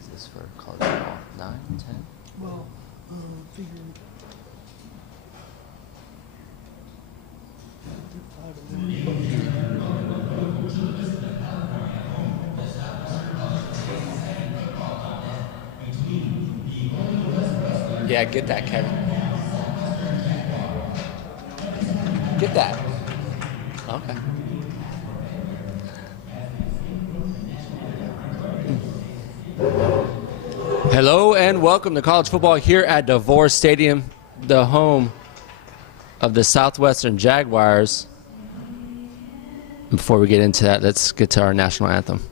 is this for college football? 9, 10? Well, figure. Yeah, get that, Kevin. Get that. Okay. Hello and welcome to college football here at Devore Stadium, the home of the Southwestern Jaguars. Before we get into that, let's get to our national anthem.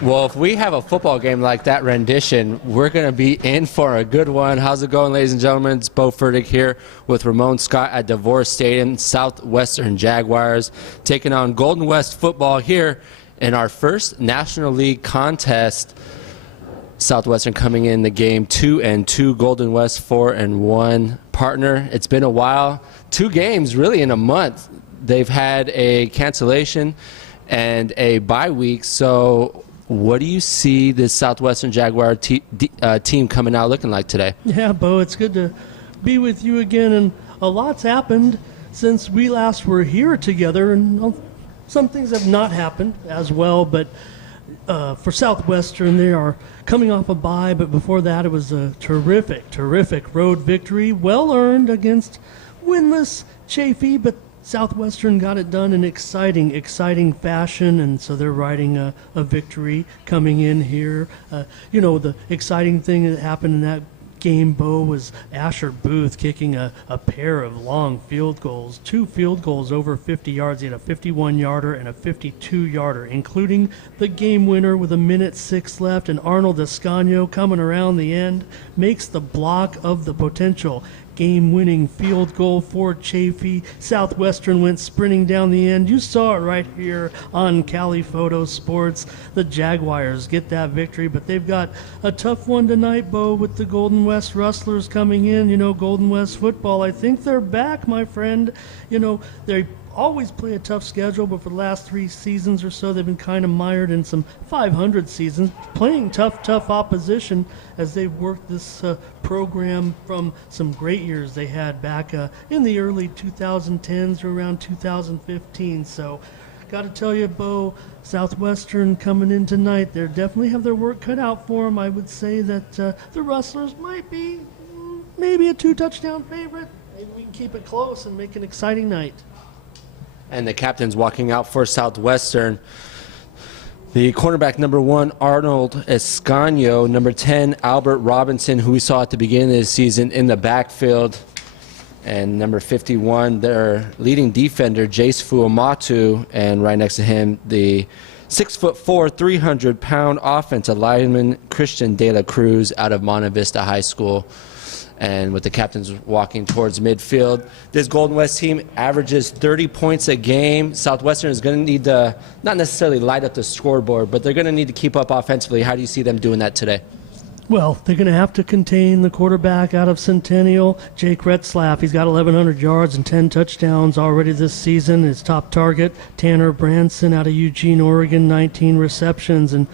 Well, if we have a football game like that rendition, we're going to be in for a good one. How's it going, ladies and gentlemen? It's Bo Furtick here with Ramon Scott at Devore Stadium, Southwestern Jaguars, taking on Golden West football here in our first National League contest. Southwestern coming in the game 2-2, Golden West 4-1 partner. It's been a while. 2 games really in a month. They've had a cancellation and a bye week, so what do you see this Southwestern Jaguar team coming out looking like today? Yeah, Bo, it's good to be with you again, and a lot's happened since we last were here together, and some things have not happened as well, but for Southwestern, they are coming off a bye, but before that it was a terrific road victory, well earned against winless Chaffee, but Southwestern got it done in exciting fashion, and so they're riding a victory coming in here. The exciting thing that happened in that game, Bo, was Asher Booth kicking a pair of long field goals, 2 field goals over 50 yards. He had a 51-yarder and a 52-yarder, including the game winner with 1:06 left, and Arnold Escanio coming around the end makes the block of the potential game-winning field goal for Chaffee. Southwestern went sprinting down the end. You saw it right here on Cali Photo Sports. The Jaguars get that victory, but they've got a tough one tonight, Bo, with the Golden West Rustlers coming in. Golden West football, I think they're back, my friend. They always play a tough schedule, but for the last 3 seasons or so, they've been kind of mired in some 500 seasons, playing tough opposition as they've worked this program from some great years they had back in the early 2010s or around 2015. So, got to tell you, Bo, Southwestern coming in tonight, they definitely have their work cut out for them. I would say that the Rustlers might be maybe a 2-touchdown favorite. Maybe we can keep it close and make an exciting night. And the captain's walking out for Southwestern. The cornerback number 1, Arnold Escanio. Number 10, Albert Robinson, who we saw at the beginning of the season in the backfield. And number 51, their leading defender, Jace Fuamatu. And right next to him, the 6'4", 300-pound offensive lineman, Christian De La Cruz, out of Monte Vista High School. and with the captains walking towards midfield. This Golden West team averages 30 points a game. Southwestern is going to need to not necessarily light up the scoreboard, but they're going to need to keep up offensively. How do you see them doing that today? Well, they're going to have to contain the quarterback out of Centennial, Jake Retzlaff. He's got 1,100 yards and 10 touchdowns already this season. His top target, Tanner Branson out of Eugene, Oregon, 19 receptions and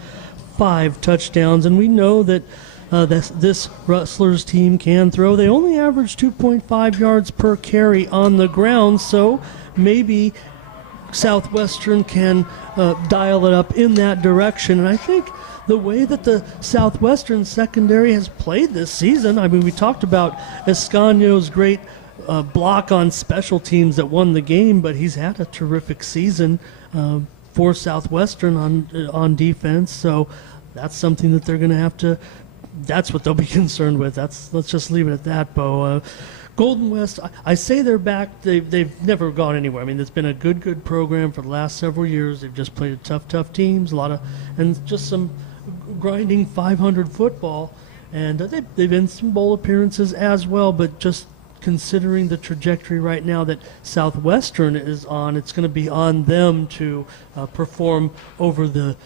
5 touchdowns. And we know that this Rustlers team can throw. They only average 2.5 yards per carry on the ground, so maybe Southwestern can dial it up in that direction. And I think the way that the Southwestern secondary has played this season, I mean, we talked about Escaño's great block on special teams that won the game, but he's had a terrific season for Southwestern on defense. So that's something that they're going to have to, that's what they'll be concerned with. Let's just leave it at that, Bo. Golden West, I say they're back. They've never gone anywhere. I mean, it's been a good program for the last several years. They've just played tough teams, and just some grinding 500 football, and they've been some bowl appearances as well. But just considering the trajectory right now that Southwestern is on, it's going to be on them to perform over the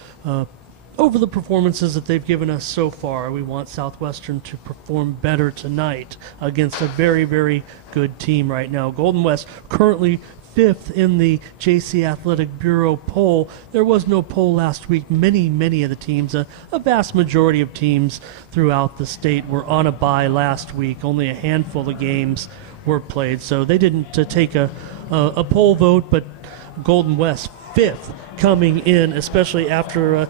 performances that they've given us so far. We want Southwestern to perform better tonight against a very, very good team right now. Golden West currently 5th in the JC Athletic Bureau poll. There was no poll last week. Many of the teams, a vast majority of teams throughout the state were on a bye last week. Only a handful of games were played, so they didn't take a poll vote, but Golden West 5th coming in, especially after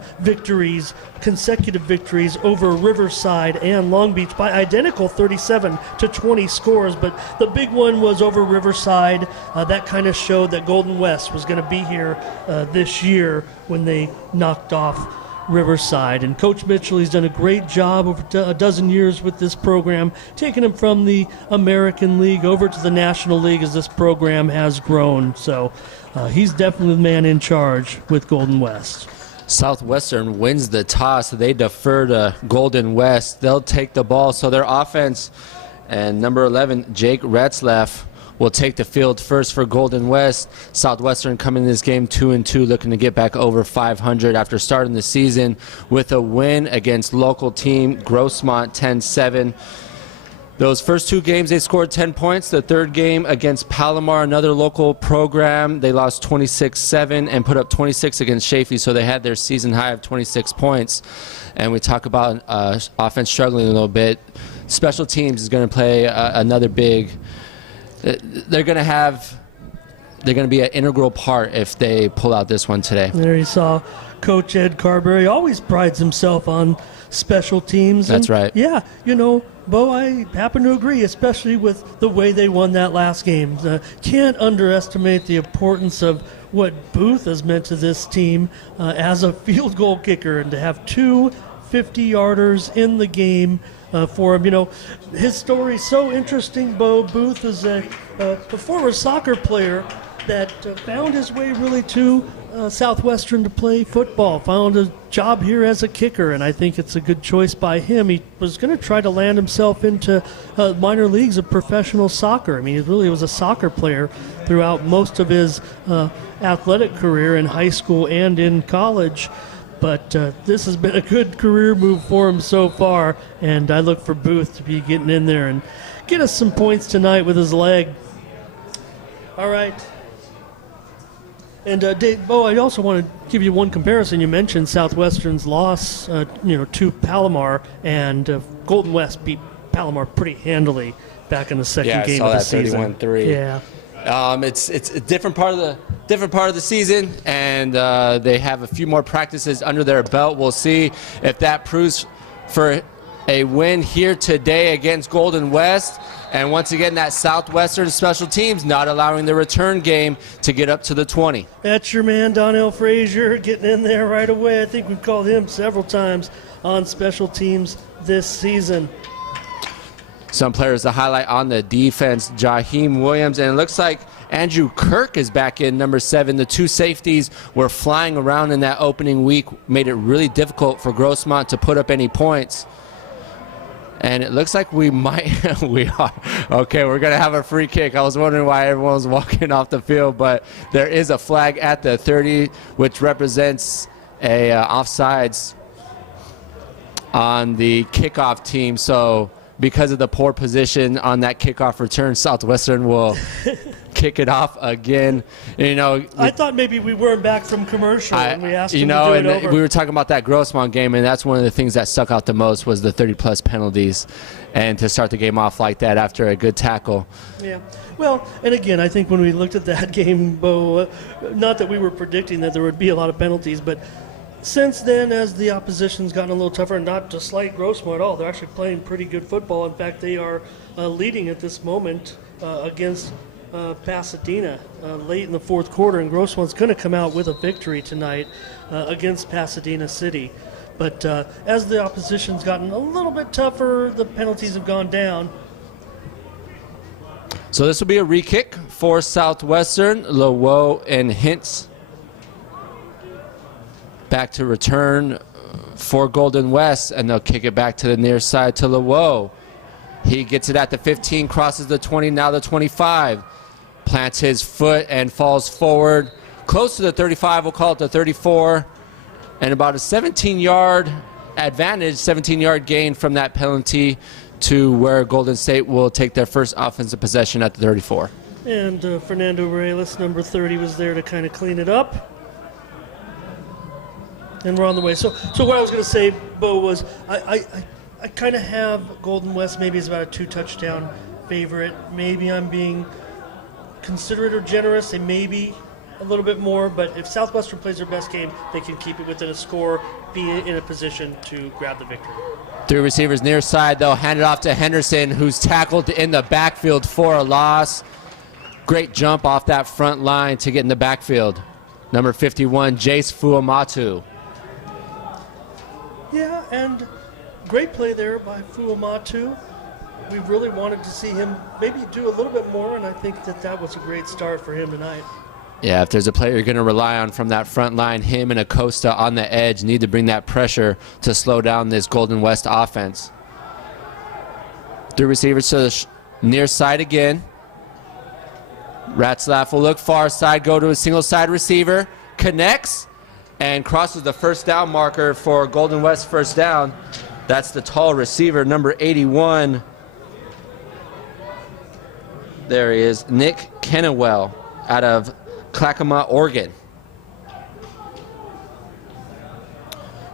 consecutive victories over Riverside and Long Beach by identical 37-20 scores. But the big one was over Riverside. That kind of showed that Golden West was going to be here this year when they knocked off Riverside. And Coach Mitchell, he's done a great job over a dozen years with this program, taking them from the American League over to the National League as this program has grown. So he's definitely the man in charge with Golden West. Southwestern wins the toss. They defer to Golden West. They'll take the ball. So their offense and number 11, Jake Retzlaff, will take the field first for Golden West. Southwestern coming in this game 2-2, looking to get back over 500 after starting the season with a win against local team Grossmont 10-7. Those first 2 games, they scored 10 points. The third game against Palomar, another local program, they lost 26-7 and put up 26 against Chaffee, so they had their season high of 26 points. And we talk about offense struggling a little bit. Special teams is going to play another big. They're going to be an integral part if they pull out this one today. There you saw Coach Ed Carberry always prides himself on special teams. That's right. Yeah, Bo, I happen to agree, especially with the way they won that last game. Can't underestimate the importance of what Booth has meant to this team as a field goal kicker, and to have 2 50-yarders in the game for him. His story's so interesting, Bo. Booth is a former soccer player that found his way really to Southwestern to play football, found a job here as a kicker, and I think it's a good choice by him. He was going to try to land himself into minor leagues of professional soccer. I mean, he really was a soccer player throughout most of his athletic career in high school and in college. But this has been a good career move for him so far, and I look for Booth to be getting in there and get us some points tonight with his leg. All right. And Dave, Bo, I also want to give you one comparison. You mentioned Southwestern's loss, to Palomar, and Golden West beat Palomar pretty handily back in the second game of the season. Yeah, I saw that 31-3. Yeah. It's a different part of the season, and they have a few more practices under their belt. We'll see if that proves for a win here today against Golden West. And once again, that Southwestern special teams not allowing the return game to get up to the 20. That's your man, Donnell Frazier, getting in there right away. I think we've called him several times on special teams this season. Some players to highlight on the defense, Jaheim Williams, and it looks like Andrew Kirk is back in, number 7. The 2 safeties were flying around in that opening week, made it really difficult for Grossmont to put up any points. And it looks like we might, we are. Okay, we're going to have a free kick. I was wondering why everyone was walking off the field, but there is a flag at the 30, which represents a offsides on the kickoff team. So because of the poor position on that kickoff return, Southwestern will kick it off again. You know, I thought maybe we weren't back from commercial and we asked them to do it over. We were talking about that Grossmont game, and that's one of the things that stuck out the most was the 30-plus penalties, and to start the game off like that after a good tackle. Yeah. Well, and again, I think when we looked at that game, Bo, not that we were predicting that there would be a lot of penalties, but since then, as the opposition's gotten a little tougher, and not to slight Grossmont at all, they're actually playing pretty good football. In fact, they are leading at this moment against Pasadena late in the fourth quarter, and Grossmont's going to come out with a victory tonight against Pasadena City. But as the opposition's gotten a little bit tougher, the penalties have gone down. So this will be a re-kick for Southwestern. Lowo and Hintz back to return for Golden West, and they'll kick it back to the near side to Lowo. He gets it at the 15, crosses the 20, now the 25. Plants his foot and falls forward. Close to the 35, we'll call it the 34. And about a 17-yard advantage, 17-yard gain from that penalty to where Golden State will take their first offensive possession at the 34. And Fernando Morales, number 30, was there to kind of clean it up. And we're on the way. So what I was going to say, Bo, was I kind of have Golden West maybe is about a 2-touchdown favorite. Maybe I'm being considerate or generous. They may be a little bit more, but if Southwestern plays their best game, they can keep it within a score, be in a position to grab the victory. 3 receivers near side, they'll hand it off to Henderson, who's tackled in the backfield for a loss. Great jump off that front line to get in the backfield. Number 51, Jace Fuamatu. Yeah, and great play there by Fuamatu. We really wanted to see him maybe do a little bit more, and I think that was a great start for him tonight. Yeah, if there's a player you're going to rely on from that front line, him and Acosta on the edge need to bring that pressure to slow down this Golden West offense. 3 receivers to the near side again. Ratzlaff will look far side, go to a single side receiver, connects, and crosses the first down marker for Golden West first down. That's the tall receiver, number 81. There he is, Nick Kennewell out of Clackamas, Oregon.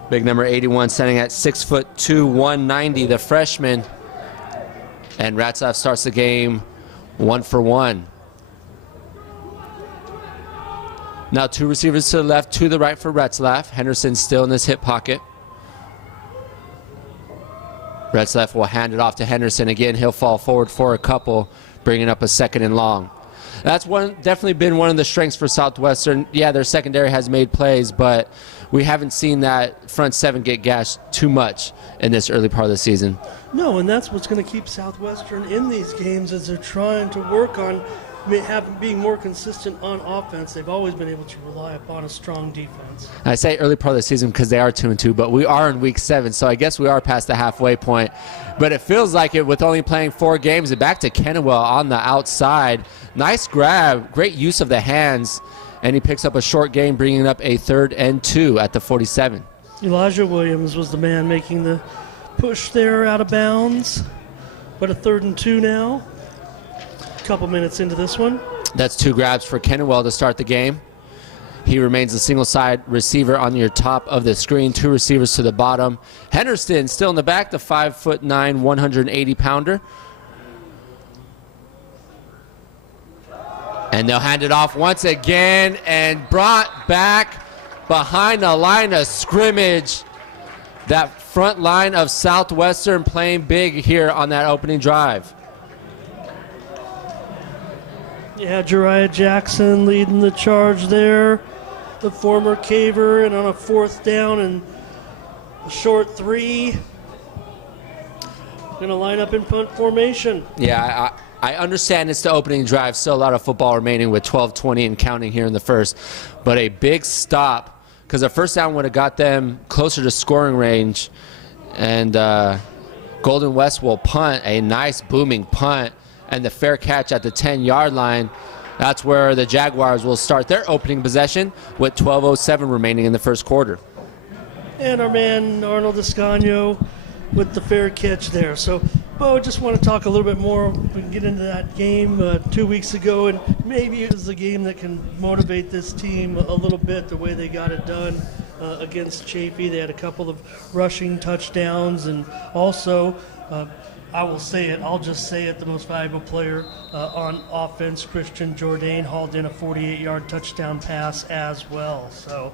Big number 81 standing at 6'2", 190, the freshman. And Ratzlaff starts the game 1 for 1. Now 2 receivers to the left, to the right for Ratzlaff. Henderson still in this hip pocket. Ratzlaff will hand it off to Henderson. Again, he'll fall forward for a couple, bringing up a 2nd and long. That's definitely been one of the strengths for Southwestern. Yeah, their secondary has made plays, but we haven't seen that front 7 get gashed too much in this early part of the season. No, and that's what's going to keep Southwestern in these games as they're trying to work on being more consistent on offense. They've always been able to rely upon a strong defense. I say early part of the season because they are 2-2, but we are in week 7, so I guess we are past the halfway point. But it feels like it with only playing 4 games. And back to Kennewell on the outside. Nice grab, great use of the hands, and he picks up a short gain, bringing up a 3rd and 2 at the 47. Elijah Williams was the man making the push there out of bounds, but a 3rd and 2 now. Couple minutes into this one. That's 2 grabs for Kennewell to start the game. He remains a single side receiver on your top of the screen. 2 receivers to the bottom. Henderson still in the back, the 5'9", 180-pounder. And they'll hand it off once again and brought back behind the line of scrimmage. That front line of Southwestern playing big here on that opening drive. Yeah, Jariah Jackson leading the charge there. The former Caver, and on a 4th down and a short 3. Going to line up in punt formation. Yeah, I understand it's the opening drive. Still a lot of football remaining with 12:20 and counting here in the first. But a big stop, because a first down would have got them closer to scoring range. And Golden West will punt, a nice booming punt, and the fair catch at the 10-yard line. That's where the Jaguars will start their opening possession with 12:07 remaining in the first quarter. And our man Arnold Escanio with the fair catch there. So, Bo, I just want to talk a little bit more. We can get into that game 2 weeks ago, and maybe it was a game that can motivate this team a little bit, the way they got it done against Chafee. They had a couple of rushing touchdowns, and also, I will say it, I'll just say it, the most valuable player on offense, Christian Jourdain, hauled in a 48-yard touchdown pass as well. So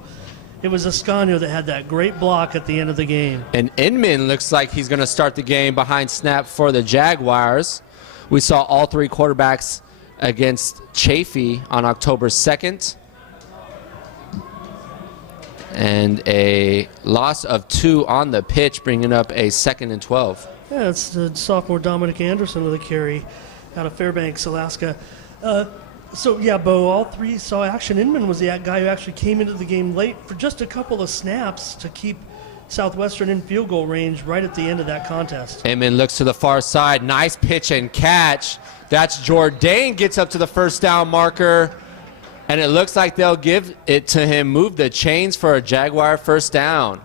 it was Escanio that had that great block at the end of the game. And Inman looks like he's going to start the game behind snap for the Jaguars. We saw all three quarterbacks against Chafee on October 2nd. And a loss of 2 on the pitch, bringing up a 2nd and 12. Yeah, it's the sophomore Dominic Anderson with a carry out of Fairbanks, Alaska. So, yeah, Bo, all three saw action. Inman was the guy who actually came into the game late for just a couple of snaps to keep Southwestern in field goal range right at the end of that contest. Inman looks to the far side. Nice pitch and catch. That's Jourdain, gets up to the first down marker. And it looks like they'll give it to him, move the chains for a Jaguar first down.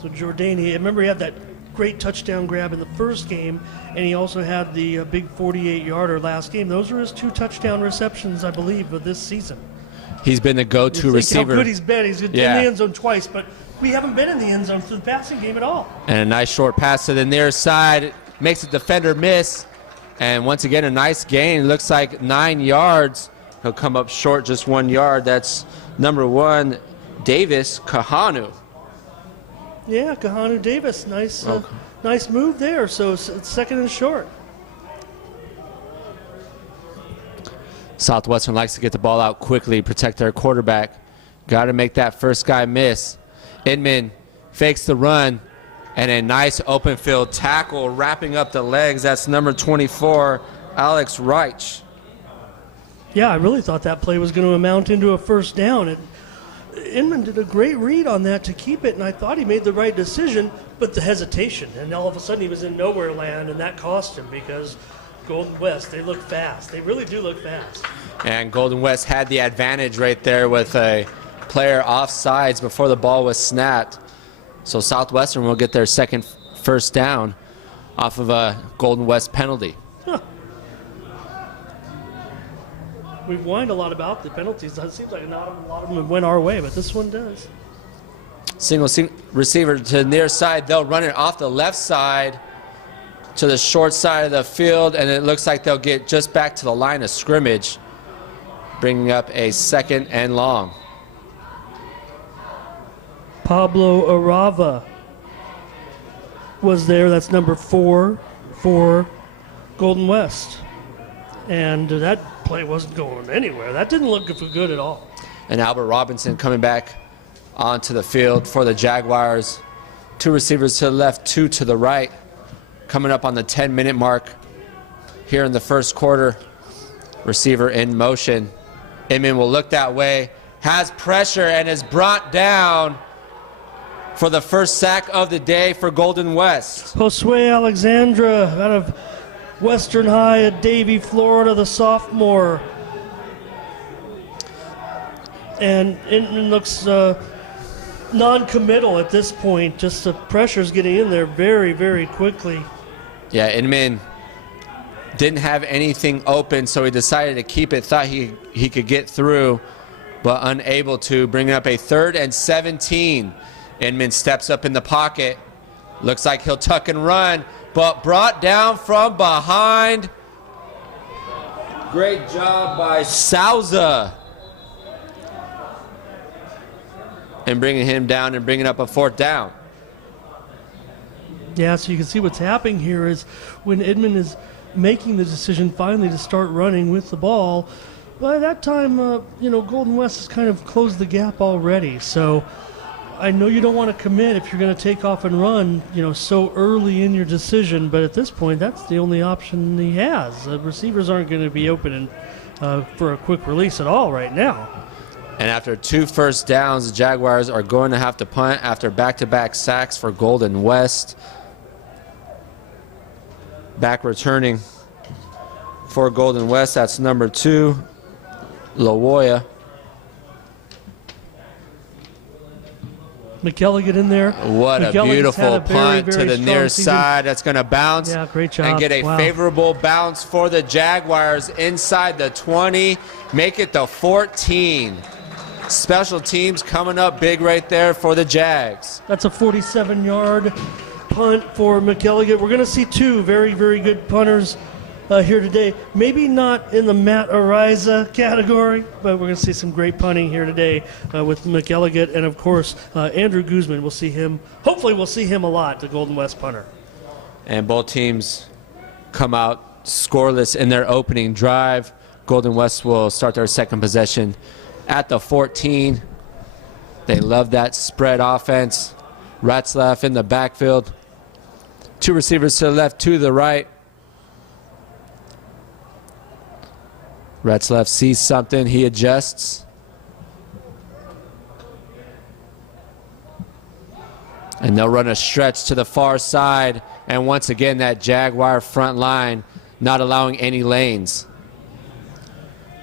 So Jourdain, remember he had that great touchdown grab in the first game, and he also had the big 48-yarder last game. Those are his 2 touchdown receptions, I believe, of this season. He's been the go-to receiver. How good he's been. He's been in the end zone twice, but we haven't been in the end zone through the passing game at all. And a nice short pass to the near side. Makes the defender miss. And once again, a nice gain. Looks like 9 yards. He'll come up short just 1 yard. That's number 1, Davis Kahanu. Yeah, Kahanu Davis. Nice nice move there. So it's 2nd and short. Southwestern likes to get the ball out quickly, protect their quarterback. Got to make that first guy miss. Inman fakes the run, and a nice open field tackle wrapping up the legs. That's number 24, Alex Reich. Yeah, I really thought that play was going to amount into a first down. Inman did a great read on that to keep it, and I thought he made the right decision, but the hesitation. And all of a sudden he was in nowhere land, and that cost him because Golden West, they look fast. They really do look fast. And Golden West had the advantage right there with a player offsides before the ball was snapped. So Southwestern will get their second first down off of a Golden West penalty. Huh. We've whined a lot about the penalties. It seems like not a lot of them went our way, but this one does. Single receiver to the near side. They'll run it off the left side to the short side of the field, and it looks like they'll get just back to the line of scrimmage, bringing up a 2nd and long. Pablo Arava was there. That's number 4 for Golden West. And that play wasn't going anywhere. That didn't look good at all. And Albert Robinson coming back onto the field for the Jaguars. 2 receivers to the left, 2 to the right. Coming up on the 10-minute mark here in the first quarter. Receiver in motion. Inman will look that way. Has pressure and is brought down for the first sack of the day for Golden West. Josue Alexandra out of Western High at Davie, Florida, the sophomore. And Inman looks non-committal at this point. Just the pressure's getting in there very, very quickly. Yeah, Inman didn't have anything open, so he decided to keep it. Thought he could get through, but unable to. Bring up a 3rd and 17. Inman steps up in the pocket. Looks like he'll tuck and run, but brought down from behind. Great job by Souza. And bringing him down and bringing up a 4th down. Yeah, so you can see what's happening here is when Inman is making the decision finally to start running with the ball, by that time, Golden West has kind of closed the gap already. So I know you don't want to commit if you're going to take off and run, so early in your decision. But at this point, that's the only option he has. The receivers aren't going to be open for a quick release at all right now. And after 2 first downs, the Jaguars are going to have to punt after back-to-back sacks for Golden West. Back returning for Golden West, that's number 2, Lawoya. McElligott in there. What a beautiful punt to the near side. That's going to bounce. Yeah, great job. And get a favorable bounce for the Jaguars inside the 20. Make it the 14. Special teams coming up big right there for the Jags. That's a 47-yard punt for McElligott. We're going to see 2 very, very good punters here today. Maybe not in the Matt Ariza category, but we're going to see some great punting here today with McElligott and, of course, Andrew Guzman. We'll see him. Hopefully we'll see him a lot, the Golden West punter. And both teams come out scoreless in their opening drive. Golden West will start their second possession at the 14. They love that spread offense. Ratzlaff in the backfield. 2 receivers to the left, 2 to the right. Ratzlaff sees something, he adjusts. And they'll run a stretch to the far side. And once again, that Jaguar front line not allowing any lanes.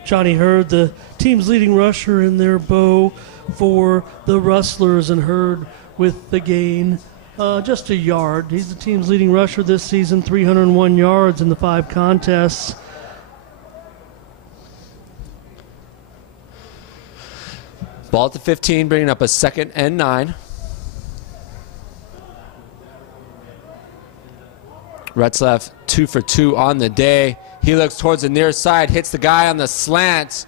Johnny Hurd, the team's leading rusher in their bow for the Rustlers, and Hurd with the gain just a yard. He's the team's leading rusher this season, 301 yards in the 5 contests. Ball at the 15, bringing up a 2nd and 9. Retzlaff 2 for 2 on the day. He looks towards the near side, hits the guy on the slant.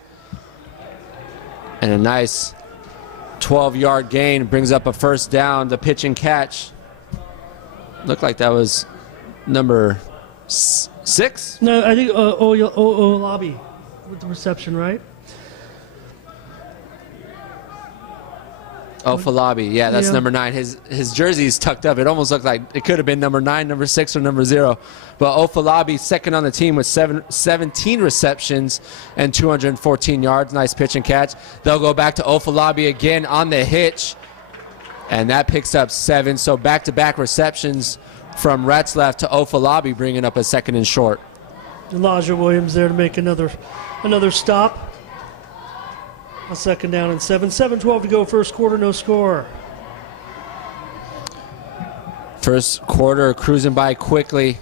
And a nice 12-yard gain, brings up a first down, the pitch and catch. Looked like that was number 6? No, I think Olabi with the reception, right? Falabi, yeah, that's number 9. His jersey's tucked up. It almost looked like it could have been number 9, number 6, or number 0. But Ofalabi, second on the team with 17 receptions and 214 yards. Nice pitch and catch. They'll go back to Ofalabi again on the hitch, and that picks up 7. So back-to-back receptions from Ratzlaff to Ofalabi, bringing up a 2nd and short. Elijah Williams there to make another stop. A 2nd down and 7. 7:12 to go, first quarter, no score. First quarter cruising by quickly.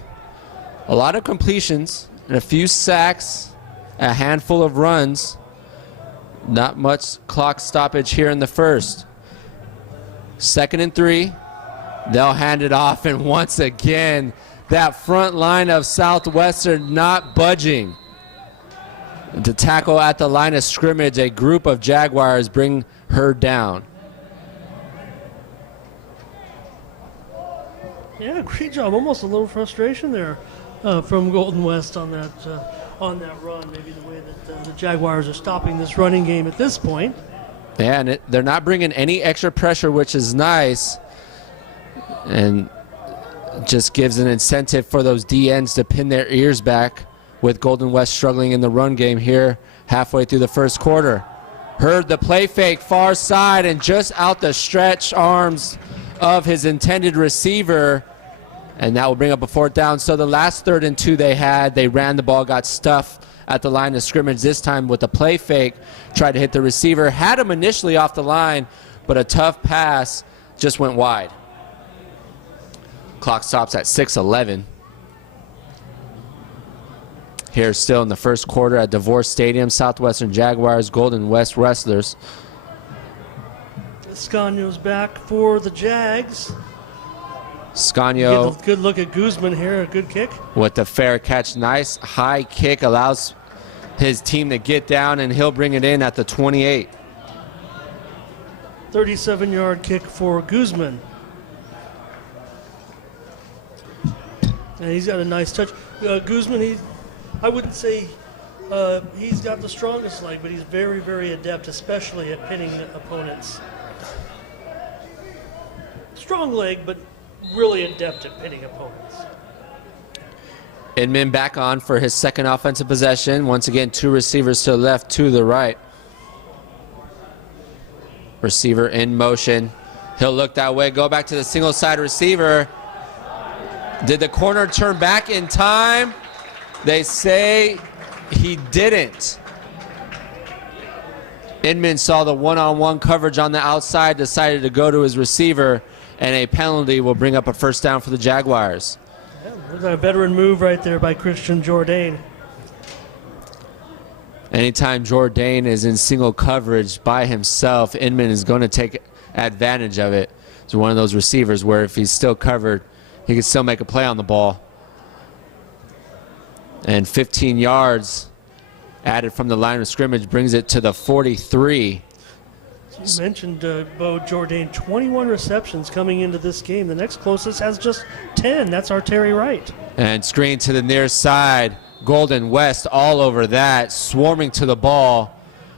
A lot of completions and a few sacks, a handful of runs. Not much clock stoppage here in the first. 2nd and 3. They'll hand it off, and once again, that front line of Southwestern not budging. To tackle at the line of scrimmage, a group of Jaguars bring her down. Yeah, great job. Almost a little frustration there from Golden West on that run. Maybe the way that the Jaguars are stopping this running game at this point. Yeah, and they're not bringing any extra pressure, which is nice. And just gives an incentive for those DNs to pin their ears back, with Golden West struggling in the run game here halfway through the first quarter. Heard the play fake far side, and just out the stretch arms of his intended receiver, and that will bring up a 4th down. So the last 3rd and 2 they had, they ran the ball, got stuffed at the line of scrimmage, this time with the play fake, tried to hit the receiver, had him initially off the line, but a tough pass just went wide. Clock stops at 6:11. Here still in the first quarter at Devore Stadium, Southwestern Jaguars, Golden West Wrestlers. Scagno's back for the Jags. Scagno. Good look at Guzman here, a good kick. With the fair catch, nice high kick, allows his team to get down, and he'll bring it in at the 28. 37-yard kick for Guzman. And he's got a nice touch. Guzman, I wouldn't say he's got the strongest leg, but he's very, very adept, especially at pinning opponents. Strong leg, but really adept at pinning opponents. Inman back on for his 2nd offensive possession. Once again, 2 receivers to the left, 2 to the right. Receiver in motion. He'll look that way, go back to the single side receiver. Did the corner turn back in time? They say he didn't. Inman saw the one-on-one coverage on the outside, decided to go to his receiver, and a penalty will bring up a first down for the Jaguars. Yeah, there's a veteran move right there by Christian Jourdain. Anytime Jourdain is in single coverage by himself, Inman is going to take advantage of it. It's one of those receivers where if he's still covered, he can still make a play on the ball. And 15 yards added from the line of scrimmage brings it to the 43. You mentioned, Bo, Jourdain, 21 receptions coming into this game. The next closest has just 10. That's our Terry Wright. And screen to the near side. Golden West all over that, swarming to the ball.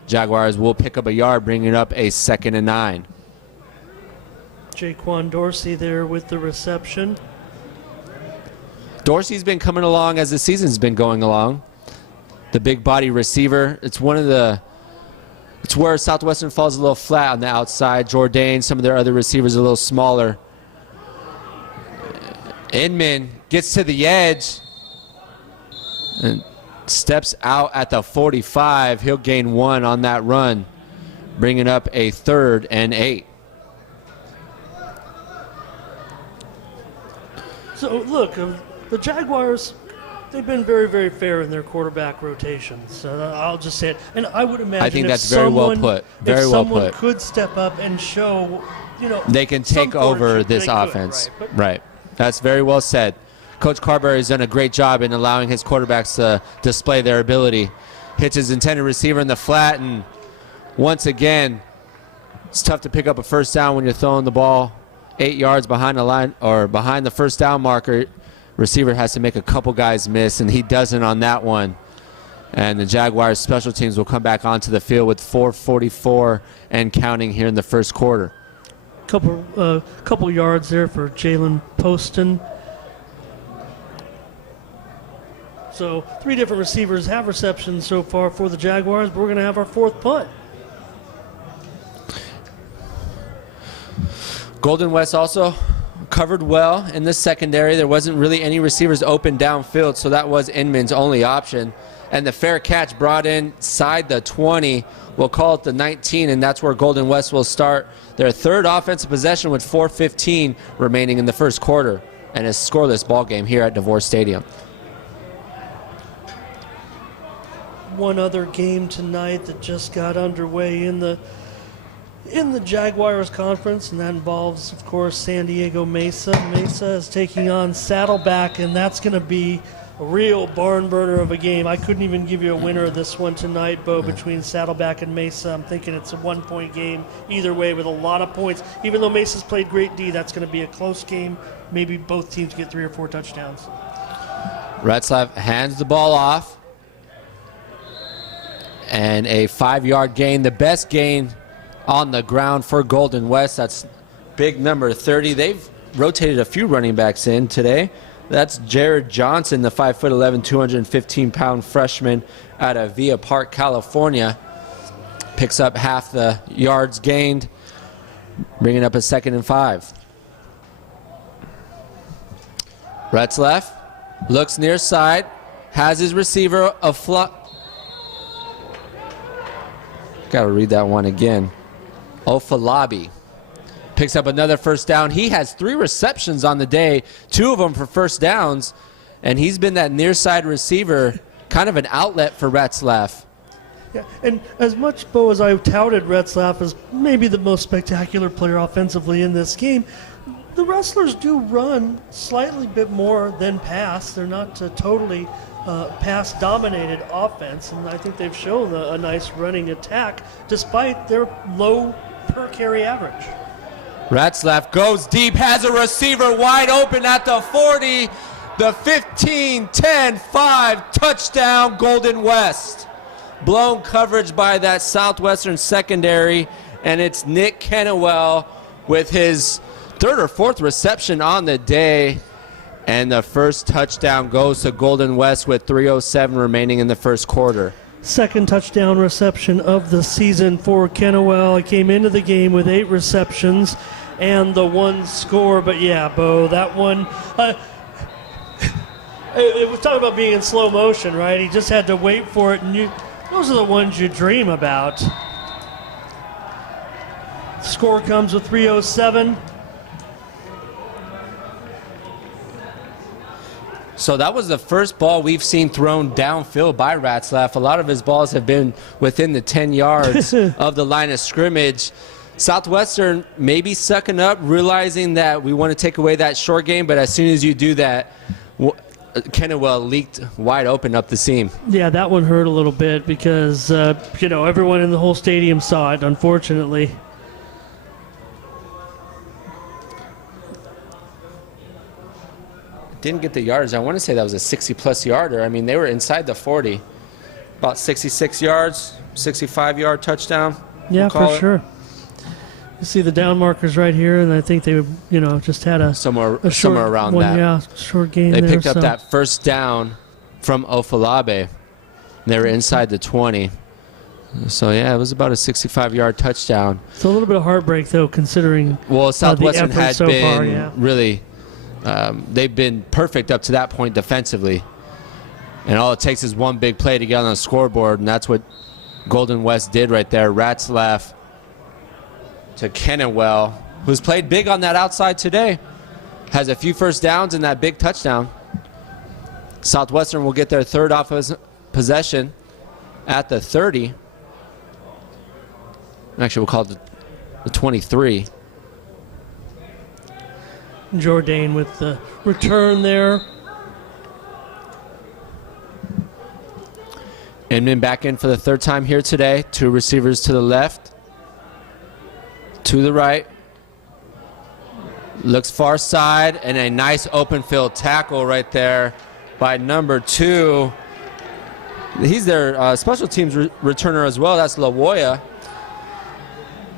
Jaguars will pick up a yard, bringing up a 2nd and 9. Jaquan Dorsey there with the reception. Dorsey's been coming along as the season's been going along. The big body receiver. It's where Southwestern falls a little flat on the outside. Jourdain, some of their other receivers a little smaller. Inman gets to the edge and steps out at the 45. He'll gain 1 on that run, bringing up a 3rd and 8. So, look, the Jaguars, they've been very, very fair in their quarterback rotations. I'll just say it. And I would imagine I think that's very well put. Very well put. If someone could step up and show, they can take over this offense. Right. That's very well said. Coach Carberry has done a great job in allowing his quarterbacks to display their ability. Hits his intended receiver in the flat, and once again, it's tough to pick up a first down when you're throwing the ball 8 yards behind the line or behind the first down marker. Receiver has to make a couple guys miss, and he doesn't on that one. And the Jaguars special teams will come back onto the field with 4:44 and counting here in the first quarter. Couple yards there for Jalen Poston. So 3 different receivers have receptions so far for the Jaguars, but we're going to have our 4th punt. Golden West also covered well in the secondary. There wasn't really any receivers open downfield, so that was Inman's only option. And the fair catch brought inside the 20. We'll call it the 19, and that's where Golden West will start their 3rd offensive possession with 4:15 remaining in the first quarter, and a scoreless ball game here at Devore Stadium. One other game tonight that just got underway in the Jaguars conference, and that involves, of course, San Diego Mesa. Mesa is taking on Saddleback, and that's going to be a real barn burner of a game. I couldn't even give you a winner of this one tonight, Bo, between Saddleback and Mesa. I'm thinking it's a 1-point game either way with a lot of points. Even though Mesa's played great D, that's going to be a close game. Maybe both teams get 3 or 4 touchdowns. Retzlaff hands the ball off. And a 5-yard gain, the best gain on the ground for Golden West. That's big number 30. They've rotated a few running backs in today. That's Jared Johnson, the 5'11", 215-pound freshman out of Villa Park, California. Picks up half the yards gained, bringing up a 2nd and 5. Retzlaff looks near side, has his receiver a Got to read that one again. Ofalabi picks up another first down. He has 3 receptions on the day, 2 of them for first downs, and he's been that near side receiver, kind of an outlet for Retzlaff. Yeah, and as much, Bo, as I touted Retzlaff as maybe the most spectacular player offensively in this game, the wrestlers do run slightly bit more than pass. They're not totally pass-dominated offense, and I think they've shown a nice running attack despite their low per-carry average. Retzlaff goes deep, has a receiver wide open at the 40, the 15, 10, 5, touchdown Golden West. Blown coverage by that Southwestern secondary, and it's Nick Kennewell with his 3rd or 4th reception on the day. And the first touchdown goes to Golden West with 3:07 remaining in the first quarter. 2nd touchdown reception of the season for Kennewell. He came into the game with 8 receptions and the 1 score. But yeah, Bo, that one, It was talking about being in slow motion, right? He just had to wait for it, and those are the ones you dream about. Score comes with 3:07. So that was the first ball we've seen thrown downfield by Ratzlaff. A lot of his balls have been within the 10 yards of the line of scrimmage. Southwestern maybe sucking up, realizing that we want to take away that short game, but as soon as you do that, Kennewell leaked wide open up the seam. Yeah, that one hurt a little bit because, everyone in the whole stadium saw it, unfortunately. Didn't get the yards. I want to say that was a 60-plus yarder. I mean, they were inside the 40. About 66 yards, 65-yard touchdown. Yeah, for sure. You see the down markers right here, and I think they, just had a somewhere around one, that. Yeah, short game. They picked up that first down from Ofalabe. They were inside the 20. So, yeah, it was about a 65-yard touchdown. It's a little bit of heartbreak, though, considering Southwestern had so been far, yeah. really they've been perfect up to that point defensively. And all it takes is one big play to get on the scoreboard, and that's what Golden West did right there. Ratzlaff to Kennewell, who's played big on that outside today. Has a few first downs and that big touchdown. Southwestern will get their third offensive possession at the 30. Actually, we'll call it the 23. Jourdain with the return there. Inman back in for the third time here today. Two receivers to the left, to the right. Looks far side, and a nice open field tackle right there by number 2. He's their special teams returner as well. That's Lawoya.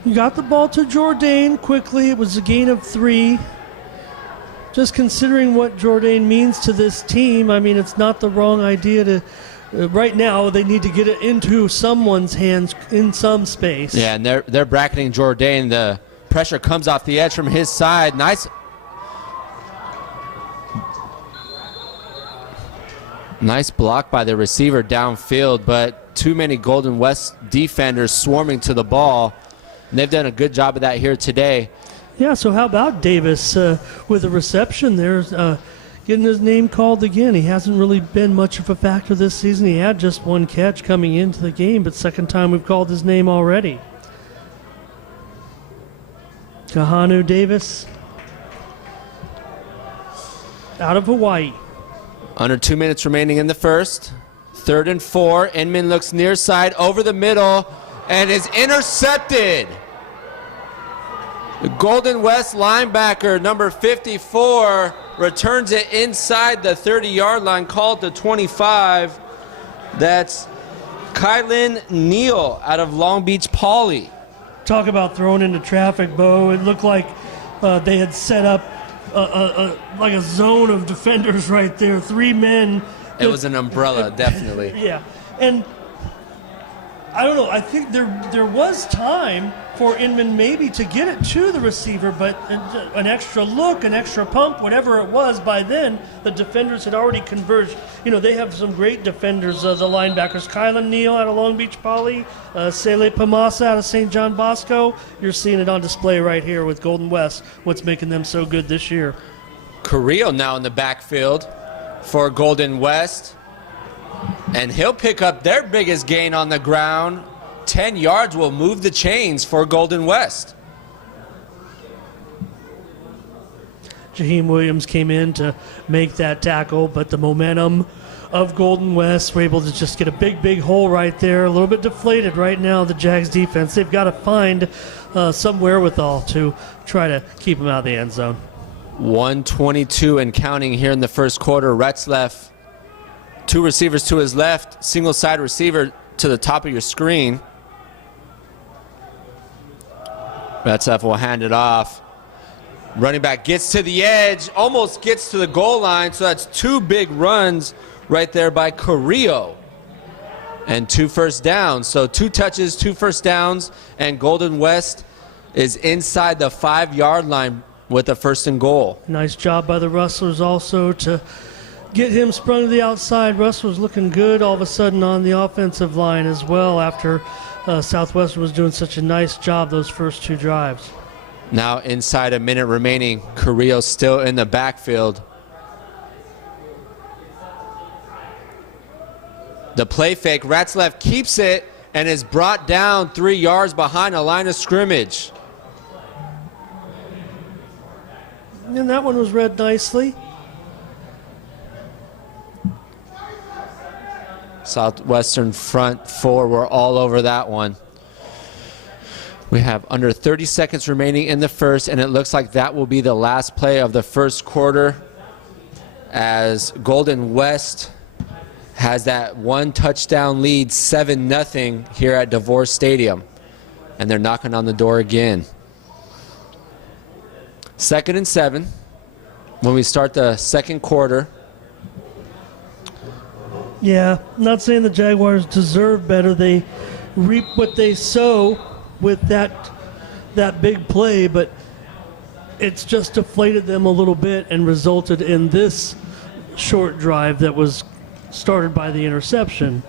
You got the ball to Jourdain quickly. It was a gain of 3. Just considering what Jourdain means to this team, I mean, it's not the wrong idea to. Right now, they need to get it into someone's hands in some space. Yeah, and they're bracketing Jourdain. The pressure comes off the edge from his side. Nice block by the receiver downfield, but too many Golden West defenders swarming to the ball. And they've done a good job of that here today. Yeah, so how about Davis with a reception there, getting his name called again. He hasn't really been much of a factor this season. He had just one catch coming into the game, but second time we've called his name already. Kahanu Davis out of Hawaii. Under 2 minutes remaining in the first. 3rd and 4. Inman looks near side over the middle and is intercepted. The Golden West linebacker, number 54, returns it inside the 30-yard line, called to 25. That's Kylan Neal out of Long Beach Poly. Talk about thrown into traffic, Bo. It looked like they had set up like a zone of defenders right there. 3 men. It was an umbrella, definitely. Yeah, and I don't know. I think there was time for Inman maybe to get it to the receiver, but an extra look, an extra pump, whatever it was, by then the defenders had already converged. They have some great defenders, the linebackers. Kylan Neal out of Long Beach Poly, Sele Pamasa out of St. John Bosco. You're seeing it on display right here with Golden West, what's making them so good this year. Carrillo now in the backfield for Golden West. And he'll pick up their biggest gain on the ground. 10 yards will move the chains for Golden West. Jaheim Williams came in to make that tackle, but the momentum of Golden West were able to just get a big hole right there. A little bit deflated right now, the Jags defense. They've got to find some wherewithal to try to keep them out of the end zone. 1:22 and counting here in the first quarter. Ratzlaff, 2 receivers to his left, single side receiver to the top of your screen. Ratzlaff will hand it off. Running back gets to the edge, almost gets to the goal line, so that's 2 big runs right there by Carrillo. And 2 first downs. So 2 touches, 2 first downs, and Golden West is inside the 5-yard line with a 1st and goal. Nice job by the Rustlers also to get him sprung to the outside. Russ was looking good all of a sudden on the offensive line as well after Southwestern was doing such a nice job those first two drives. Now inside a minute remaining, Carrillo still in the backfield. The play fake, Ratzlaff keeps it and is brought down 3 yards behind the line of scrimmage. And that one was read nicely. Southwestern front four were all over that one. We have under 30 seconds remaining in the first, and it looks like that will be the last play of the first quarter as Golden West has that one touchdown lead, 7-0 here at Devore Stadium. And they're knocking on the door again. 2nd and 7 when we start the second quarter. Yeah, I'm not saying the Jaguars deserve better. They reap what they sow with that big play, but it's just deflated them a little bit and resulted in this short drive that was started by the interception.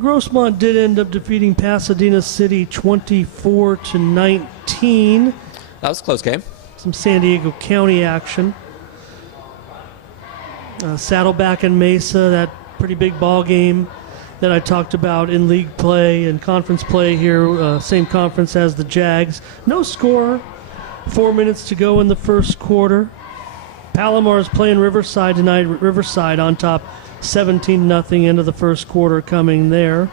Grossmont did end up defeating Pasadena City 24-19. That was a close game. Some San Diego County action. Saddleback and Mesa, that pretty big ball game that I talked about in league play and conference play here, same conference as the Jags. No score. 4 minutes to go in the first quarter. Palomar is playing Riverside tonight. Riverside on top, 17-0 into the first quarter coming there.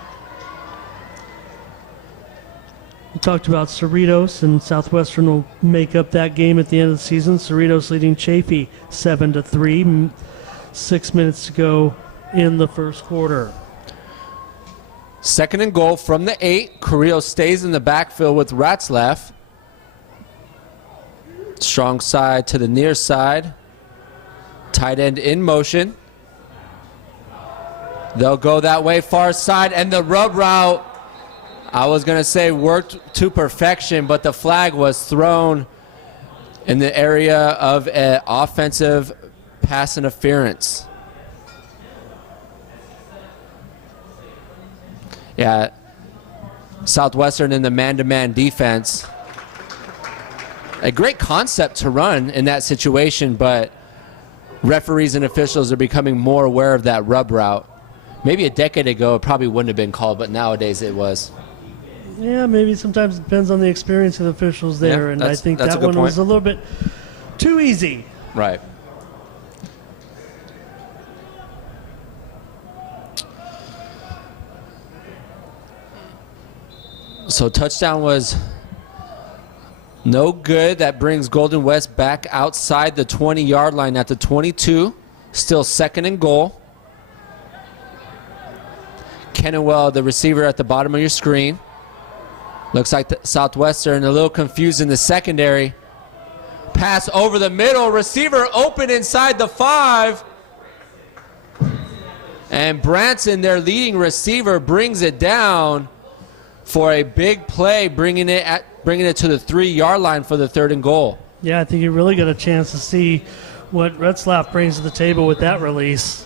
We talked about Cerritos, and Southwestern will make up that game at the end of the season. Cerritos leading Chaffee 7-3. 6 minutes to go in the first quarter. 2nd and goal from the 8. Carrillo stays in the backfield with Ratzlaff. Strong side to the near side. Tight end in motion. They'll go that way, far side, and the rub route, I was going to say worked to perfection, but the flag was thrown in the area of an offensive pass interference. Yeah, Southwestern in the man-to-man defense. A great concept to run in that situation, but referees and officials are becoming more aware of that rub route. Maybe a decade ago it probably wouldn't have been called, but nowadays it was. Yeah, maybe sometimes it depends on the experience of the officials there, and I think that one was a little bit too easy. Right. So touchdown was no good. That brings Golden West back outside the 20-yard line at the 22. Still 2nd and goal. Kennewell, the receiver at the bottom of your screen. Looks like the Southwestern a little confused in the secondary. Pass over the middle. Receiver open inside the 5. And Branson, their leading receiver, brings it down for a big play, bringing it to the 3-yard line for the 3rd and goal. Yeah, I think you really got a chance to see what Retzlaff brings to the table with that release.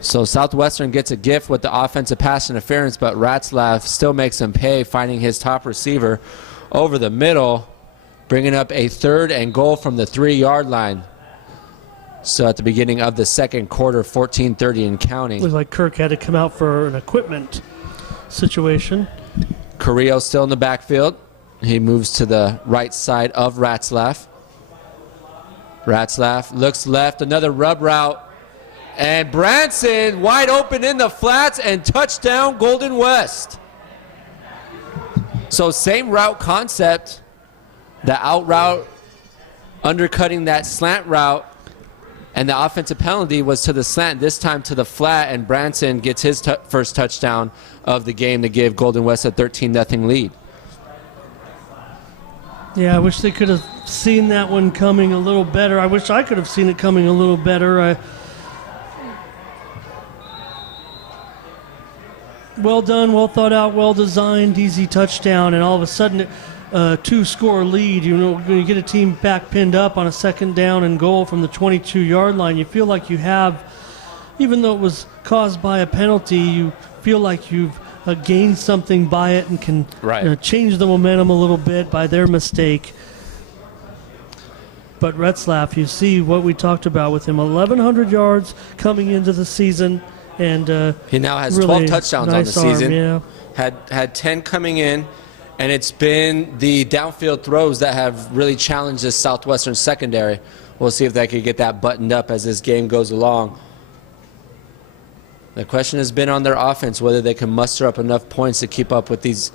So Southwestern gets a gift with the offensive pass interference, but Ratzlaff still makes him pay, finding his top receiver over the middle, bringing up a 3rd and goal from the 3-yard line. So at the beginning of the second quarter, 14:30 and counting. Looks like Kirk had to come out for an equipment situation. Carrillo still in the backfield. He moves to the right side of Ratzlaff. Ratzlaff looks left, another rub route. And Branson wide open in the flats and touchdown Golden West. So same route concept. The out route undercutting that slant route. And the offensive penalty was to the slant, this time to the flat, and Branson gets his first touchdown of the game to give Golden West a 13-0 lead. Yeah, I wish they could have seen that one coming a little better. I wish I could have seen it coming a little better. well done, well thought out, well designed, easy touchdown, and all of a sudden, 2-score lead. You know, when you get a team back pinned up on a 2nd down and goal from the 22-yard line, you feel like you have, even though it was caused by a penalty, you feel like you've gained something by it and can change the momentum a little bit by their mistake. But Retzlaff, you see what we talked about with him, 1,100 yards coming into the season. And he now has really 12 touchdowns nice on the season. Yeah. Had 10 coming in, and it's been the downfield throws that have really challenged this Southwestern secondary. We'll see if they could get that buttoned up as this game goes along. The question has been on their offense, whether they can muster up enough points to keep up with these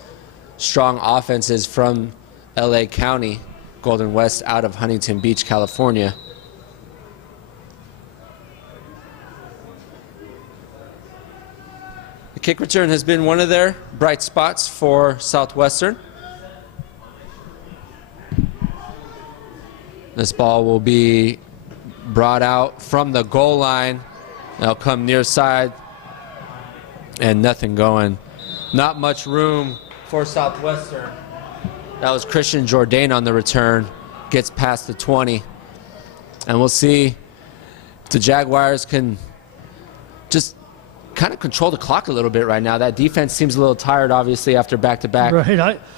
strong offenses from LA County, Golden West out of Huntington Beach, California. The kick return has been one of their bright spots for Southwestern. This ball will be brought out from the goal line. They'll come near side and nothing going. Not much room for Southwestern. That was Christian Jourdain on the return. Gets past the 20. And we'll see if the Jaguars can just kind of control the clock a little bit right now. That defense seems a little tired, obviously, after back-to-back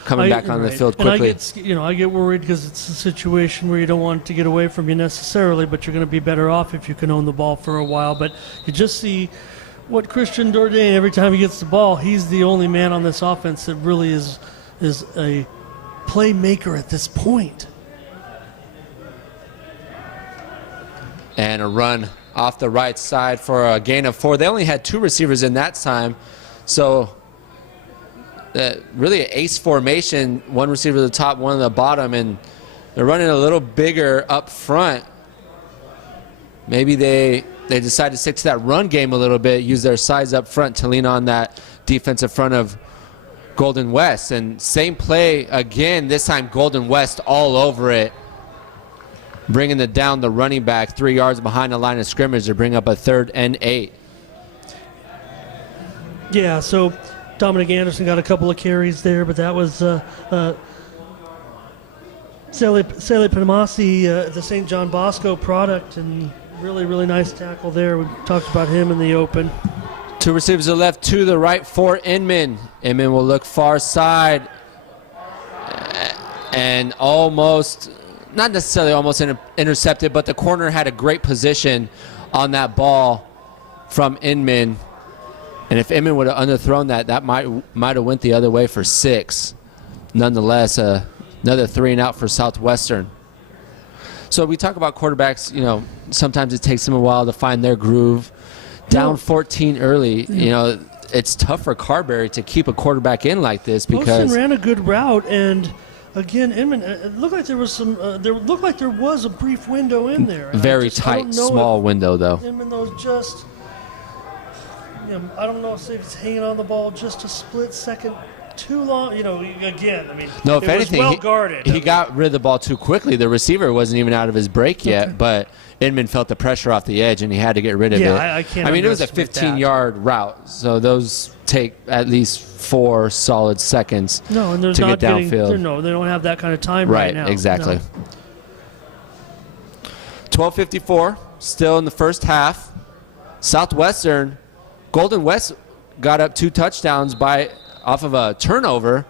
coming back on the field quickly. And I get worried because it's a situation where you don't want it to get away from you necessarily, but you're going to be better off if you can own the ball for a while. But you just see what Christian Jourdain, every time he gets the ball, he's the only man on this offense that really is a playmaker at this point. And a run off the right side for a gain of 4. They only had 2 receivers in that time, so really an ace formation, 1 receiver at the top, 1 at the bottom, and they're running a little bigger up front. Maybe they decide to stick to that run game a little bit, use their size up front to lean on that defensive front of Golden West. And same play again, this time Golden West all over it, bringing it down the running back 3 yards behind the line of scrimmage to bring up a 3rd and 8. Yeah, so Dominic Anderson got a couple of carries there, but that was Sele Panamasi, the St. John Bosco product, and really, really nice tackle there. We talked about him in the open. 2 receivers to the left, 2 to the right for Inman. Inman will look far side and almost, not necessarily almost intercepted, but the corner had a great position on that ball from Inman. And if Inman would have underthrown that might have went the other way for 6. Nonetheless, another 3 and out for Southwestern. So we talk about quarterbacks, you know, sometimes it takes them a while to find their groove. Down 14 early, you know, it's tough for Carberry to keep a quarterback in like this because Poston ran a good route, and again, Inman, it looked like there was some. There looked like there was a brief window in there. Very tight, small window though. Inman was just, you know, I don't know if he's hanging on the ball just a split second too long. You know, again, I mean, no, if anything, well guarded. He got rid of the ball too quickly. The receiver wasn't even out of his break yet, but Inman felt the pressure off the edge, and he had to get rid of it. Yeah, I can't. I mean, it was a 15-yard route, so those take at least 4 solid seconds to get downfield. They don't have that kind of time right now. Right, exactly. No. 12:54, still in the first half. Southwestern, Golden West got up 2 touchdowns off of a turnover.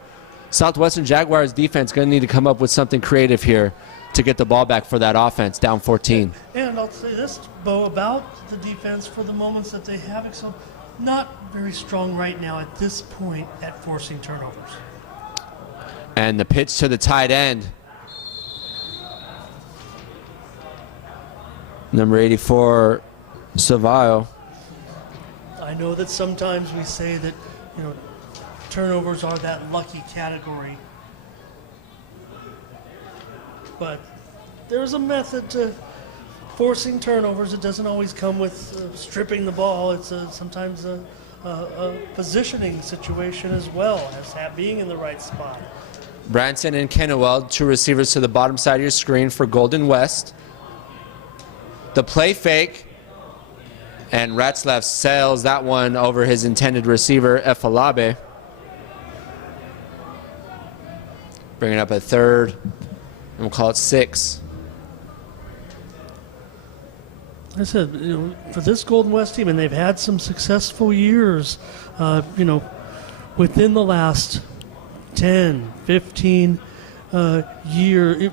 Southwestern Jaguars defense going to need to come up with something creative here to get the ball back for that offense, down 14. And I'll say this, Bo, about the defense for the moments that they have excelled, not very strong right now at this point at forcing turnovers. And the pitch to the tight end. Number 84, Savallo. I know that sometimes we say that, you know, turnovers are that lucky category. But there's a method to forcing turnovers. It doesn't always come with stripping the ball. It's sometimes a positioning situation as well as being in the right spot. Branson and Kennewell, 2 receivers to the bottom side of your screen for Golden West. The play fake, And Ratzlaff sails that one over his intended receiver, Efalabe. Bringing up a third, and we'll call it 6. I said, you know, for this Golden West team, and they've had some successful years, you know, within the last 10, 15 year,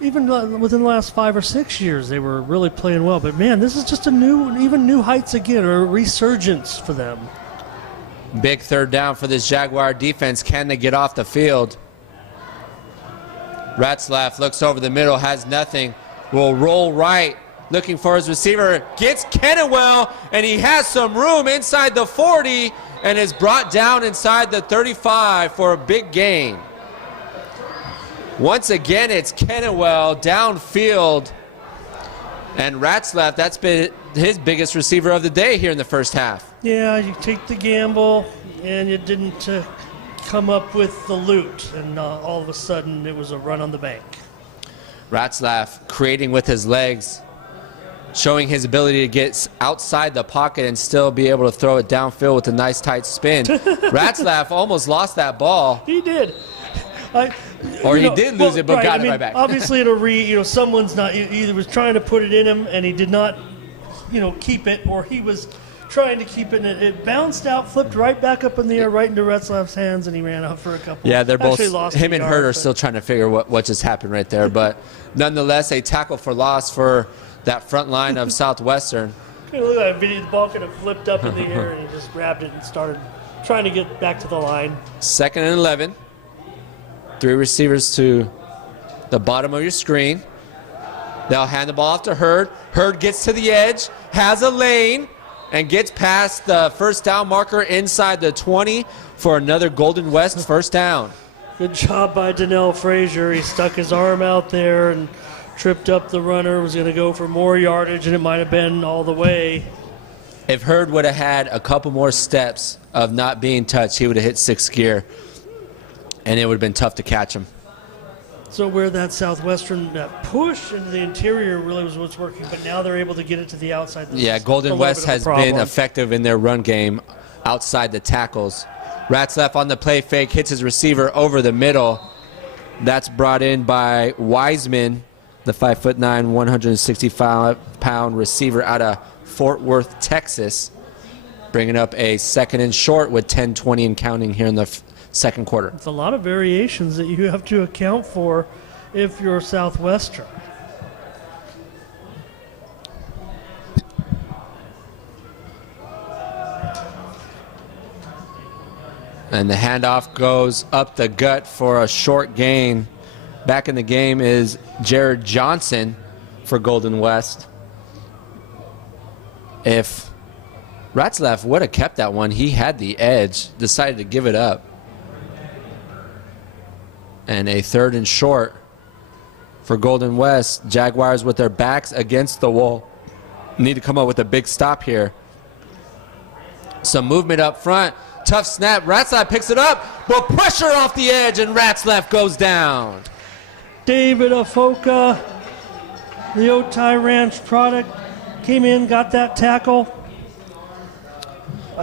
even within the last 5 or 6 years, they were really playing well. But man, this is just even new heights again, or a resurgence for them. Big third down for this Jaguar defense. Can they get off the field? Ratzlaff looks over the middle, has nothing. Will roll right, looking for his receiver. Gets Kennewell, and he has some room inside the 40, and is brought down inside the 35 for a big gain. Once again, it's Kennewell downfield. And Ratzlaff, that's been his biggest receiver of the day here in the first half. Yeah, you take the gamble, and you didn't come up with the loot, and all of a sudden it was a run on the bank. Ratzlaff creating with his legs, showing his ability to get outside the pocket and still be able to throw it downfield with a nice tight spin. Ratzlaff almost lost that ball. He did. He did lose it, but got it right back. Obviously, someone's not either was trying to put it in him, and he did not, keep it, or he was trying to keep it, and it bounced out, flipped right back up in the air, right into Ratzlaff's hands, and he ran out for a couple. Yeah, they're both, lost him and Hurd are still trying to figure what just happened right there, but nonetheless, a tackle for loss for that front line of Southwestern. Look at that video, the ball could have flipped up in the air, and he just grabbed it and started trying to get back to the line. 2nd and 11. 3 receivers to the bottom of your screen. They'll hand the ball off to Hurd. Hurd gets to the edge, has a lane, and gets past the first down marker inside the 20 for another Golden West first down. Good job by Donnell Frazier. He stuck his arm out there and tripped up the runner, was going to go for more yardage, and it might have been all the way. If Hurd would have had a couple more steps of not being touched, he would have hit 6th gear, and it would have been tough to catch him. So where that Southwestern push into the interior really was what's working, but now they're able to get it to the outside. Yeah, Golden West has been effective in their run game outside the tackles. Ratzlaff on the play fake, hits his receiver over the middle. That's brought in by Wiseman, the 5'9", 165-pound receiver out of Fort Worth, Texas, bringing up a 2nd and short with 10:20 and counting here in the second quarter. It's a lot of variations that you have to account for if you're Southwestern. And the handoff goes up the gut for a short gain. Back in the game is Jared Johnson for Golden West. If Ratzlaff would have kept that one, he had the edge, decided to give it up. And a 3rd and short for Golden West. Jaguars with their backs against the wall. Need to come up with a big stop here. Some movement up front. Tough snap. Ratzlaff picks it up, but pressure off the edge, and Ratzlaff goes down. David Afoka, the Otay Ranch product, came in, got that tackle.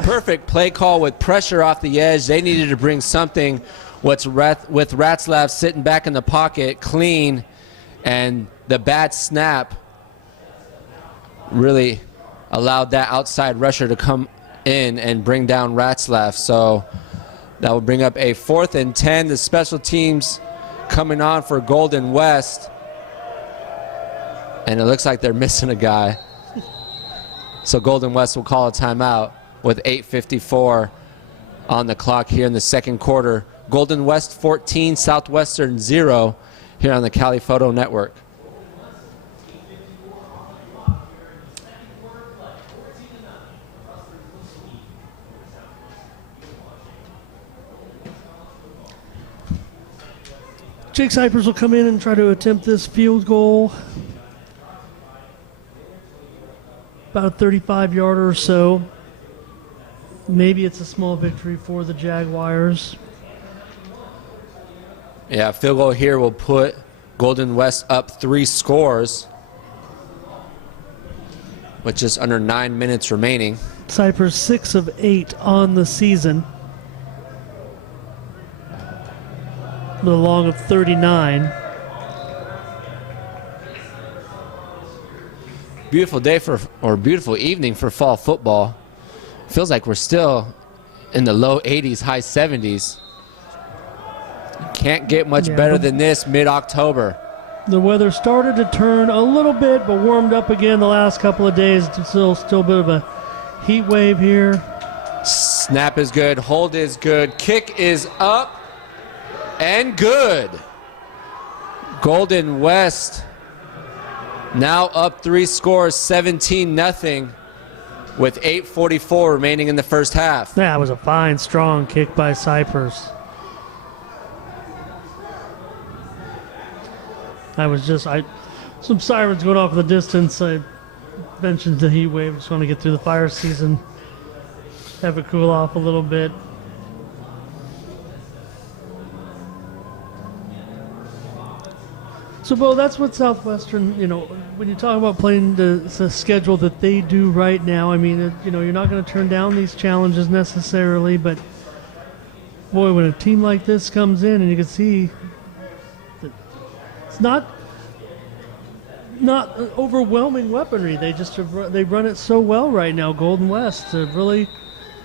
Perfect play call with pressure off the edge. They needed to bring something with Ratzlaff sitting back in the pocket, clean, and the bad snap really allowed that outside rusher to come in and bring down Ratzlaff. So that will bring up a 4th and 10. The special teams coming on for Golden West. And it looks like they're missing a guy. So Golden West will call a timeout with 8:54 on the clock here in the second quarter. Golden West 14, Southwestern 0 here on the Cali Photo Network. Jake Cypers will come in and try to attempt this field goal. About a 35-yarder or so. Maybe it's a small victory for the Jaguars. Yeah, field goal here will put Golden West up 3 scores. with just under 9 minutes remaining. Cypress 6 of 8 on the season, with a long of 39. Beautiful day or beautiful evening for fall football. Feels like we're still in the low 80s, high 70s. Can't get much better than this mid-October. The weather started to turn a little bit, but warmed up again the last couple of days. Still a bit of a heat wave here. Snap is good. Hold is good. Kick is up and good. Golden West now up 3 scores, 17-0, with 8:44 remaining in the first half. That was a fine, strong kick by Cypress. Some sirens going off in the distance. I mentioned the heat wave. Just want to get through the fire season, have it cool off a little bit. So, Bo, that's what Southwestern, when you talk about playing the schedule that they do right now, I mean, you're not going to turn down these challenges necessarily, but boy, when a team like this comes in and you can see that it's not overwhelming weaponry. They run it so well right now, Golden West. Really,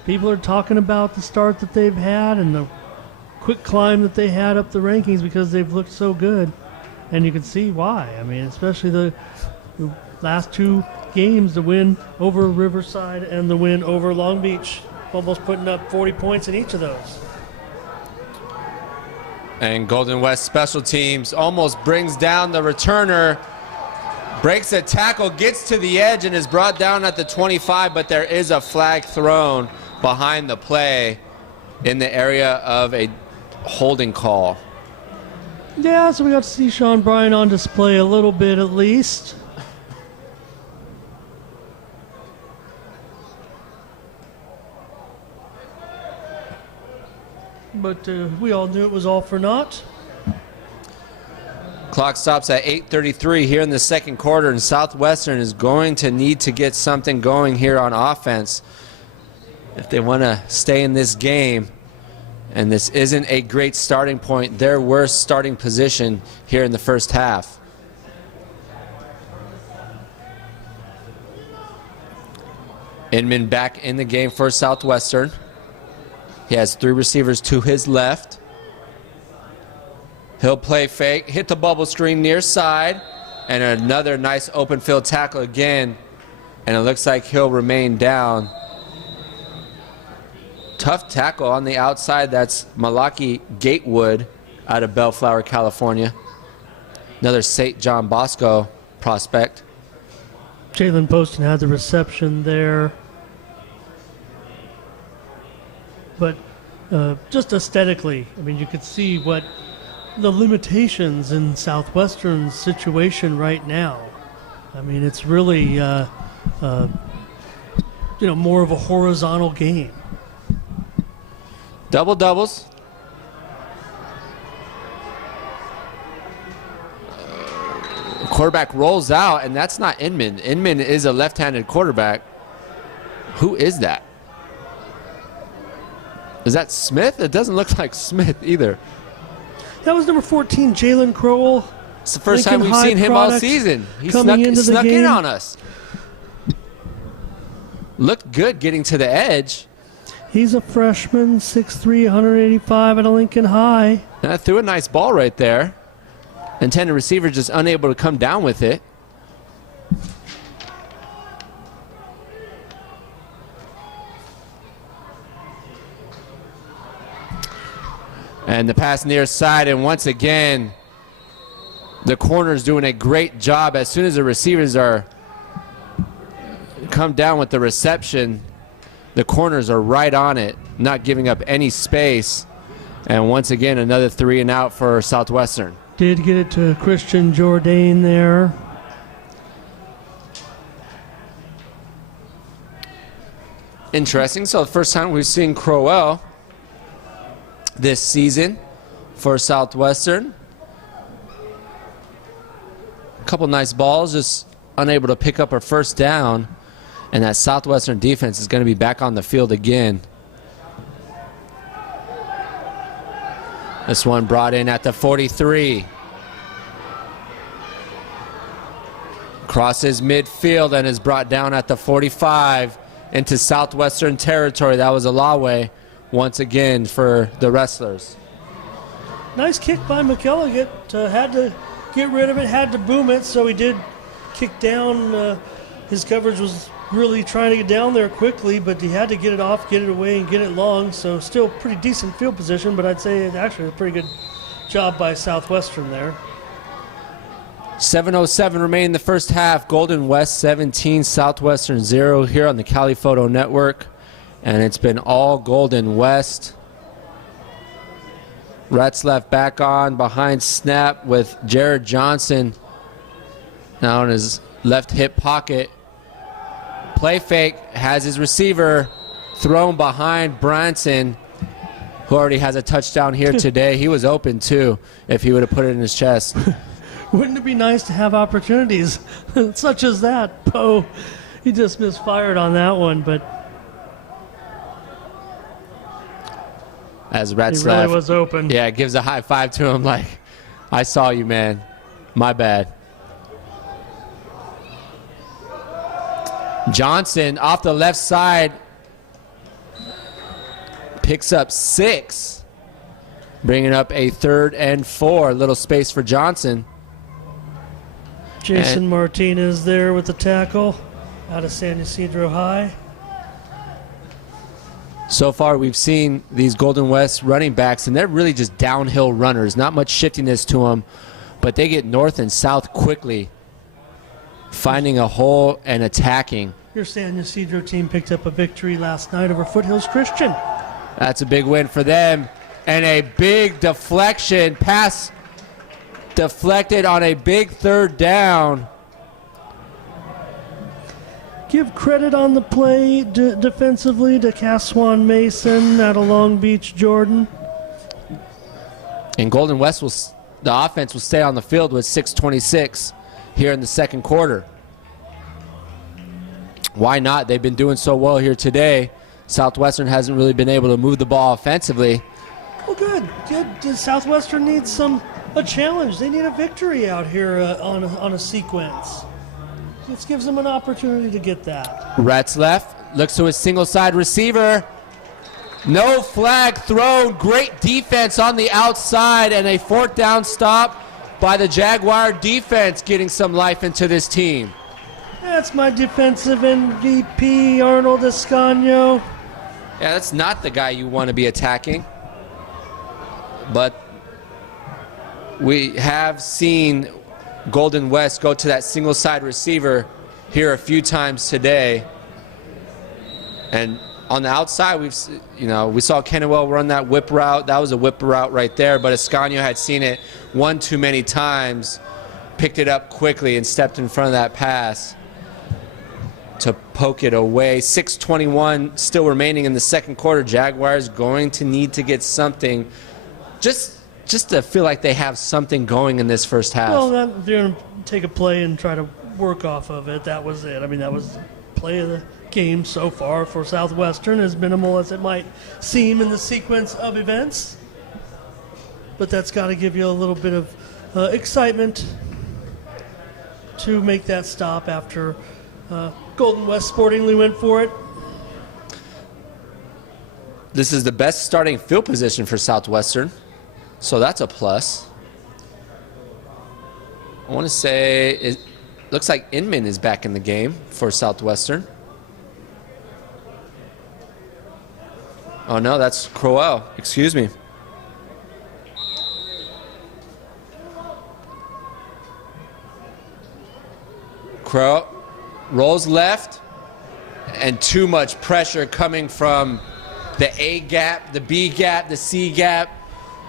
people are talking about the start that they've had and the quick climb that they had up the rankings because they've looked so good. And you can see why. I mean, especially the last 2 games, the win over Riverside and the win over Long Beach, almost putting up 40 points in each of those. And Golden West special teams almost brings down the returner, breaks a tackle, gets to the edge, and is brought down at the 25, but there is a flag thrown behind the play in the area of a holding call. Yeah, so we got to see Sean Bryan on display a little bit at least. But we all knew it was all for naught. Clock stops at 8:33 here in the second quarter, and Southwestern is going to need to get something going here on offense if they want to stay in this game. And this isn't a great starting point, their worst starting position here in the first half. Inman back in the game for Southwestern. He has 3 receivers to his left. He'll play fake, hit the bubble screen near side, and another nice open field tackle again. And it looks like he'll remain down. Tough tackle on the outside. That's Malaki Gatewood out of Bellflower, California. Another St. John Bosco prospect. Jalen Poston had the reception there. But just aesthetically, I mean, you could see what the limitations in Southwestern's situation right now. I mean, it's really, more of a horizontal game. Double doubles. Quarterback rolls out, and that's not Inman. Inman is a left-handed quarterback. Who is that? Is that Smith? It doesn't look like Smith either. That was number 14, Jalen Crowell. It's the first time we've seen him all season. He snuck in on us. Looked good getting to the edge. He's a freshman, 6'3", 185 at a Lincoln High. And I threw a nice ball right there. Intended receiver just unable to come down with it. And the pass near side, and once again, the corner's doing a great job. As soon as the receivers come down with the reception, the corners are right on it, not giving up any space. And once again, another 3 and out for Southwestern. Did get it to Christian Jourdain there. Interesting. So the first time we've seen Crowell this season for Southwestern. A couple nice balls, just unable to pick up a first down. And that Southwestern defense is going to be back on the field again. This one brought in at the 43. Crosses midfield and is brought down at the 45 into Southwestern territory. That was Alawe once again for the Wrestlers. Nice kick by McElligott. Had to get rid of it, had to boom it, so he did kick down. His coverage was really trying to get down there quickly, but he had to get it off, get it away, and get it long. So still pretty decent field position, but I'd say it actually a pretty good job by Southwestern there. 7:07 remain in the first half. Golden West 17, Southwestern 0 here on the Cali Photo Network. And it's been all Golden West. Retzlaff back on behind snap with Jared Johnson now in his left hip pocket. Play fake, has his receiver thrown behind Branson, who already has a touchdown here today. He was open too if he would have put it in his chest. Wouldn't it be nice to have opportunities such as that? Poe, he just misfired on that one, but as Retzlaff, he really was open. Yeah, gives a high five to him like, I saw you, man. My bad. Johnson off the left side picks up 6, bringing up a 3rd and 4. Little space for Johnson. Jason Martinez there with the tackle out of San Ysidro High. So far we've seen these Golden West running backs, and they're really just downhill runners. Not much shiftiness to them, but they get north and south quickly, finding a hole and attacking. Your San Ysidro team picked up a victory last night over Foothills Christian. That's a big win for them. And a big deflection, pass deflected on a big 3rd down. Give credit on the play defensively to Caswan Mason out of Long Beach, Jordan. And Golden West the offense will stay on the field with 6:26 here in the second quarter. Why not? They've been doing so well here today. Southwestern hasn't really been able to move the ball offensively. Well, good. Southwestern needs a challenge. They need a victory out here on a sequence. This gives them an opportunity to get that. Retzlaff looks to his single side receiver. No flag thrown. Great defense on the outside, and a 4th down stop by the Jaguar defense, getting some life into this team. That's my defensive MVP, Arnold Escaño. Yeah, that's not the guy you want to be attacking. But we have seen Golden West go to that single side receiver here a few times today. And on the outside, we saw Kennewell run that whip route. That was a whip route right there, but Escaño had seen it one too many times, picked it up quickly and stepped in front of that pass to poke it away. 6:21 still remaining in the second quarter. Jaguars going to need to get something just to feel like they have something going in this first half. Well, they're going to take a play and try to work off of it. That was it. I mean, that was the play of the game so far for Southwestern, as minimal as it might seem in the sequence of events. But that's got to give you a little bit of excitement to make that stop after Golden West sportingly went for it. This is the best starting field position for Southwestern, so that's a plus. I want to say it looks like Inman is back in the game for Southwestern. Oh no, that's Crowell. Excuse me. Crowell rolls left, and too much pressure coming from the A gap, the B gap, the C gap.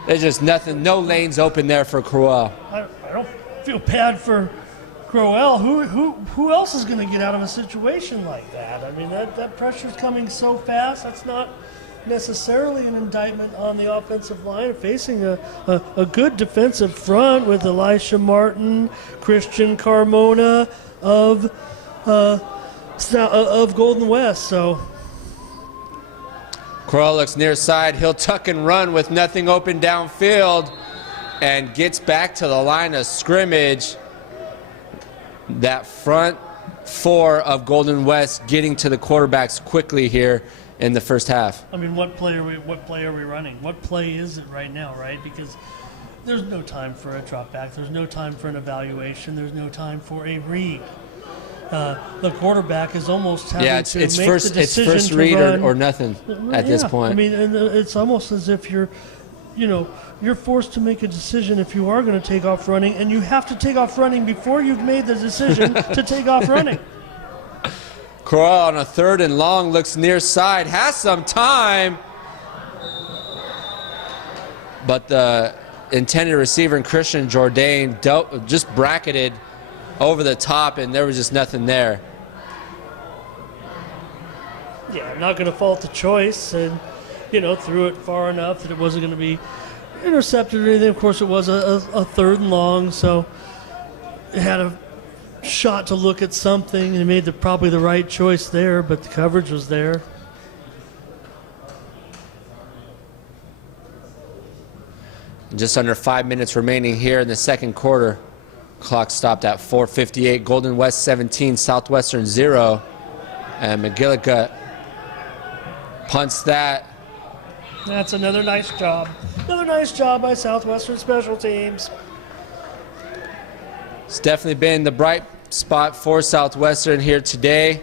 There's just nothing, no lanes open there for Crowell. I don't feel bad for Crowell. Who else is going to get out of a situation like that? I mean, that pressure's coming so fast. That's not necessarily an indictment on the offensive line, facing a good defensive front with Elisha Martin, Christian Carmona of of Golden West. So Corral looks near side. He'll tuck and run with nothing open downfield and gets back to the line of scrimmage. That front four of Golden West getting to the quarterbacks quickly here in the first half. I mean, what play are we running? What play is it right now, right? Because there's no time for a drop back. There's no time for an evaluation. There's no time for a read. The quarterback is almost having to make the decision it's first read or nothing at this point. I mean, and it's almost as if you're forced to make a decision if you are going to take off running, and you have to take off running before you've made the decision to take off running. Corral on a 3rd and long looks near side, has some time, but the intended receiver, Christian Jourdain, just bracketed over the top, and there was just nothing there. Yeah, I'm not going to fault the choice, and threw it far enough that it wasn't going to be intercepted or anything. Of course, it was a 3rd and long, so it had a shot to look at something, and he made probably the right choice there, but the coverage was there. Just under 5 minutes remaining here in the second quarter. Clock stopped at 4:58. Golden West 17, Southwestern 0. And McGillicuddy punts that. That's another nice job. Another nice job by Southwestern special teams. It's definitely been the bright spot for Southwestern here today.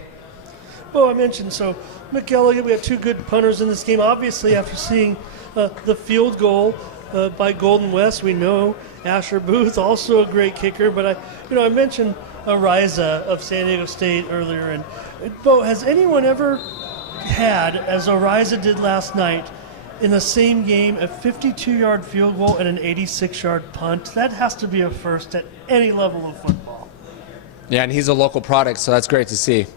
Well, I mentioned, so McGillicuddy, we have 2 good punters in this game. Obviously, after seeing the field goal by Golden West, we know Asher Booth, also a great kicker. But I mentioned Ariza of San Diego State earlier. And Bo, has anyone ever had, as Ariza did last night, in the same game, a 52-yard field goal and an 86-yard punt? That has to be a first at any level of football. Yeah, and he's a local product, so that's great to see.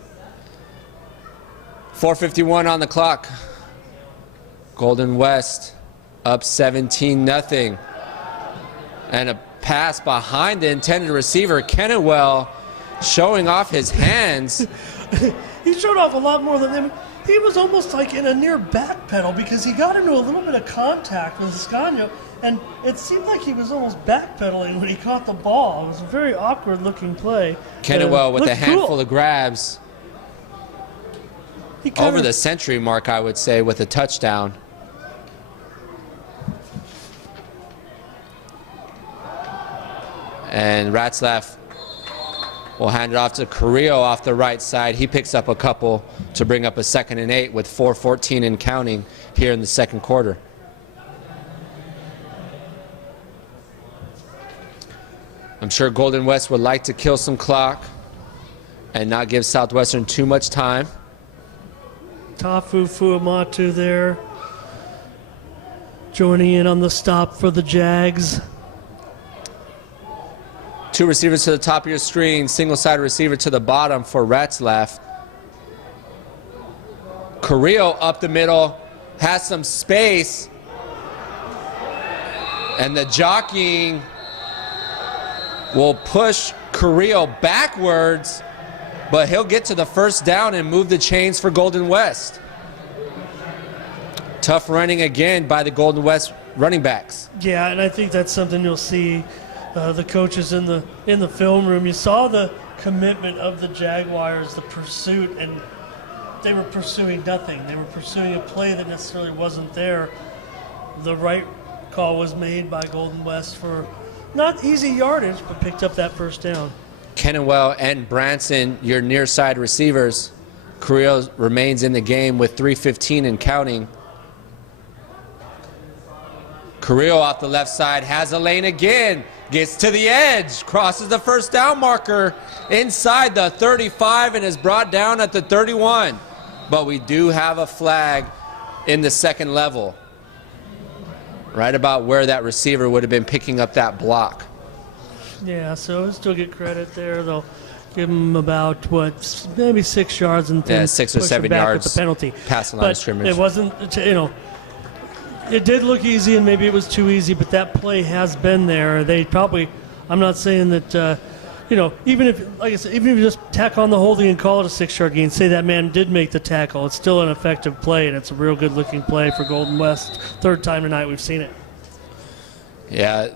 4:51 on the clock. Golden West up 17-0. And a pass behind the intended receiver, Kennewell, showing off his hands. He showed off a lot more than them. He was almost like in a near back pedal because he got into a little bit of contact with Scagno, and it seemed like he was almost backpedaling when he caught the ball. It was a very awkward-looking play. Kennewell with a handful cool. of grabs. Over the century mark, I would say, with a touchdown. And Ratzlaff will hand it off to Carrillo off the right side. He picks up a couple to bring up a 2nd and 8 with 4:14 and counting here in the second quarter. I'm sure Golden West would like to kill some clock and not give Southwestern too much time. Tafu Fuamatu there, joining in on the stop for the Jags. 2 receivers to the top of your screen, single-side receiver to the bottom for Ratzlaff. Carrillo up the middle, has some space, and the jockeying will push Carrillo backwards, but he'll get to the first down and move the chains for Golden West. Tough running again by the Golden West running backs. Yeah, and I think that's something you'll see the coaches in the film room. You saw the commitment of the Jaguars, the pursuit, and they were pursuing nothing. They were pursuing a play that necessarily wasn't there. The right call was made by Golden West for not easy yardage, but picked up that first down. Kennewell and Branson, your near side receivers. Carrillo remains in the game with 3:15 and counting. Carrillo off the left side, has a lane again, gets to the edge, crosses the first down marker inside the 35 and is brought down at the 31. But we do have a flag in the second level, right about where that receiver would have been picking up that block. Yeah, so he'll still get credit there. They'll give him about, maybe 6 yards and then 6 or 7 back yards with the penalty. Past the line of scrimmage. It wasn't, it did look easy, and maybe it was too easy, but that play has been there. They probably, I'm not saying that, even if, like I said, even if you just tack on the holding and call it a 6-yard gain, say that man did make the tackle, it's still an effective play, and it's a real good-looking play for Golden West. Third time tonight we've seen it. Yeah,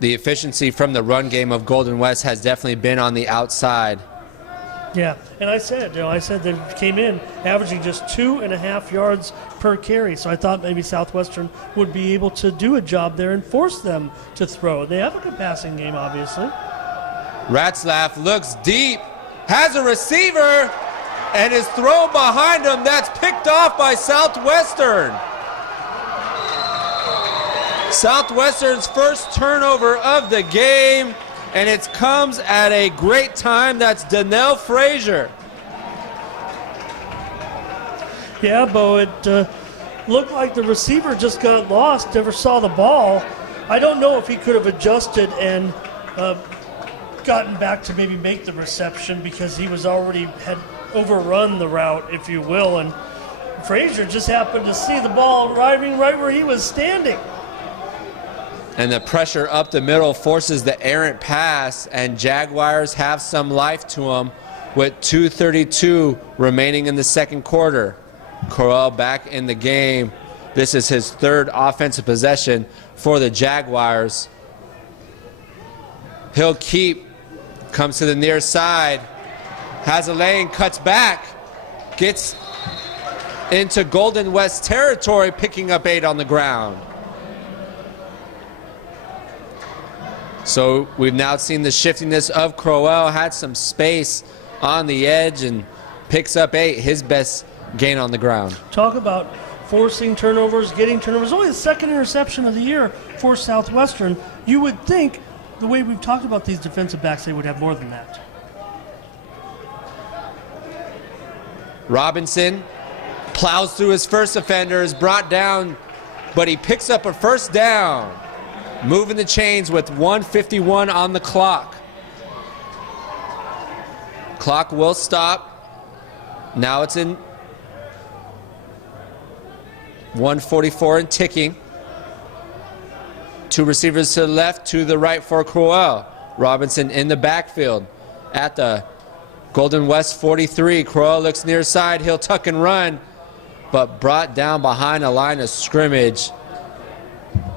the efficiency from the run game of Golden West has definitely been on the outside. Yeah, and I said they came in averaging just 2.5 yards per carry, so I thought maybe Southwestern would be able to do a job there and force them to throw. They have a good passing game, obviously. Ratzlaff looks deep, has a receiver, and is thrown behind him. That's picked off by Southwestern. Southwestern's first turnover of the game, and it comes at a great time. That's Donnell Frazier. Yeah, Bo, it looked like the receiver just got lost, never saw the ball. I don't know if he could have adjusted and gotten back to maybe make the reception because he was already had overrun the route, if you will, and Frazier just happened to see the ball arriving right where he was standing. And the pressure up the middle forces the errant pass, and Jaguars have some life to them with 2:32 remaining in the second quarter. Corral back in the game. This is his third offensive possession for the Jaguars. He'll keep, comes to the near side, has a lane, cuts back, gets into Golden West territory, picking up 8 on the ground. So we've now seen the shiftiness of Crowell, had some space on the edge and picks up 8, his best gain on the ground. Talk about forcing turnovers, getting turnovers. Only the second interception of the year for Southwestern. You would think, the way we've talked about these defensive backs, they would have more than that. Robinson plows through his first offender, is brought down, but he picks up a first down. Moving the chains with 1:51 on the clock. Clock will stop. Now it's in 1:44 and ticking. 2 receivers to the left, to the right for Crowell. Robinson in the backfield at the Golden West 43. Crowell looks near side. He'll tuck and run, but brought down behind a line of scrimmage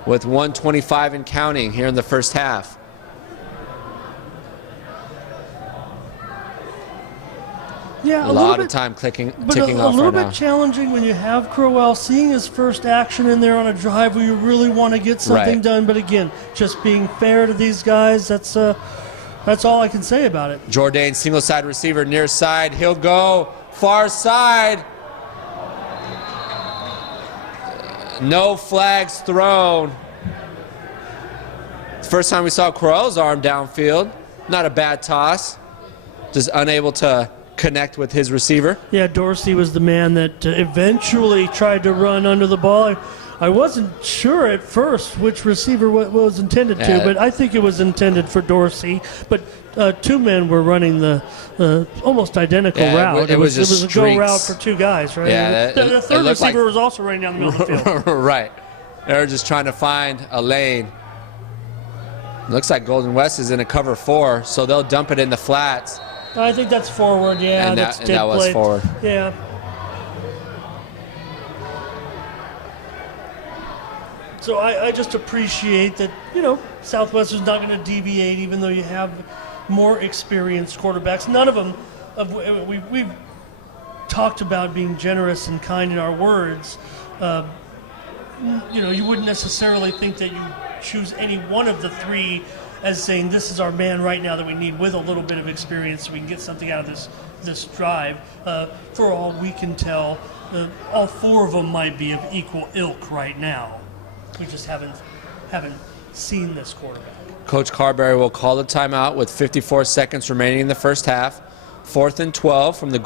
with 1:25 and counting here in the first half. Yeah, a lot of time ticking off right now. A little bit challenging when you have Crowell seeing his first action in there on a drive where you really want to get something done. But again, just being fair to these guys, that's all I can say about it. Jourdain, single side receiver, near side. He'll go far side. No flags thrown. First time we saw Crowell's arm downfield. Not a bad toss. Just unable to connect with his receiver. Yeah, Dorsey was the man that eventually tried to run under the ball. I wasn't sure at first which receiver was intended to, but I think it was intended for Dorsey. But 2 men were running the almost identical route. It was a go route for 2 guys, right? Yeah, the third receiver was also running down the middle of the field. Right. They're just trying to find a lane. Looks like Golden West is in a cover 4, so they'll dump it in the flats. I think that's forward, yeah. And that was forward. Yeah. So I just appreciate that, Southwestern's not going to deviate even though you have more experienced quarterbacks. None of them, we've talked about being generous and kind in our words. You wouldn't necessarily think that you choose any one of the 3 as saying this is our man right now that we need with a little bit of experience so we can get something out of this drive. For all we can tell, all 4 of them might be of equal ilk right now. We just haven't seen this quarterback. Coach Carberry will call the timeout with 54 seconds remaining in the first half. 4th and 12 from the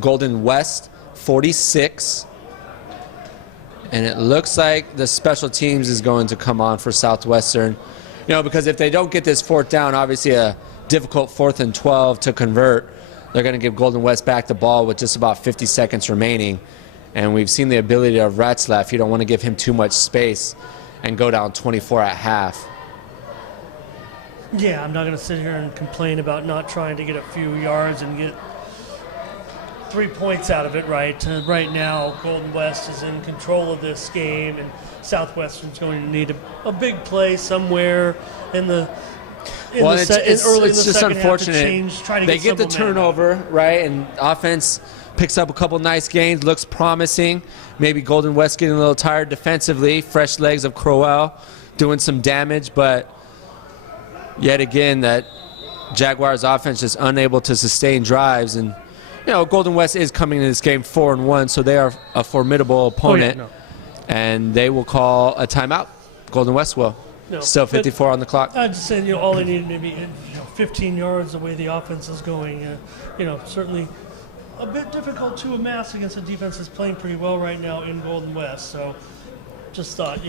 Golden West 46. And it looks like the special teams is going to come on for Southwestern. Because if they don't get this 4th down, obviously a difficult 4th and 12 to convert. They're going to give Golden West back the ball with just about 50 seconds remaining. And we've seen the ability of Ratzlaff. You don't want to give him too much space and go down 24 at half. Yeah, I'm not going to sit here and complain about not trying to get a few yards and get 3 points out of it, right? Right now, Golden West is in control of this game, and Southwestern's going to need a big play somewhere in the early in the just second unfortunate. half to change, try to They get the turnover, right, and offense picks up a couple nice gains, looks promising. Maybe Golden West getting a little tired defensively. Fresh legs of Crowell doing some damage, but yet again, that Jaguars offense just unable to sustain drives. And, you know, Golden West is coming into this game 4-1, so they are a formidable opponent. And they will call a timeout. Golden West will. Still 54 on the clock. I'm just saying, all they need maybe 15 yards the way the offense is going. Certainly a bit difficult to amass against a defense that's playing pretty well right now in Golden West. So just thought,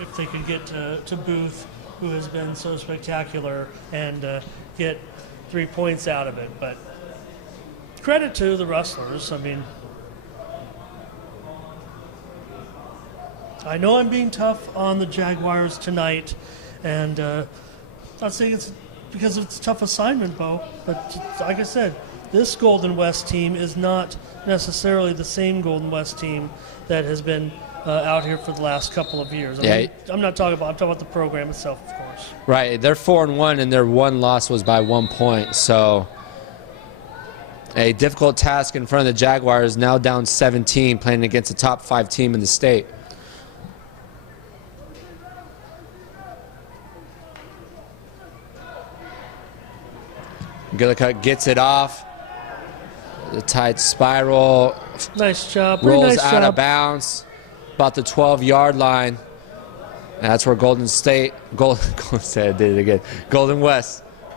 if they could get to Booth, who has been so spectacular, and get 3 points out of it. But credit to the Rustlers. I mean, I know I'm being tough on the Jaguars tonight, and not saying it's because it's a tough assignment, Bo, but like I said, this Golden West team is not necessarily the same Golden West team that has been out here for the last couple of years. I'm talking about the program itself, of course. Right, they're 4-1, and their one loss was by 1 point, so a difficult task in front of the Jaguars, now down 17, playing against a top 5 team in the state. Gillicutt gets it off. The tight spiral. Nice job. Rolls out of bounds. About the 12-yard line. And that's where Golden West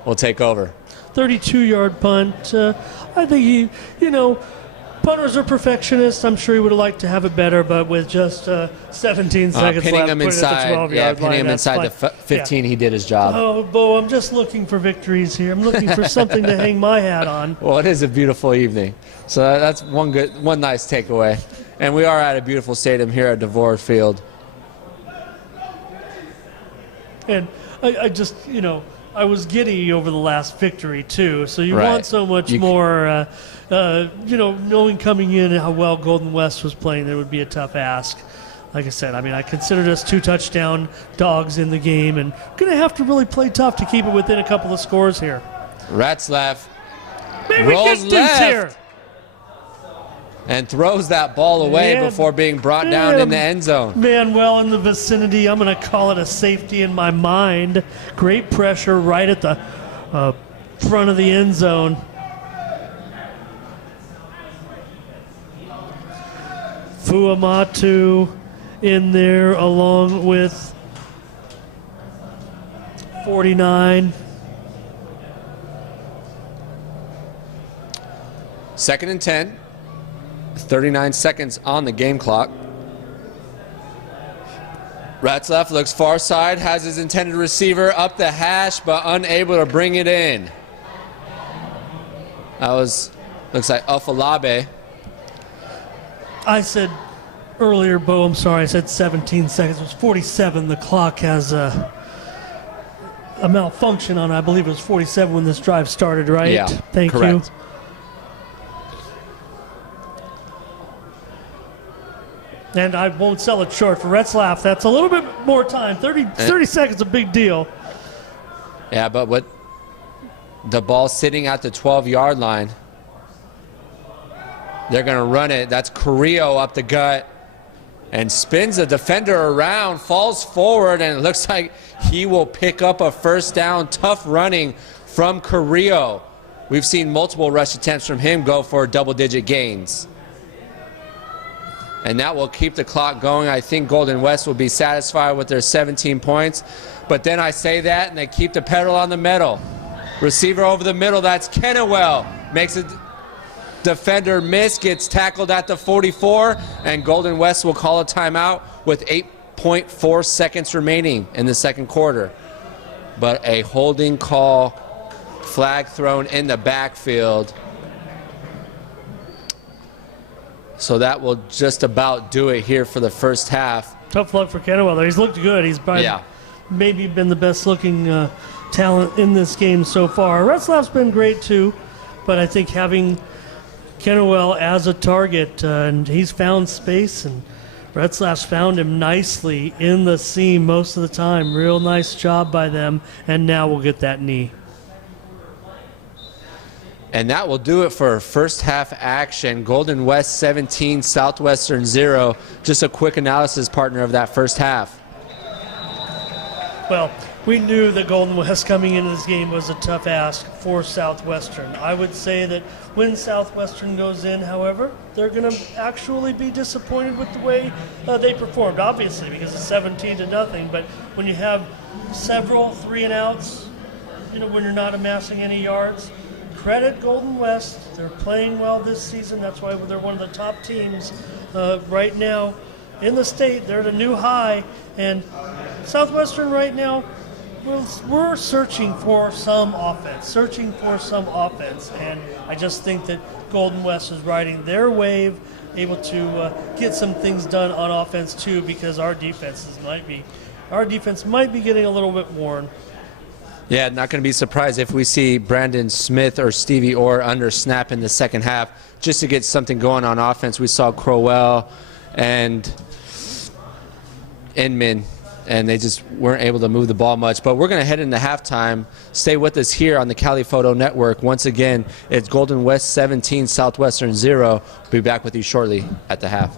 will take over. 32-yard punt. I think punters are perfectionists. I'm sure he would have liked to have it better, but with just 17 seconds pinning left, him inside, pinning him inside the 15, he did his job. Oh, Bo, I'm just looking for victories here. I'm looking for something to hang my hat on. Well, it is a beautiful evening, so that's one nice takeaway. And we are at a beautiful stadium here at Devore Field. And I just, I was giddy over the last victory too. So you want so much more. Knowing coming in how well Golden West was playing, there would be a tough ask. Like I said, I considered us 2 touchdown dogs in the game, and going to have to really play tough to keep it within a couple of scores here. Ratzlaff rolls left here and throws that ball away before being brought down in the end zone. Well in the vicinity. I'm going to call it a safety in my mind. Great pressure right at the front of the end zone. Fuamatu in there along with 49. 2nd and 10. 39 seconds on the game clock. Ratzlaff looks far side, has his intended receiver up the hash, but unable to bring it in. Looks like Ufalabe. I said earlier, Bo, I'm sorry, I said 17 seconds. It was 47. The clock has a malfunction on it. I believe it was 47 when this drive started, right? Yeah, Thank correct. you. And I won't sell it short for Ratzlaff. That's a little bit more time. 30 seconds, a big deal. Yeah, but with the ball sitting at the 12-yard line, they're going to run it. That's Carrillo up the gut and spins the defender around, falls forward, and it looks like he will pick up a first down. Tough running from Carrillo. We've seen multiple rush attempts from him go for double-digit gains. And that will keep the clock going. I think Golden West will be satisfied with their 17 points. But then I say that, and they keep the pedal on the metal. Receiver over the middle, that's Kennewell. Makes a defender miss, gets tackled at the 44, and Golden West will call a timeout with 8.4 seconds remaining in the second quarter. But a holding call, flag thrown in the backfield. So that will just about do it here for the first half. Tough luck for Kennewell there. He's looked good. He's maybe been the best looking talent in this game so far. Retzlaff's been great too, but I think having Kennewell as a target, and he's found space, and Retzlaff's found him nicely in the seam most of the time. Real nice job by them, and now we'll get that knee. And that will do it for first half action. Golden West 17, Southwestern 0. Just a quick analysis, partner, of that first half. Well, we knew that Golden West coming into this game was a tough ask for Southwestern. I would say that when Southwestern goes in, however, they're going to actually be disappointed with the way they performed, obviously, because it's 17-0. But when you have several 3-and-outs, when you're not amassing any yards, credit Golden West. They're playing well this season. That's why they're one of the top teams right now in the state. They're at a new high. And Southwestern right now, we're searching for some offense, and I just think that Golden West is riding their wave, able to get some things done on offense too, because our defense might be getting a little bit worn. Yeah, not going to be surprised if we see Brandon Smith or Stevie Orr under snap in the second half just to get something going on offense. We saw Crowell and Inman, and they just weren't able to move the ball much. But we're going to head into halftime. Stay with us here on the Cali Photo Network. Once again, it's Golden West 17, Southwestern 0. We'll be back with you shortly at the half.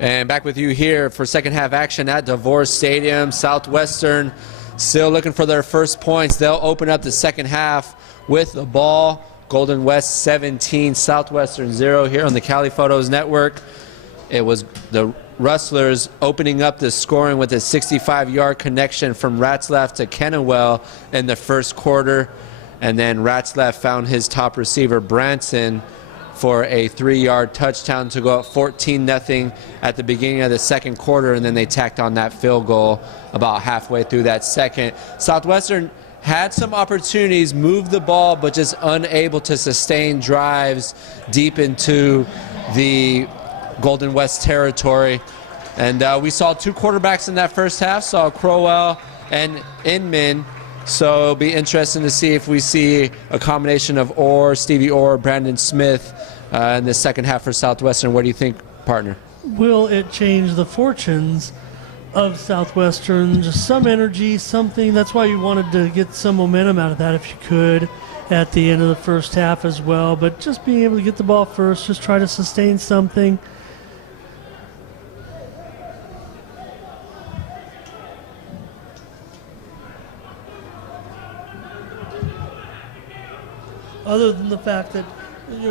And back with you here for second half action at Devore Stadium. Southwestern still looking for their first points. They'll open up the second half with the ball. Golden West 17, Southwestern 0 here on the Cali Photos Network. It was the Rustlers opening up the scoring with a 65-yard connection from Ratzlaff to Kennewell in the first quarter. And then Ratzlaff found his top receiver, Branson, for a 3-yard touchdown to go up 14-0 at the beginning of the second quarter, and then they tacked on that field goal about halfway through that second. Southwestern had some opportunities, moved the ball, but just unable to sustain drives deep into the Golden West territory. And we saw two quarterbacks in that first half, saw Crowell and Inman. So it'll be interesting to see if we see a combination of Stevie Orr, Brandon Smith in the second half for Southwestern. What do you think, partner? Will it change the fortunes of Southwestern? Just some energy, something. That's why you wanted to get some momentum out of that if you could at the end of the first half as well. But just being able to get the ball first, just try to sustain something. Other than the fact that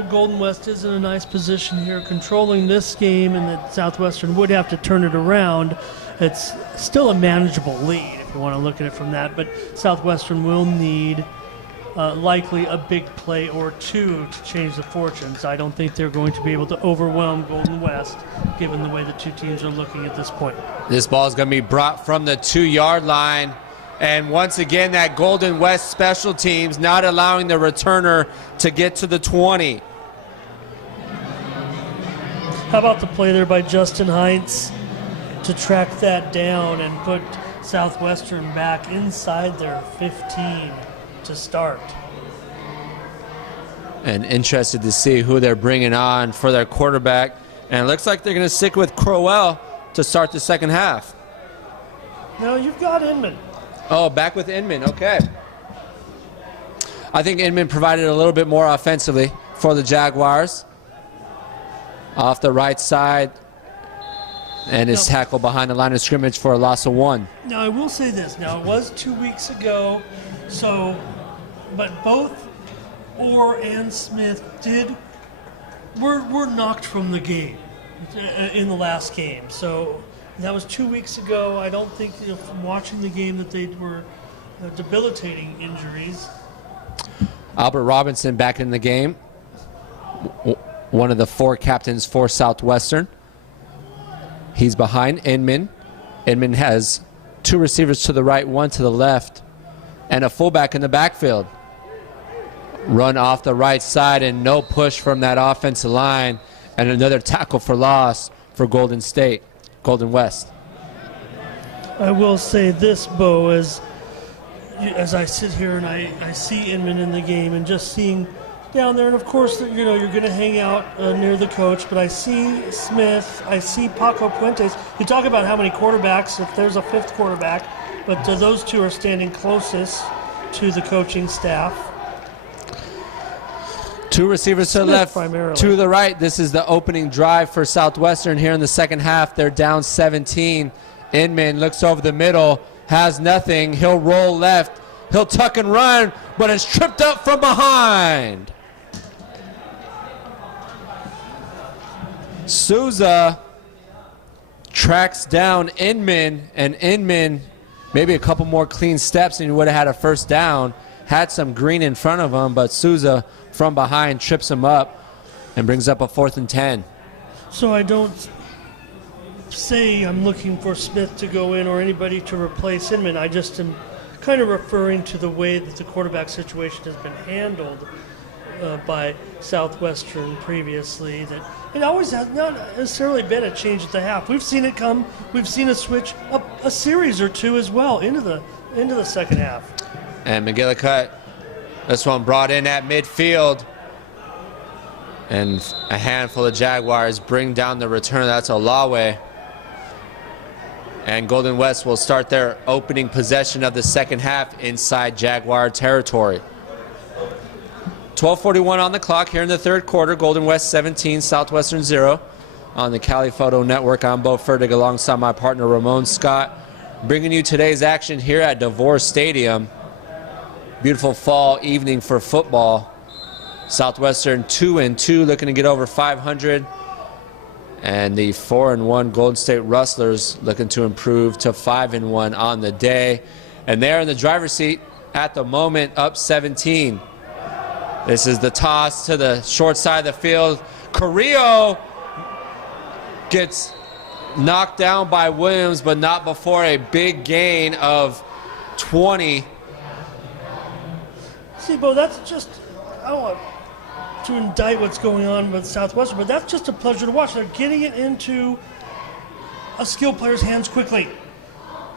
Golden West is in a nice position here controlling this game, and that Southwestern would have to turn it around, it's still a manageable lead if you want to look at it from that. But Southwestern will need likely a big play or two to change the fortunes. I don't think they're going to be able to overwhelm Golden West given the way the two teams are looking at this point. This ball is going to be brought from the 2-yard line. And once again, that Golden West special teams not allowing the returner to get to the 20. How about the play there by Justin Heinz to track that down and put Southwestern back inside their 15 to start. And interested to see who they're bringing on for their quarterback. And it looks like they're going to stick with Crowell to start the second half. No, you've got Inman. Oh, back with Inman. Okay. I think Inman provided a little bit more offensively for the Jaguars. Off the right side. And his tackle behind the line of scrimmage for a loss of 1. Now, I will say this. Now, it was 2 weeks ago, but both Orr and Smith were knocked from the game in the last game. So that was 2 weeks ago. I don't think from watching the game that they were debilitating injuries. Albert Robinson back in the game. One of the 4 captains for Southwestern. He's behind Inman. Inman has 2 receivers to the right, 1 to the left, and a fullback in the backfield. Run off the right side and no push from that offensive line, and another tackle for loss for Golden West. I will say this, Bo, as I sit here and I see Inman in the game and just seeing down there, and of course, you're going to hang out near the coach, but I see Smith, I see Paco Puentes. You talk about how many quarterbacks, if there's a 5th quarterback, but those 2 are standing closest to the coaching staff. 2 receivers to the left, primarily. to the right. This is the opening drive for Southwestern here in the second half. They're down 17. Inman looks over the middle, has nothing. He'll roll left. He'll tuck and run, but is tripped up from behind. Souza tracks down Inman, and Inman, maybe a couple more clean steps and he would have had a first down. Had some green in front of him, but Souza from behind trips him up and brings up a 4th and 10. So I don't say I'm looking for Smith to go in or anybody to replace Inman. I just am kind of referring to the way that the quarterback situation has been handled by Southwestern previously. That it always has not necessarily been a change at the half. We've seen it come. We've seen a switch a series or 2 as well into the second half. And McGillicuddy, this one brought in at midfield. And a handful of Jaguars bring down the return. That's Olawe. And Golden West will start their opening possession of the second half inside Jaguar territory. 12:41 on the clock here in the third quarter. Golden West 17, Southwestern 0. on the Cali Photo Network. I'm Bo Fertig alongside my partner Ramon Scott, bringing you today's action here at Devore Stadium. Beautiful fall evening for football. Southwestern 2-2, looking to get over 500. And the 4-1 Golden State Rustlers looking to improve to 5-1 on the day. And they're in the driver's seat at the moment, up 17. This is the toss to the short side of the field. Carrillo gets knocked down by Williams, but not before a big gain of 20. See, Bo, that's just, I don't want to indict what's going on with Southwestern, but that's just a pleasure to watch. They're getting it into a skilled player's hands quickly.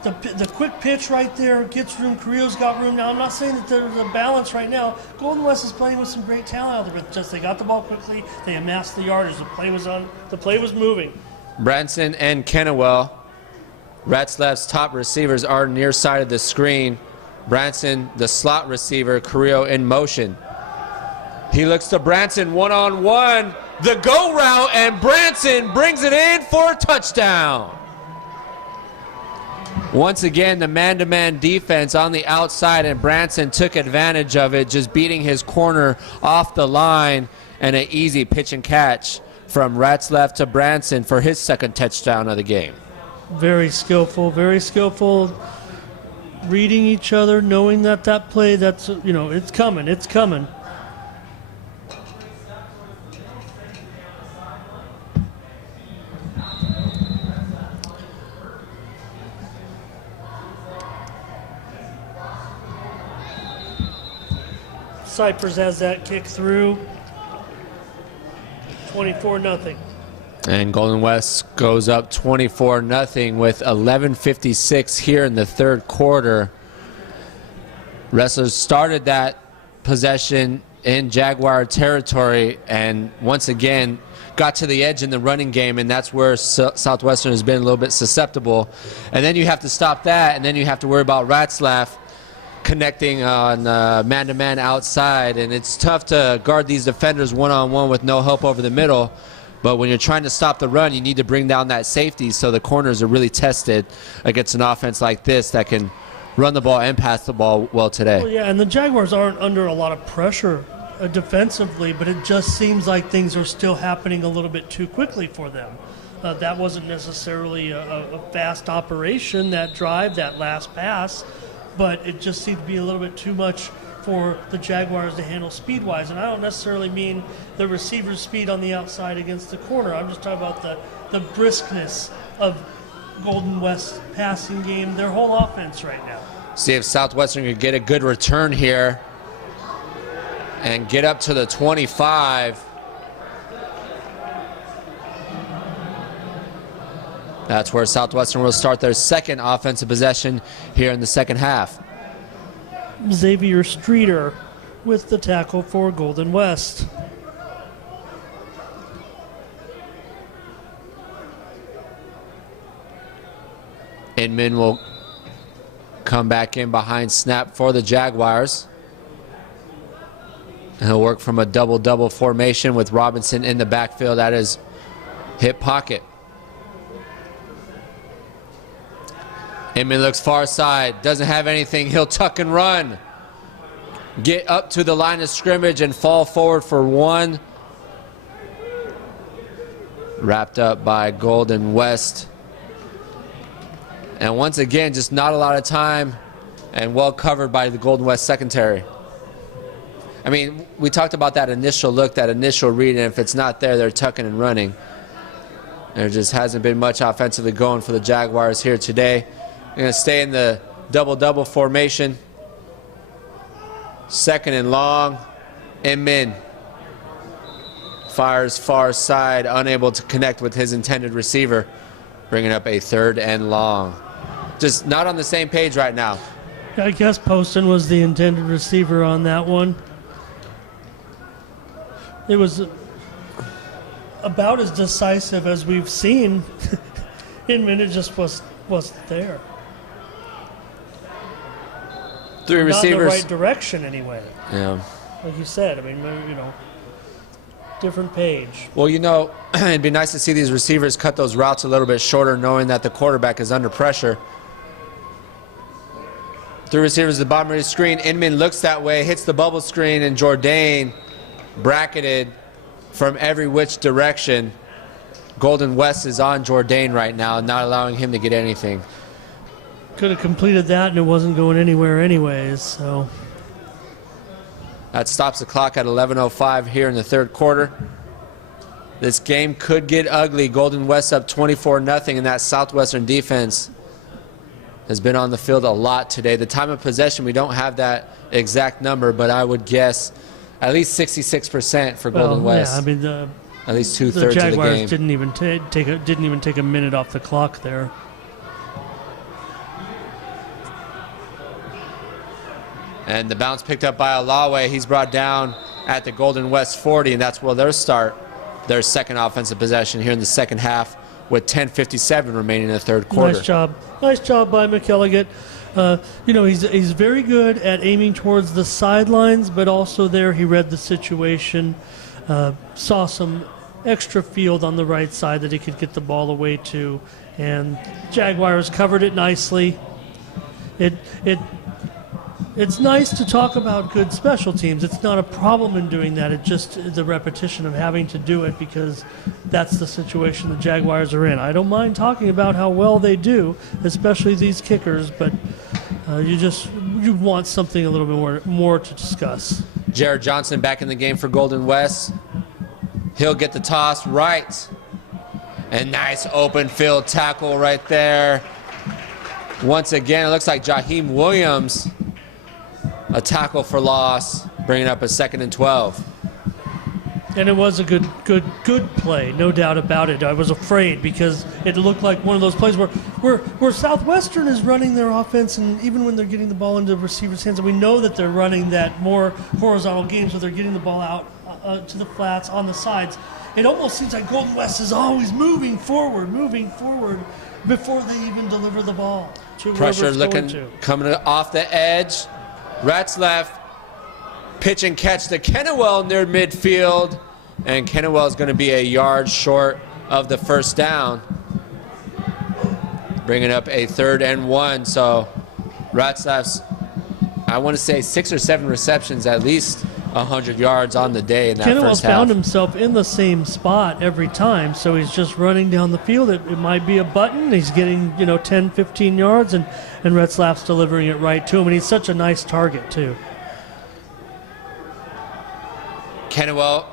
The quick pitch right there gets room. Carrillo's got room. Now, I'm not saying that there's a balance right now. Golden West is playing with some great talent out there, but just they got the ball quickly. They amassed the yardage. The play was on. The play was moving. Branson and Kennewell, Ratzlaff's top receivers, are near side of the screen. Branson, the slot receiver, Carrillo in motion. He looks to Branson one-on-one. The go route, and Branson brings it in for a touchdown. Once again, the man-to-man defense on the outside, and Branson took advantage of it, just beating his corner off the line, and an easy pitch and catch from Ratzlaff to Branson for his second touchdown of the game. Very skillful, reading each other, knowing that play, that's, it's coming, it's coming. Cypress has that kick through. 24-0. And Golden West goes up 24-0 with 11:56 here in the third quarter. Wrestlers started that possession in Jaguar territory and once again got to the edge in the running game, and that's where Southwestern has been a little bit susceptible. And then you have to stop that, and then you have to worry about Ratzlaff connecting on man-to-man outside, and it's tough to guard these defenders one-on-one with no help over the middle. But when you're trying to stop the run, you need to bring down that safety so the corners are really tested against an offense like this that can run the ball and pass the ball well today. Well, yeah, and the Jaguars aren't under a lot of pressure defensively, but it just seems like things are still happening a little bit too quickly for them. That wasn't necessarily a fast operation, that drive, that last pass, but it just seemed to be a little bit too much for the Jaguars to handle speed-wise. And I don't necessarily mean the receiver's speed on the outside against the corner. I'm just talking about the briskness of Golden West's passing game, their whole offense right now. See if Southwestern could get a good return here and get up to the 25. That's where Southwestern will start their second offensive possession here in the second half. Xavier Streeter with the tackle for Golden West. Inman will come back in behind snap for the Jaguars. And he'll work from a double-double formation with Robinson in the backfield at his hip pocket. Inman looks far side, doesn't have anything. He'll tuck and run. Get up to the line of scrimmage and fall forward for one. Wrapped up by Golden West. And once again, just not a lot of time and well covered by the Golden West secondary. I mean, we talked about that initial look, that initial read, and if it's not there, they're tucking and running. There just hasn't been much offensively going for the Jaguars here today. They're going to stay in the double-double formation. Second and long. Inman fires far side, unable to connect with his intended receiver, bringing up a third and long. Just not on the same page right now. I guess Poston was the intended receiver on that one. It was about as decisive as we've seen. Inman, it just wasn't there. Three receivers. Not in the right direction anyway. Yeah. Like you said, I mean, different page. Well, you know, it'd be nice to see these receivers cut those routes a little bit shorter, knowing that the quarterback is under pressure. 3 receivers at the bottom of the screen. Inman looks that way, hits the bubble screen, and Jourdain bracketed from every which direction. Golden West is on Jourdain right now, not allowing him to get anything. Could have completed that, and it wasn't going anywhere anyways, so. That stops the clock at 11:05 here in the third quarter. This game could get ugly. Golden West up 24-0, and that Southwestern defense has been on the field a lot today. The time of possession, we don't have that exact number, but I would guess at least 66% for Golden West. Yeah, I mean, at least 2/3 the of the game. Jaguars didn't even take a minute off the clock there. And the bounce picked up by Alawe. He's brought down at the Golden West 40, and that's where they'll start their second offensive possession here in the second half with 10:57 remaining in the third quarter. Nice job by McElligott. You know, he's very good at aiming towards the sidelines, but also there he read the situation, saw some extra field on the right side that he could get the ball away to, and Jaguars covered it nicely. It's nice to talk about good special teams. It's not a problem in doing that. It's just the repetition of having to do it because that's the situation the Jaguars are in. I don't mind talking about how well they do, especially these kickers, but you want something a little bit more to discuss. Jared Johnson back in the game for Golden West. He'll get the toss right. And nice open field tackle right there. Once again, it looks like Jaheim Williams. A tackle for loss, bringing up a 2nd and 12. And it was a good play, no doubt about it. I was afraid because it looked like one of those plays where Southwestern is running their offense, and even when they're getting the ball into the receiver's hands, and we know that they're running that more horizontal games where they're getting the ball out to the flats on the sides. It almost seems like Golden West is always moving forward before they even deliver the ball. Pressure looking, coming off the edge. Ratzlaff, pitch and catch to Kennewell near midfield, and Kennewell is going to be a yard short of the first down, bringing up a 3rd and 1. So Ratzlaff's, I want to say 6 or 7 receptions, at least 100 yards on the day in that first half. Kennewell found himself in the same spot every time, so he's just running down the field. It might be a button. He's getting 10, 15 yards, and Retzlaff's delivering it right to him, and he's such a nice target too. Retzlaff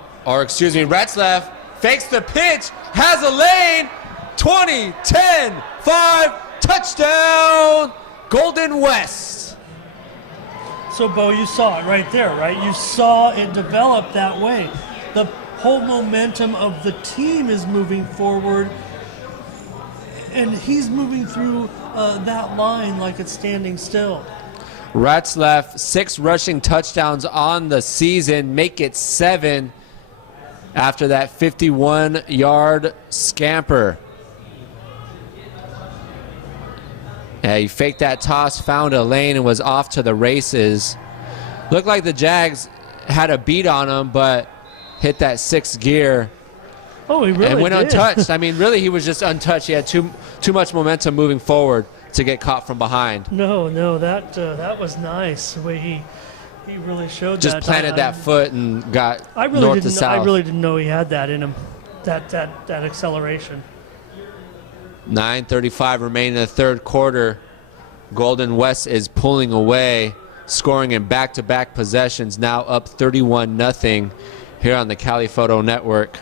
fakes the pitch, has a lane, 20, 10, 5, touchdown, Golden West. So, Bo, you saw it right there, right? You saw it develop that way. The whole momentum of the team is moving forward, and he's moving through that line like it's standing still. Ratzlaff, 6 rushing touchdowns on the season, make it 7 after that 51-yard scamper. Yeah, he faked that toss, found a lane, and was off to the races. Looked like the Jags had a beat on him, but hit that 6th gear. Oh, he really and went did. untouched. I mean, really, he was just untouched. He had too much momentum moving forward to get caught from behind. No, that was nice. The way he really showed just that. Just planted that foot and got north to south. I really didn't know he had that in him, that acceleration. 9:35 remaining in the third quarter. Golden West is pulling away, scoring in back-to-back possessions, now up 31-0 here on the Cali Photo Network.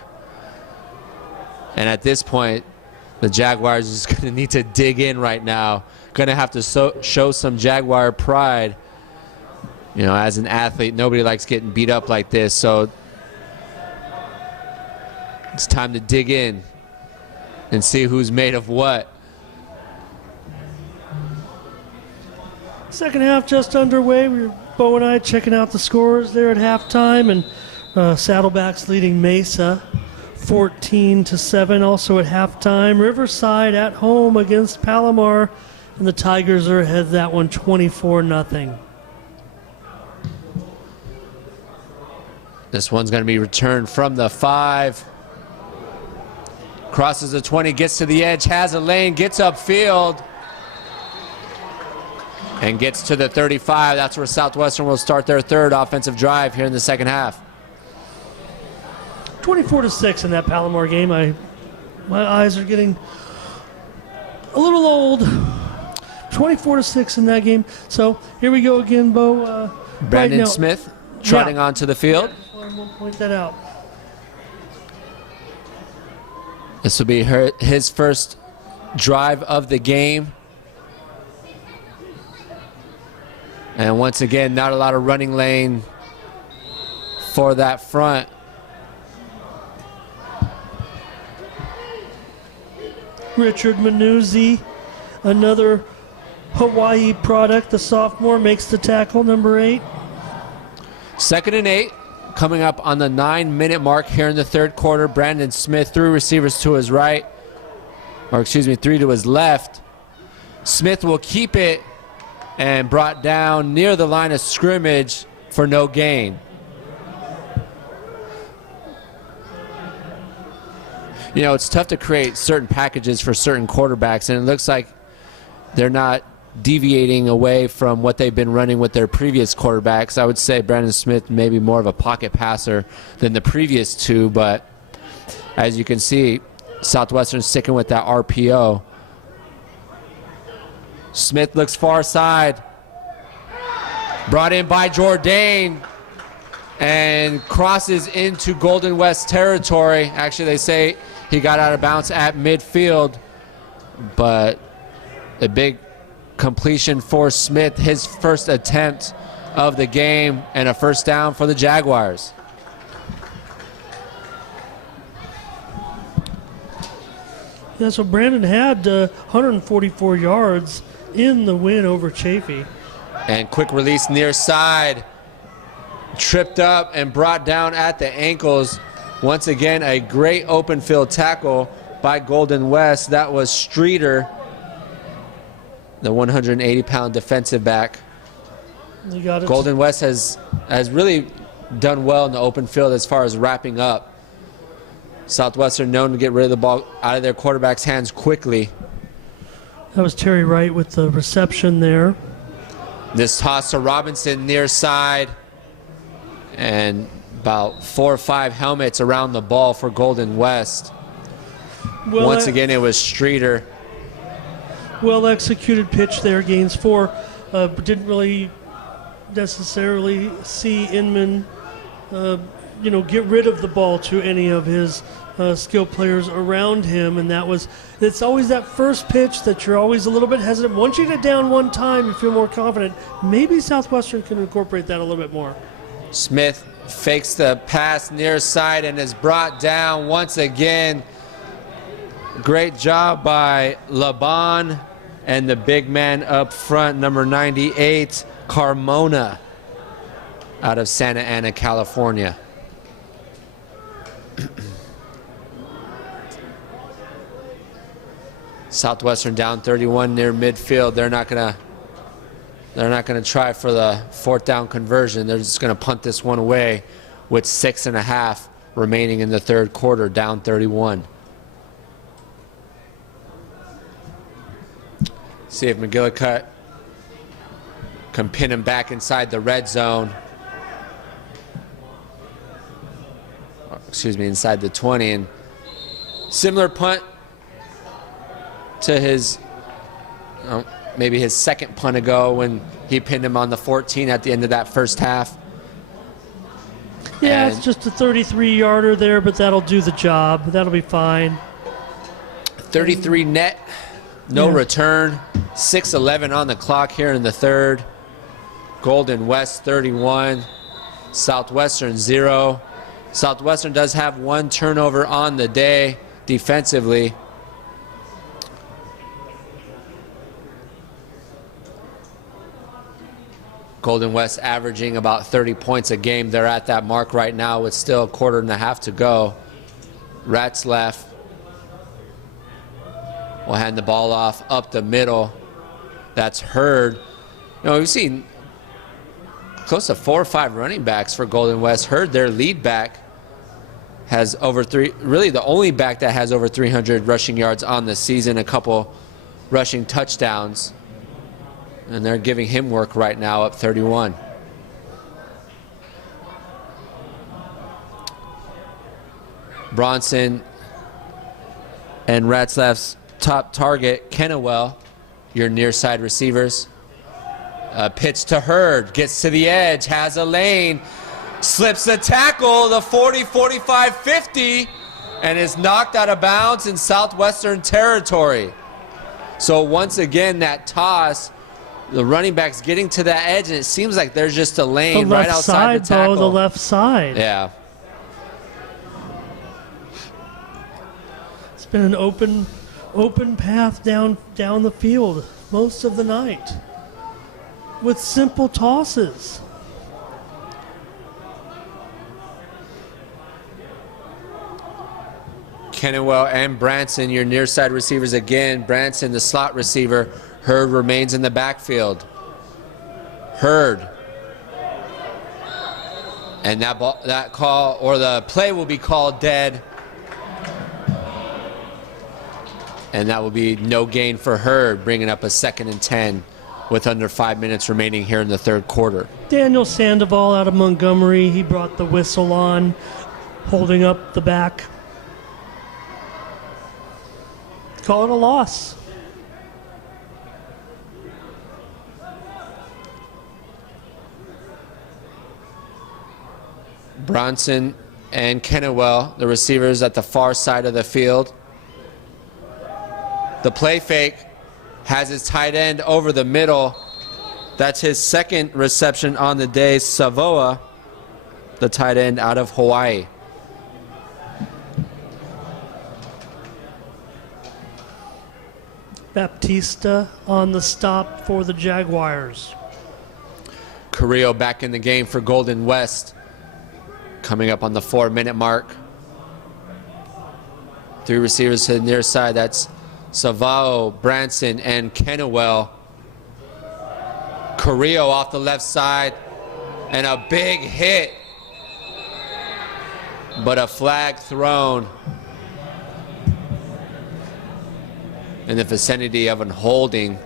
And at this point, the Jaguars is going to need to dig in right now. Going to have to show some Jaguar pride. You know, as an athlete, nobody likes getting beat up like this, so it's time to dig in and see who's made of what. Second half just underway. Bo and I checking out the scores there at halftime, and Saddlebacks leading Mesa 14-7. Also at halftime, Riverside at home against Palomar, and the Tigers are ahead that one 24-0. This one's going to be returned from the 5. Crosses the 20, gets to the edge, has a lane, gets upfield, and gets to the 35. That's where Southwestern will start their third offensive drive here in the second half. 24-6 in that Palomar game. My eyes are getting a little old. 24-6 in that game. So here we go again, Bo. Brandon right now, Smith trotting onto the field. We'll point that out. This will be his first drive of the game. And once again, not a lot of running lane for that front. Richard Manuzzi, another Hawaii product, the sophomore, makes the tackle, number 8. 2nd and 8, coming up on the 9-minute mark here in the third quarter. Brandon Smith, 3 receivers to his right, or excuse me, 3 to his left. Smith will keep it and brought down near the line of scrimmage for no gain. You know, it's tough to create certain packages for certain quarterbacks, and it looks like they're not deviating away from what they've been running with their previous quarterbacks. I would say Brandon Smith may be more of a pocket passer than the previous 2, but as you can see, Southwestern sticking with that RPO. Smith looks far side. Brought in by Jourdain and crosses into Golden West territory. Actually, they say he got out of bounds at midfield, but a big completion for Smith, his first attempt of the game, and a first down for the Jaguars. Yeah, so Brandon had 144 yards in the win over Chafee. And quick release near side. Tripped up and brought down at the ankles. Once again, a great open field tackle by Golden West. That was Streeter, the 180-pound defensive back. You got it. Golden West has really done well in the open field as far as wrapping up. Southwestern known to get rid of the ball out of their quarterback's hands quickly. That was Terry Wright with the reception there. This toss to Robinson near side, and about 4 or 5 helmets around the ball for Golden West. Well, once again, it was Streeter. Well executed pitch there, gains 4. Didn't really necessarily see Inman, get rid of the ball to any of his skill players around him, and it's always that first pitch that you're always a little bit hesitant. Once you get down one time, you feel more confident. Maybe Southwestern can incorporate that a little bit more. Smith fakes the pass near side and is brought down once again. Great job by Laban and the big man up front, number 98, Carmona, out of Santa Ana, California. Southwestern down 31 near midfield. They're not gonna try for the 4th down conversion. They're just gonna punt this one away with 6.5 remaining in the third quarter, down 31. See if McGillicuddy can pin him back inside the red zone. Excuse me, inside the 20. And similar punt to his, maybe his second punt ago when he pinned him on the 14 at the end of that first half. Yeah, it's just a 33-yarder there, but that'll do the job. That'll be fine. 33 net, no return. 6:11 on the clock here in the third. Golden West 31, Southwestern 0. Southwestern does have 1 turnover on the day defensively. Golden West averaging about 30 points a game. They're at that mark right now with still a 1.25 to go. Rats left. We'll hand the ball off up the middle. That's Hurd. We've seen close to 4 or 5 running backs for Golden West. Hurd, their lead back, has over really the only back that has over 300 rushing yards on the season, a couple rushing touchdowns. And they're giving him work right now, up 31. Bronson and Ratzlaff's top target, Kennewell, your near side receivers. Pitch to Hurd, gets to the edge, has a lane, slips a tackle, the 40, 45, 50, and is knocked out of bounds in Southwestern territory. So once again, that toss, the running back's getting to that edge, and it seems like there's just a lane right outside the tackle. The left side. Yeah. It's been an open path down the field most of the night with simple tosses. Kennewell and Branson, your near side receivers again. Branson, the slot receiver. Hurd remains in the backfield. Hurd. And that call, or the play, will be called dead. And that will be no gain for Hurd, bringing up a 2nd and 10 with under 5 minutes remaining here in the third quarter. Daniel Sandoval out of Montgomery. He brought the whistle on, holding up the back. Call it a loss. Bronson and Kennewell, the receivers at the far side of the field. The play fake has his tight end over the middle. That's his 2nd reception on the day. Savoa, the tight end out of Hawaii. Baptista on the stop for the Jaguars. Carrillo back in the game for Golden West. Coming up on the 4-minute mark. 3 receivers to the near side. That's Savao, Branson, and Kennewell. Carrillo off the left side. And a big hit. But a flag thrown in the vicinity of an holding.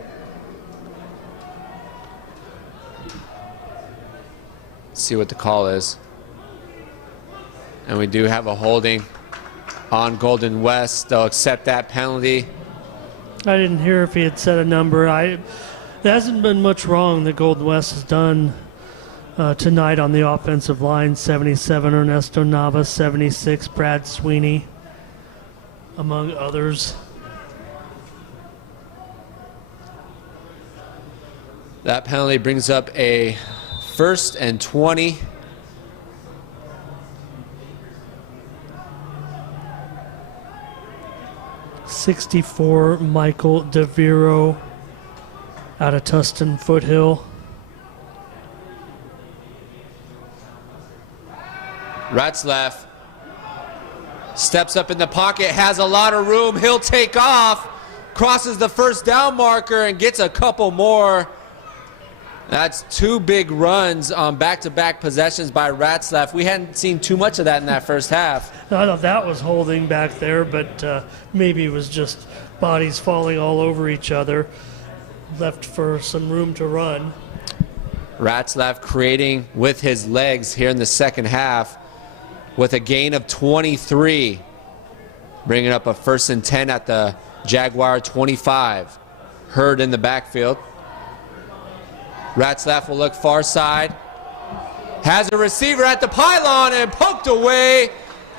Let's see what the call is. And we do have a holding on Golden West. They'll accept that penalty. I didn't hear if he had said a number. There hasn't been much wrong that Golden West has done tonight on the offensive line. 77 Ernesto Navas, 76 Brad Sweeney, among others. That penalty brings up a 1st and 20. '64 Michael Devore out of Tustin Foothill. Ratzlaff steps up in the pocket, has a lot of room. He'll take off, crosses the 1st down marker, and gets a couple more. That's 2 big runs on back-to-back possessions by Ratzlaff. We hadn't seen too much of that in that first half. I thought that was holding back there, but maybe it was just bodies falling all over each other. Left for some room to run. Ratzlaff creating with his legs here in the second half with a gain of 23. Bringing up a 1st and 10 at the Jaguar 25. Hurd in the backfield. Ratzlaff will look far side. Has a receiver at the pylon and poked away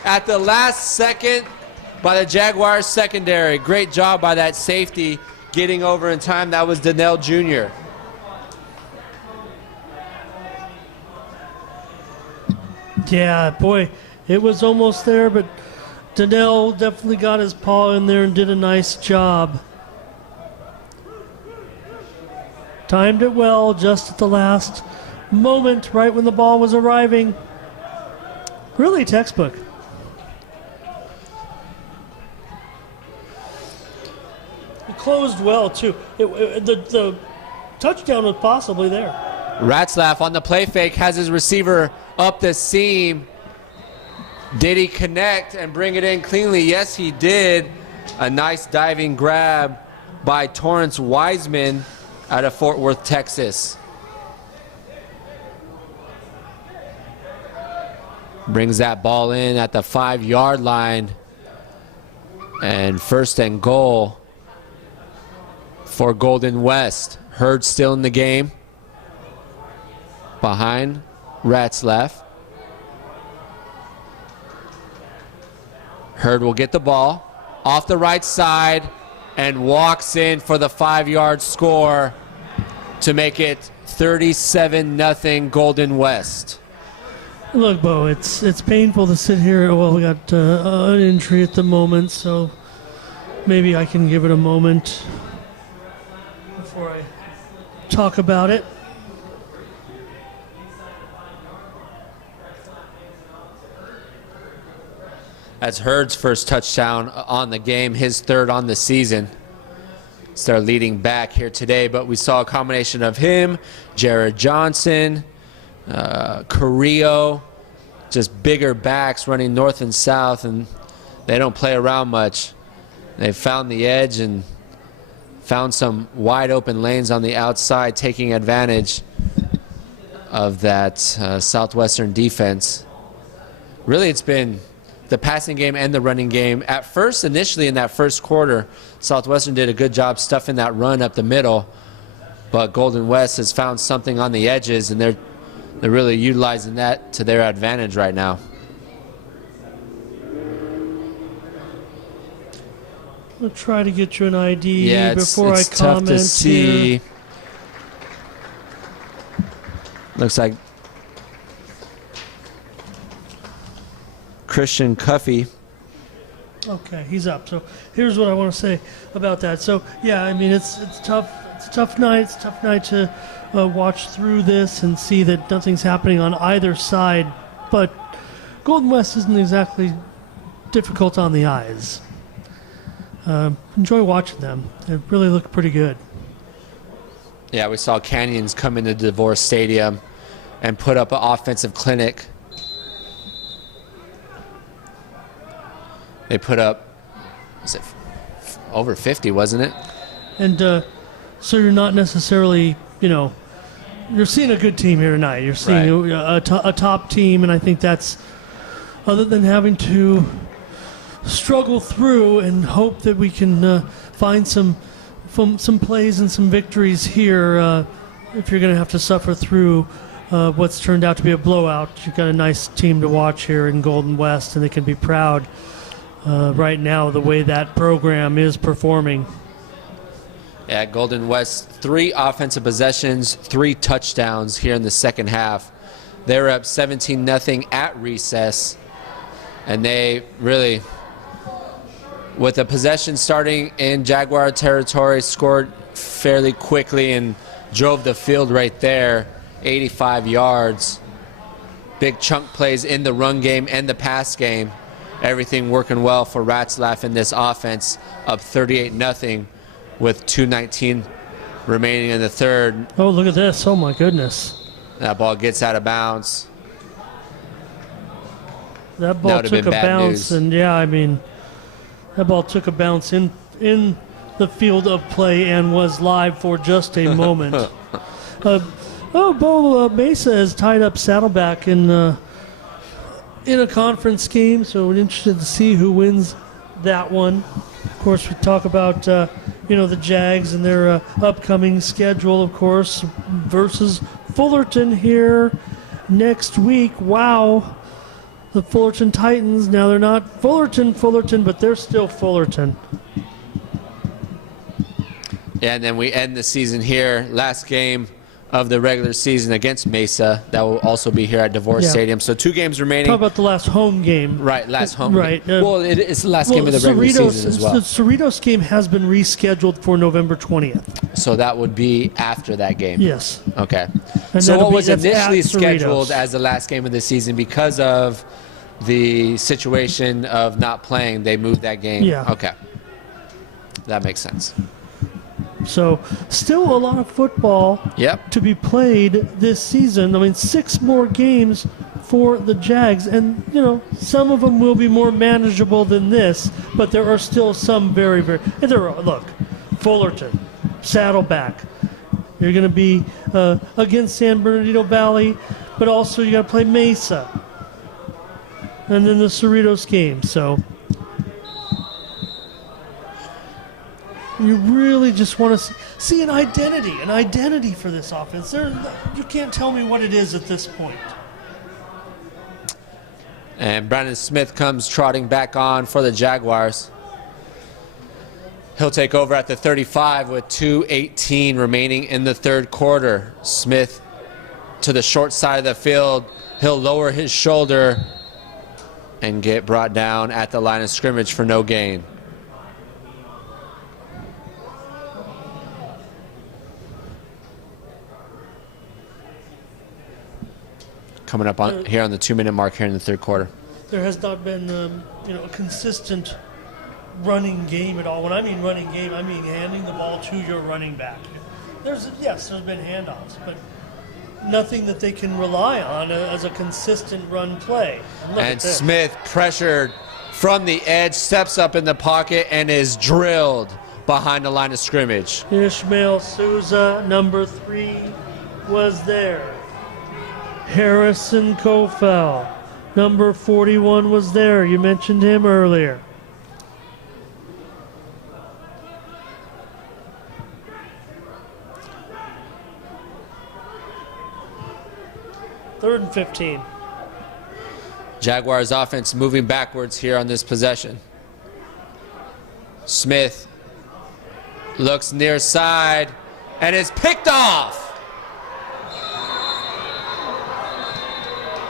at the last second by the Jaguars secondary. Great job by that safety getting over in time. That was Donnell Jr. Yeah, boy, it was almost there, but Donnell definitely got his paw in there and did a nice job. Timed it well just at the last moment, right when the ball was arriving. Really textbook. It closed well, too. The touchdown was possibly there. Ratzlaff on the play fake has his receiver up the seam. Did he connect and bring it in cleanly? Yes, he did. A nice diving grab by Torrance Wiseman out of Fort Worth, Texas. Brings that ball in at the 5-yard line. And first and goal for Golden West. Hurd still in the game. Behind Ratzlaff. Hurd will get the ball off the right side and walks in for the 5-yard score to make it 37-0 Golden West. Look, Bo, it's painful to sit here. Well, we got an injury at the moment, so maybe I can give it a moment before I talk about it. That's Hurd's first touchdown on the game, his third on the season. It's their leading back here today, but we saw a combination of him, Jared Johnson, Carrillo, just bigger backs running north and south, and they don't play around much. They found the edge and found some wide open lanes on the outside, taking advantage of that Southwestern defense. Really, it's been the passing game and the running game. At first, initially in that first quarter, Southwestern did a good job stuffing that run up the middle, but Golden West has found something on the edges, and they're really utilizing that to their advantage right now. I'll try to get you an ID before it's I comment tough to see. here. Looks like Christian Cuffey. Okay, he's up. So here's what I want to say about that. So yeah, I mean it's tough. It's a tough night. It's a tough night to watch through this and see that nothing's happening on either side. But Golden West isn't exactly difficult on the eyes. Enjoy watching them. They really look pretty good. Yeah, we saw Canyons come into Devore Stadium and put up an offensive clinic. They put up, was it over 50, wasn't it? And so you're not necessarily, you're seeing a good team here tonight. You're seeing a top team, and I think that's, other than having to struggle through and hope that we can find some plays and some victories here, if you're going to have to suffer through what's turned out to be a blowout. You've got a nice team to watch here in Golden West, and they can be proud right now the way that program is performing. Yeah, Golden West, 3 offensive possessions, 3 touchdowns here in the second half. They're up 17-0 at recess, and they really, with a possession starting in Jaguar territory, scored fairly quickly and drove the field right there, 85 yards. Big chunk plays in the run game and the pass game. Everything working well for Ratzlaff in this offense, up 38-0 with 2:19 remaining in the third. Oh, look at this. Oh, my goodness. That ball gets out of bounds. That ball took a bounce, and yeah, I mean, that ball took a bounce in the field of play and was live for just a moment. Bo Mesa has tied up Saddleback in a conference game, so we're interested to see who wins that one. Of course, we talk about the Jags and their upcoming schedule, of course, versus Fullerton here next week. Wow. The Fullerton Titans, now they're not Fullerton, but they're still Fullerton. Yeah, and then we end the season here. Last game of the regular season against Mesa. That will also be here at Devore Stadium. So 2 games remaining. Talk about the last home game. Right, last home game. Well, it's the last game of the regular season as well. The Cerritos game has been rescheduled for November 20th. So that would be after that game? Yes. Okay. And so what was that's initially at scheduled Cerritos as the last game of the season, because of the situation of not playing, they moved that game? Yeah. Okay. That makes sense. So still a lot of football to be played this season. I mean, 6 more games for the Jags, and some of them will be more manageable than this, but there are still some very, very. Look, Fullerton, Saddleback. You're going to be against San Bernardino Valley, but also you got to play Mesa, and then the Cerritos game. So you really just want to see an identity for this offense. You can't tell me what it is at this point. And Brandon Smith comes trotting back on for the Jaguars. He'll take over at the 35 with 2:18 remaining in the third quarter. Smith to the short side of the field. He'll lower his shoulder and get brought down at the line of scrimmage for no gain. Coming up on here on the 2-minute mark here in the third quarter. There has not been a consistent running game at all. When I mean running game, I mean handing the ball to your running back. There's been handoffs, but nothing that they can rely on as a consistent run play. And Smith pressured from the edge, steps up in the pocket, and is drilled behind the line of scrimmage. Ishmael Souza, number 3, was there. Harrison Kofel, number 41, was there. You mentioned him earlier. Third and 15. Jaguars offense moving backwards here on this possession. Smith looks near side and is picked off.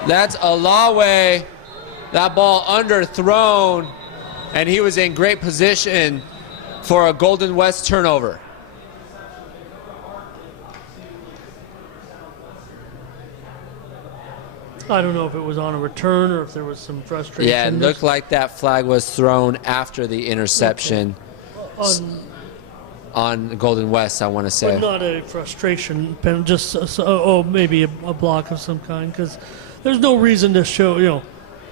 That's Alawe. That ball underthrown, and he was in great position for a Golden West turnover. I don't know if it was on a return or if there was some frustration. Yeah, it looked like that flag was thrown after the interception on Golden West, I want to say. But not a frustration, just maybe a block of some kind, because there's no reason to show,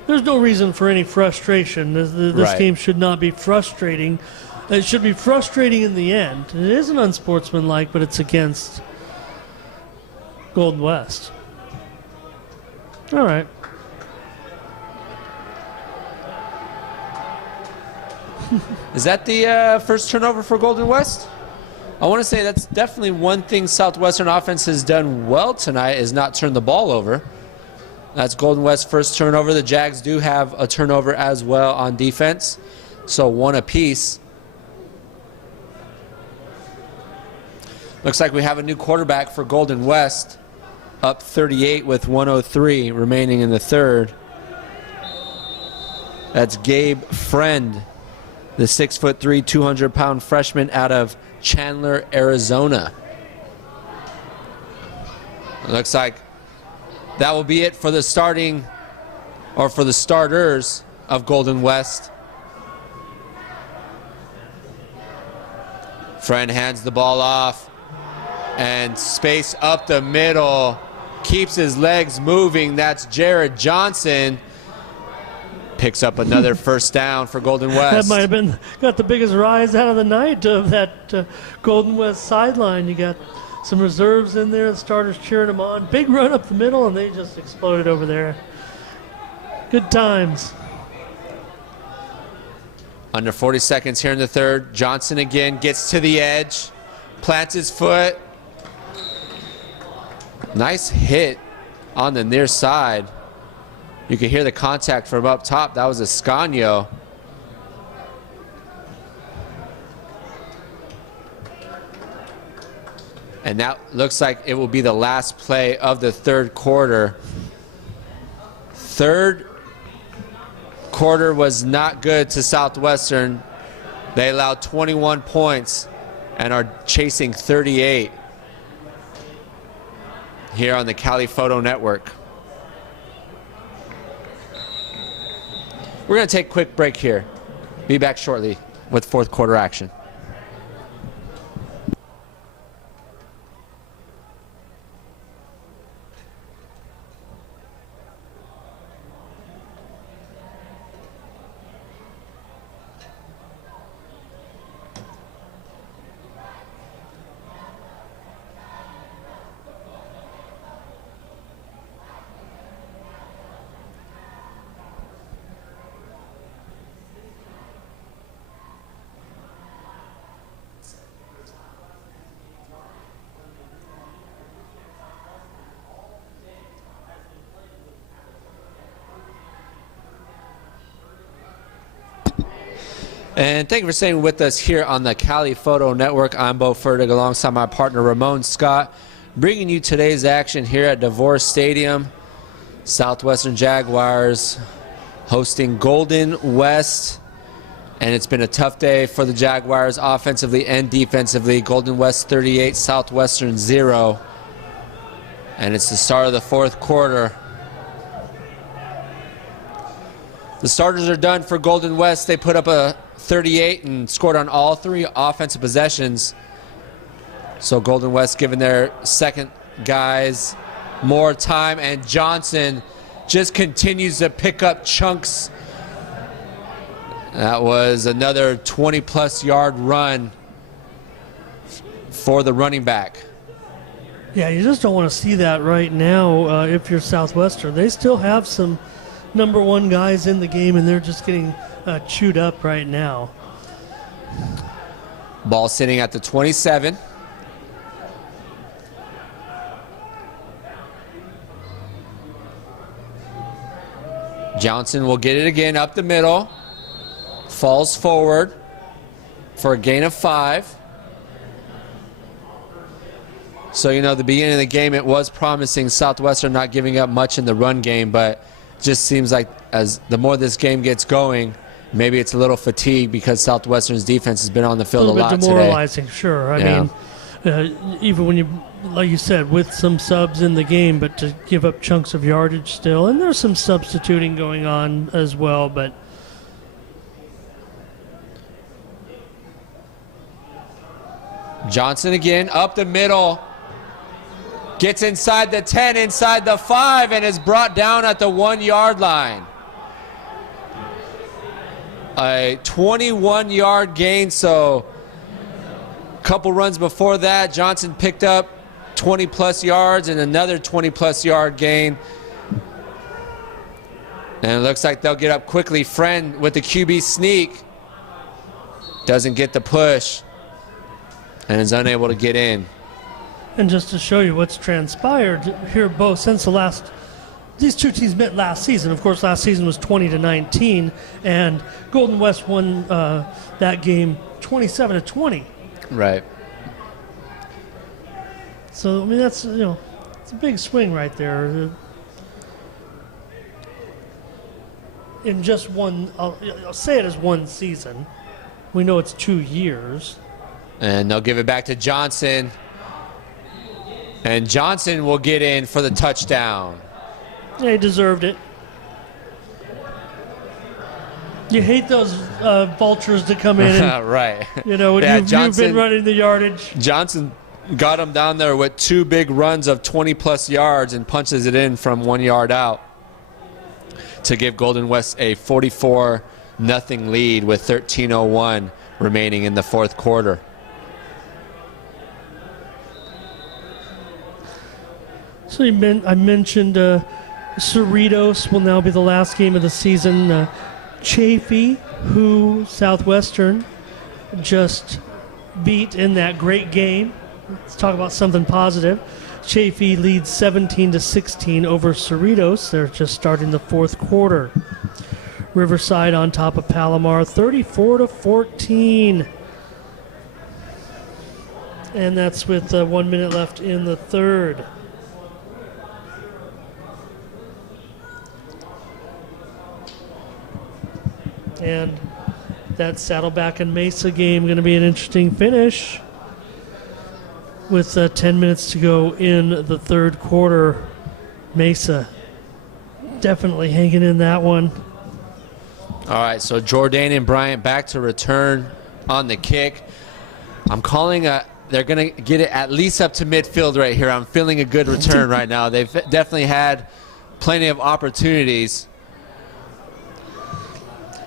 there's no reason for any frustration. This game should not be frustrating. It should be frustrating in the end. It isn't unsportsmanlike, but it's against Golden West. All right. Is that the first turnover for Golden West? I want to say that's definitely one thing Southwestern offense has done well tonight, is not turn the ball over. That's Golden West's first turnover. The Jags do have a turnover as well on defense, so 1 apiece. Looks like we have a new quarterback for Golden West, up 38 with 1:03 remaining in the third. That's Gabe Friend, the 6'3", 200-pound freshman out of Chandler, Arizona. It looks like that will be it for the starters of Golden West. Friend hands the ball off, and space up the middle, keeps his legs moving. That's Jared Johnson. Picks up another first down for Golden West. That might have got the biggest rise out of the night of that Golden West sideline. You got some reserves in there, the starters cheering them on. Big run up the middle, and they just exploded over there. Good times. Under 40 seconds here in the third. Johnson again gets to the edge, plants his foot. Nice hit on the near side. You can hear the contact from up top. That was Escanio. And that looks like it will be the last play of the third quarter. Third quarter was not good to Southwestern. They allowed 21 points and are chasing 38 here on the Cali Photo Network. We're going to take a quick break here. Be back shortly with fourth quarter action. And thank you for staying with us here on the Cali Photo Network. I'm Bo Fertig alongside my partner Ramon Scott, bringing you today's action here at Devore Stadium. Southwestern Jaguars hosting Golden West. And it's been a tough day for the Jaguars offensively and defensively. Golden West 38, Southwestern 0. And it's the start of the fourth quarter. The starters are done for Golden West. They put up a 38 and scored on all three offensive possessions. So Golden West giving their second guys more time, and Johnson just continues to pick up chunks. That was another 20-plus yard run for the running back. Yeah, you just don't want to see that right now if you're Southwestern. They still have some number one guys in the game, and they're just getting chewed up right now. Ball sitting at the 27. Johnson will get it again up the middle. Falls forward for a gain of 5. So, you know, the beginning of the game, it was promising Southwestern not giving up much in the run game, but it just seems like as the more this game gets going, maybe it's a little fatigue because Southwestern's defense has been on the field a lot today. Demoralizing, sure. I mean, even when you, like you said, with some subs in the game, but to give up chunks of yardage still, and there's some substituting going on as well, but Johnson again, up the middle, gets inside the 10, inside the 5, and is brought down at the 1 yard line. A 21-yard gain, so a couple runs before that, Johnson picked up 20-plus yards and another 20-plus yard gain. And it looks like they'll get up quickly. Friend with the QB sneak doesn't get the push and is unable to get in. And just to show you what's transpired here, both since these two teams met last season. Of course, last season was 20-19, and Golden West won that game 27-20. Right. So I mean, that's it's a big swing right there. In just one, I'll say it as one season. We know it's 2 years. And they'll give it back to Johnson. And Johnson will get in for the touchdown. They deserved it. You hate those vultures to come in and, right. You know, when you've been running the yardage. Johnson got him down there with 2 big runs of 20-plus yards and punches it in from 1 yard out to give Golden West a 44-0 lead with 13:01 remaining in the fourth quarter. So I mentioned Cerritos will now be the last game of the season. Chaffee, who Southwestern just beat in that great game. Let's talk about something positive. Chaffee leads 17-16 over Cerritos. They're just starting the fourth quarter. Riverside on top of Palomar, 34-14. And that's with 1 minute left in the third. And that Saddleback and Mesa game going to be an interesting finish. With 10 minutes to go in the third quarter, Mesa definitely hanging in that one. All right, so Jordan and Bryant back to return on the kick. I'm calling they're going to get it at least up to midfield right here. I'm feeling a good return right now. They've definitely had plenty of opportunities.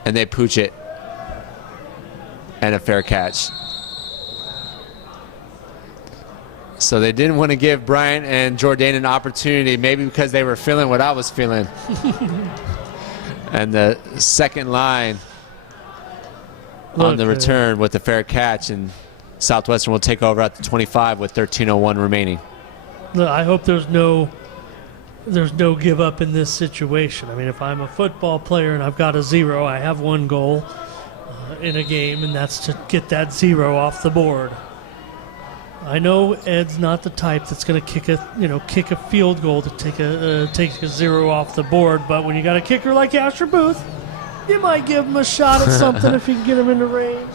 And they pooch it. And a fair catch. So they didn't want to give Bryant and Jordan an opportunity, maybe because they were feeling what I was feeling. And the second line on the return with the fair catch, and Southwestern will take over at the 25 with 13:01 remaining. Look, I hope there's no give up in this situation. I mean, if I'm a football player and I've got a 0, I have 1 goal. in a game, and that's to get that 0 off the board. I know Ed's not the type that's going to kick a field goal to take a 0 off the board, but when you got a kicker like Asher Booth, you might give him a shot at something if you can get him into range.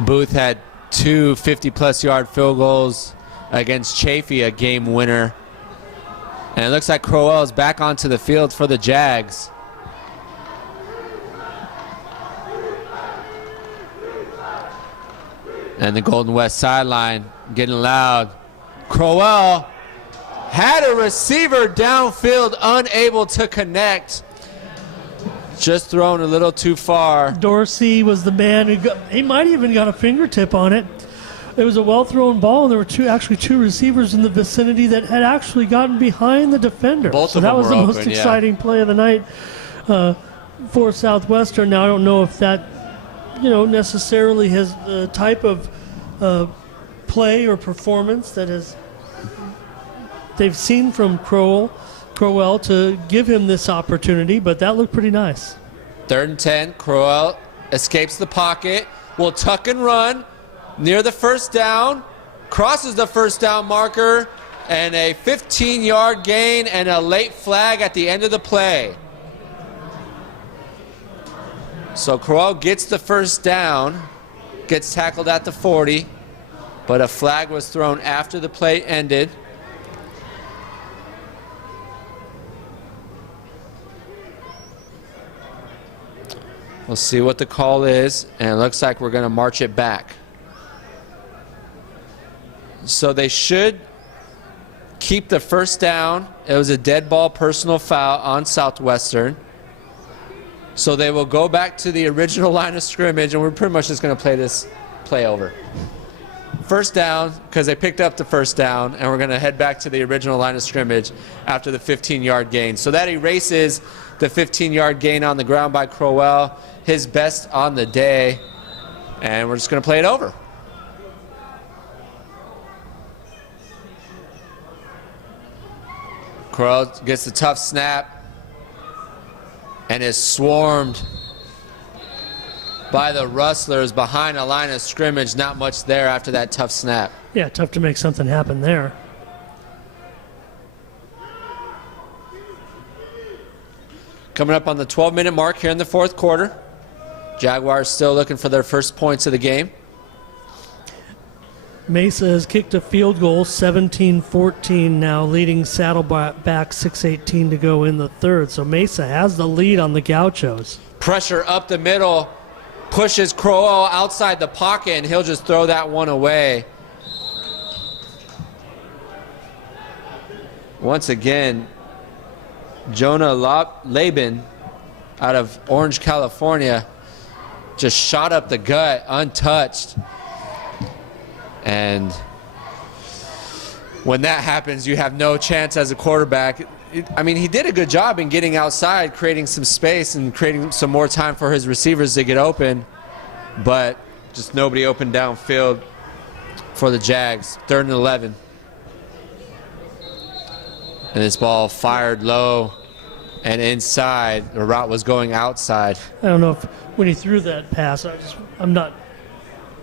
Booth had 2 50-plus yard field goals against Chafee, a game winner. And it looks like Crowell is back onto the field for the Jags. And the Golden West sideline getting loud. Crowell had a receiver downfield, unable to connect. Just thrown a little too far. Dorsey was the man he might even got a fingertip on it. It was a well-thrown ball, and there were actually two receivers in the vicinity that had actually gotten behind the defender. Both so of that them was were the open, most exciting play of the night for Southwestern. Now, I don't know if that, necessarily has the type of play or performance that they've seen from Crowell to give him this opportunity, but that looked pretty nice. 3rd and 10, Crowell escapes the pocket, will tuck and run near the first down, crosses the first down marker, and a 15-yard gain and a late flag at the end of the play. So Crowell gets the first down, gets tackled at the 40, but a flag was thrown after the play ended. We'll see what the call is, and it looks like we're going to march it back. So they should keep the first down. It was a dead ball personal foul on Southwestern. So they will go back to the original line of scrimmage, and we're pretty much just going to play this play over. First down, because they picked up the first down, and we're going to head back to the original line of scrimmage after the 15-yard gain. So that erases the 15-yard gain on the ground by Crowell, his best on the day, and we're just going to play it over. Crowell gets the tough snap and is swarmed by the Rustlers behind a line of scrimmage. Not much there after that tough snap. Yeah, tough to make something happen there. Coming up on the 12-minute mark here in the fourth quarter. Jaguars still looking for their first points of the game. Mesa has kicked a field goal, 17-14 now, leading Saddleback 6:18 to go in the third. So Mesa has the lead on the Gauchos. Pressure up the middle, pushes Crowell outside the pocket, and he'll just throw that one away. Once again, Jonah Laban out of Orange, California, just shot up the gut, untouched. And when that happens, you have no chance as a quarterback. I mean, he did a good job in getting outside, creating some space and creating some more time for his receivers to get open, but just nobody open downfield for the Jags. 3rd and 11. And this ball fired low and inside. The route was going outside. I don't know if when he threw that pass, I'm not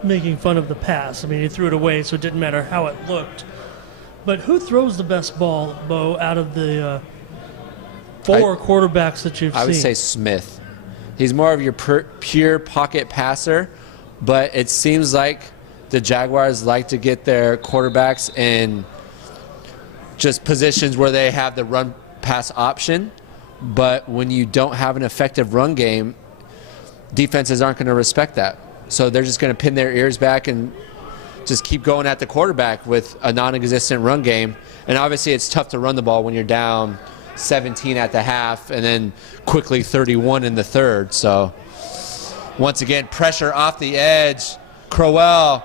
making fun of the pass. I mean, he threw it away, so it didn't matter how it looked. But who throws the best ball, Bo, out of the four quarterbacks that you've seen? I would say Smith. He's more of your pure pocket passer, but it seems like the Jaguars like to get their quarterbacks in just positions where they have the run-pass option. But when you don't have an effective run game, defenses aren't going to respect that. So they're just going to pin their ears back and just keep going at the quarterback with a non-existent run game. And obviously it's tough to run the ball when you're down 17 at the half and then quickly 31 in the third. So once again, pressure off the edge. Crowell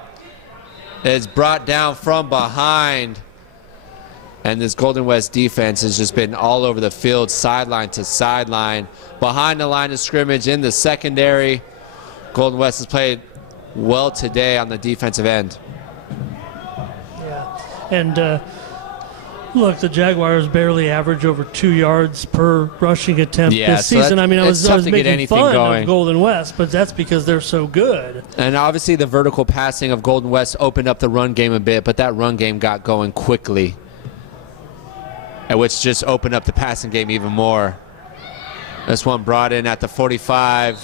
is brought down from behind. And this Golden West defense has just been all over the field, sideline to sideline, behind the line of scrimmage in the secondary. Golden West has played well today on the defensive end. Yeah, and Look, the Jaguars barely average over 2 yards per rushing attempt this so season. I mean, I was making anything fun going. of Golden West, but that's because they're so good. And obviously the vertical passing of Golden West opened up the run game a bit, but that run game got going quickly, and which just opened up the passing game even more. This one brought in at the 45.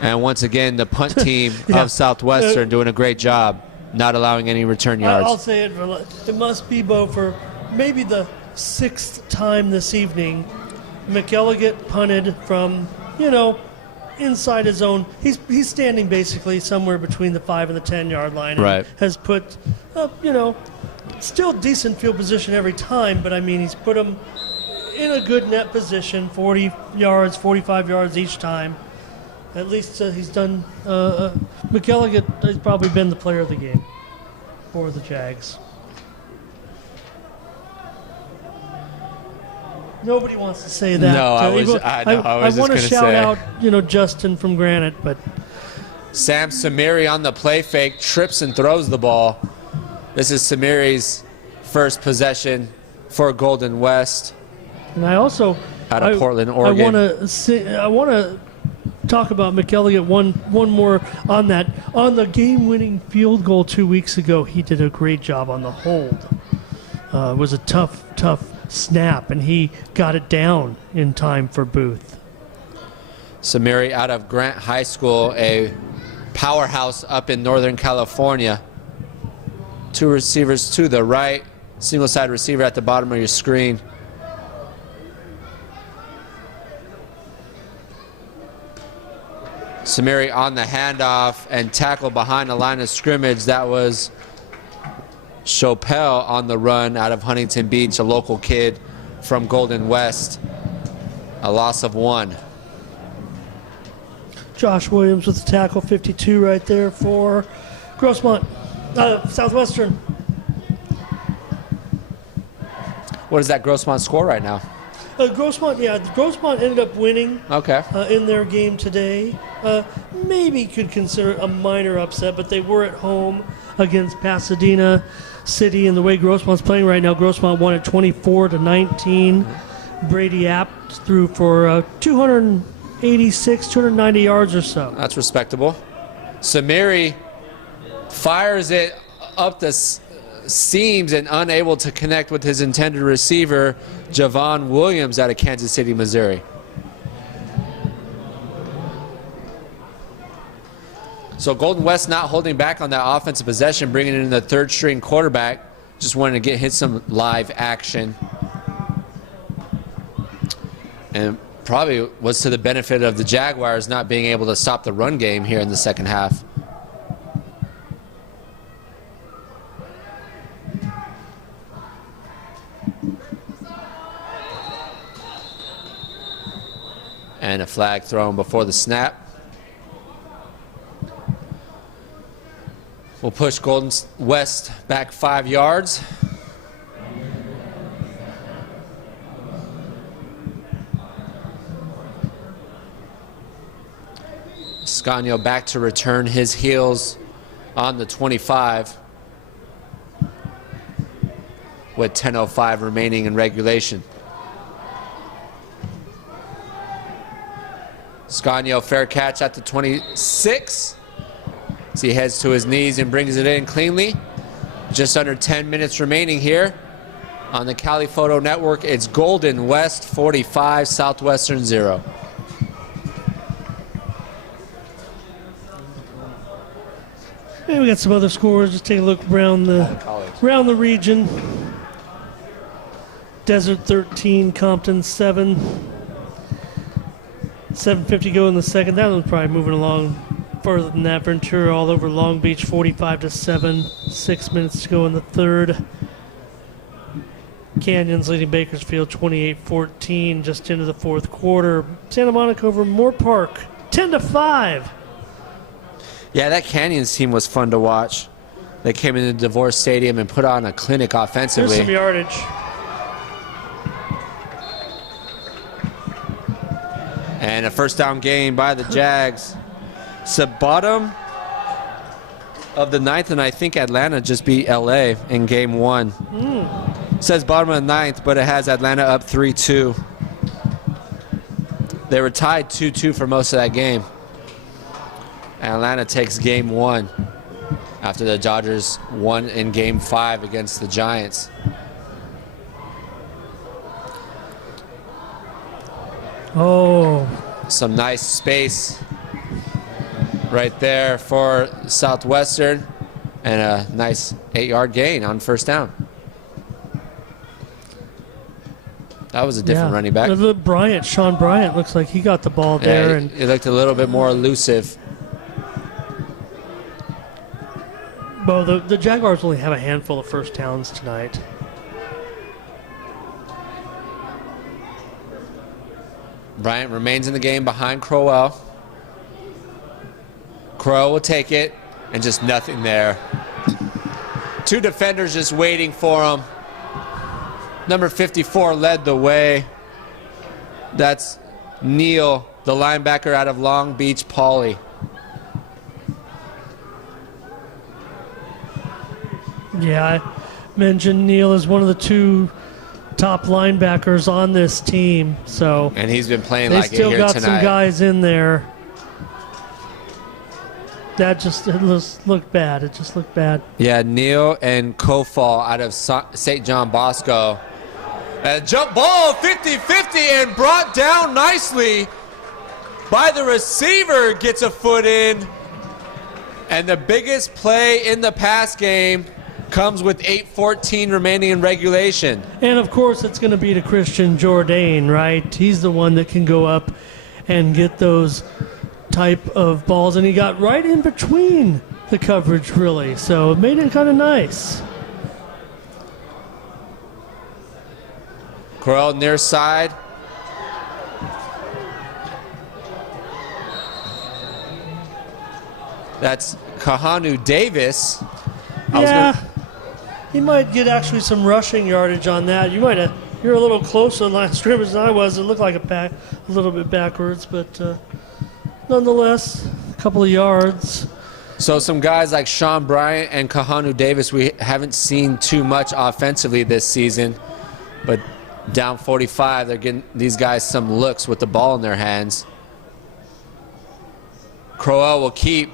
And once again, the punt team of Southwestern doing a great job, not allowing any return yards. I'll say it must be, Bo, for maybe the 6th time this evening, McElligott punted from, inside his own. He's standing basically somewhere between the 5 and the 10-yard line. Right. Has put, still decent field position every time, but I mean, he's put him in a good net position, 40 yards, 45 yards each time. At least he's done. McElligott has probably been the player of the game for the Jags. Nobody wants to say that. No, I want to shout out, Justin from Granite, but Sam Samiri on the play fake, trips and throws the ball. This is Samiri's first possession for Golden West. And I also out of Portland, Oregon. I want to talk about McElligott one more on that. On the game-winning field goal 2 weeks ago, he did a great job on the hold. It was a tough snap, and he got it down in time for Booth. Samiri out of Grant High School, a powerhouse up in Northern California. 2 receivers to the right, single-side receiver at the bottom of your screen. Samiri on the handoff and tackle behind the line of scrimmage. That was Chopel on the run out of Huntington Beach, a local kid from Golden West. A loss of 1. Josh Williams with the tackle, 52 right there for Grossmont, Southwestern. What is that Grossmont score right now? Grossmont ended up winning in their game today. Maybe could consider it a minor upset, but they were at home against Pasadena City, and the way Grossmont's playing right now, Grossmont won at 24-19. Brady Apt threw for 290 yards or so. That's respectable. Samiri fires it up the seams and unable to connect with his intended receiver, Javon Williams out of Kansas City, Missouri. So Golden West not holding back on that offensive possession, bringing in the third-string quarterback. Just wanted to hit some live action. And probably was to the benefit of the Jaguars not being able to stop the run game here in the second half. And a flag thrown before the snap. We'll push Golden West back 5 yards. Scagno back to return his heels on the 25 with 10:05 remaining in regulation. Scagno, fair catch at the 26. As he heads to his knees and brings it in cleanly. Just under 10 minutes remaining here on the Cali Photo Network. It's Golden West 45, Southwestern 0. Hey, we got some other scores. Just take a look around the region. Desert 13, Compton 7. 7:50 go in the second. That one's probably moving along further than that. Ventura all over Long Beach, 45-7. 6 minutes to go in the third. Canyons leading Bakersfield 28-14 just into the fourth quarter. Santa Monica over Moore Park 10-5. Yeah, that Canyons team was fun to watch. They came into Devore Stadium and put on a clinic offensively. There's some yardage. And a first down gain by the Jags. It's the bottom of the ninth, and I think Atlanta just beat LA in game 1. Says bottom of the ninth, but it has Atlanta up 3-2. They were tied 2-2 for most of that game. Atlanta takes game 1 after the Dodgers won in game 5 against the Giants. Oh. Some nice space right there for Southwestern, and a nice 8-yard gain on first down. That was a different running back. Sean Bryant looks like he got the ball there. And it looked a little bit more elusive. Well, the Jaguars only have a handful of first downs tonight. Bryant remains in the game behind Crowell. Crowell will take it, and just nothing there. 2 defenders just waiting for him. Number 54 led the way. That's Neal, the linebacker out of Long Beach Poly. Yeah, I mentioned Neal is one of the 2 top linebackers on this team. So and he's been playing like it here tonight. They still got some guys in there. That just looked bad. It just looked bad. Yeah, Neal and Kofal out of St. John Bosco. Jump ball 50-50 and brought down nicely by the receiver. Gets a foot in. And the biggest play in the pass game comes with 8:14 remaining in regulation. And of course it's going to be to Christian Jourdain, right? He's the one that can go up and get those type of balls. And he got right in between the coverage, really. So it made it kind of nice. Corral near side. That's Kahanu Davis. He might get actually some rushing yardage on that. You're a little closer to the line of scrimmage than I was. It looked like a little bit backwards, but nonetheless, a couple of yards. So some guys like Sean Bryant and Kahanu Davis we haven't seen too much offensively this season, but down 45, they're getting these guys some looks with the ball in their hands. Crowell will keep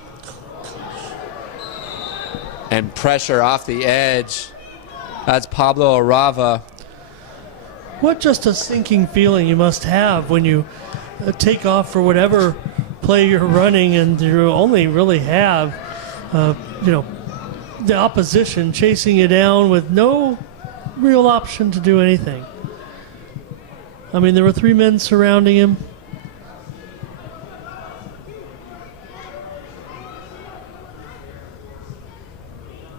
and pressure off the edge. That's Pablo Arava. What just a sinking feeling you must have when you take off for whatever play you're running and you only really have, the opposition chasing you down with no real option to do anything. I mean, there were 3 men surrounding him.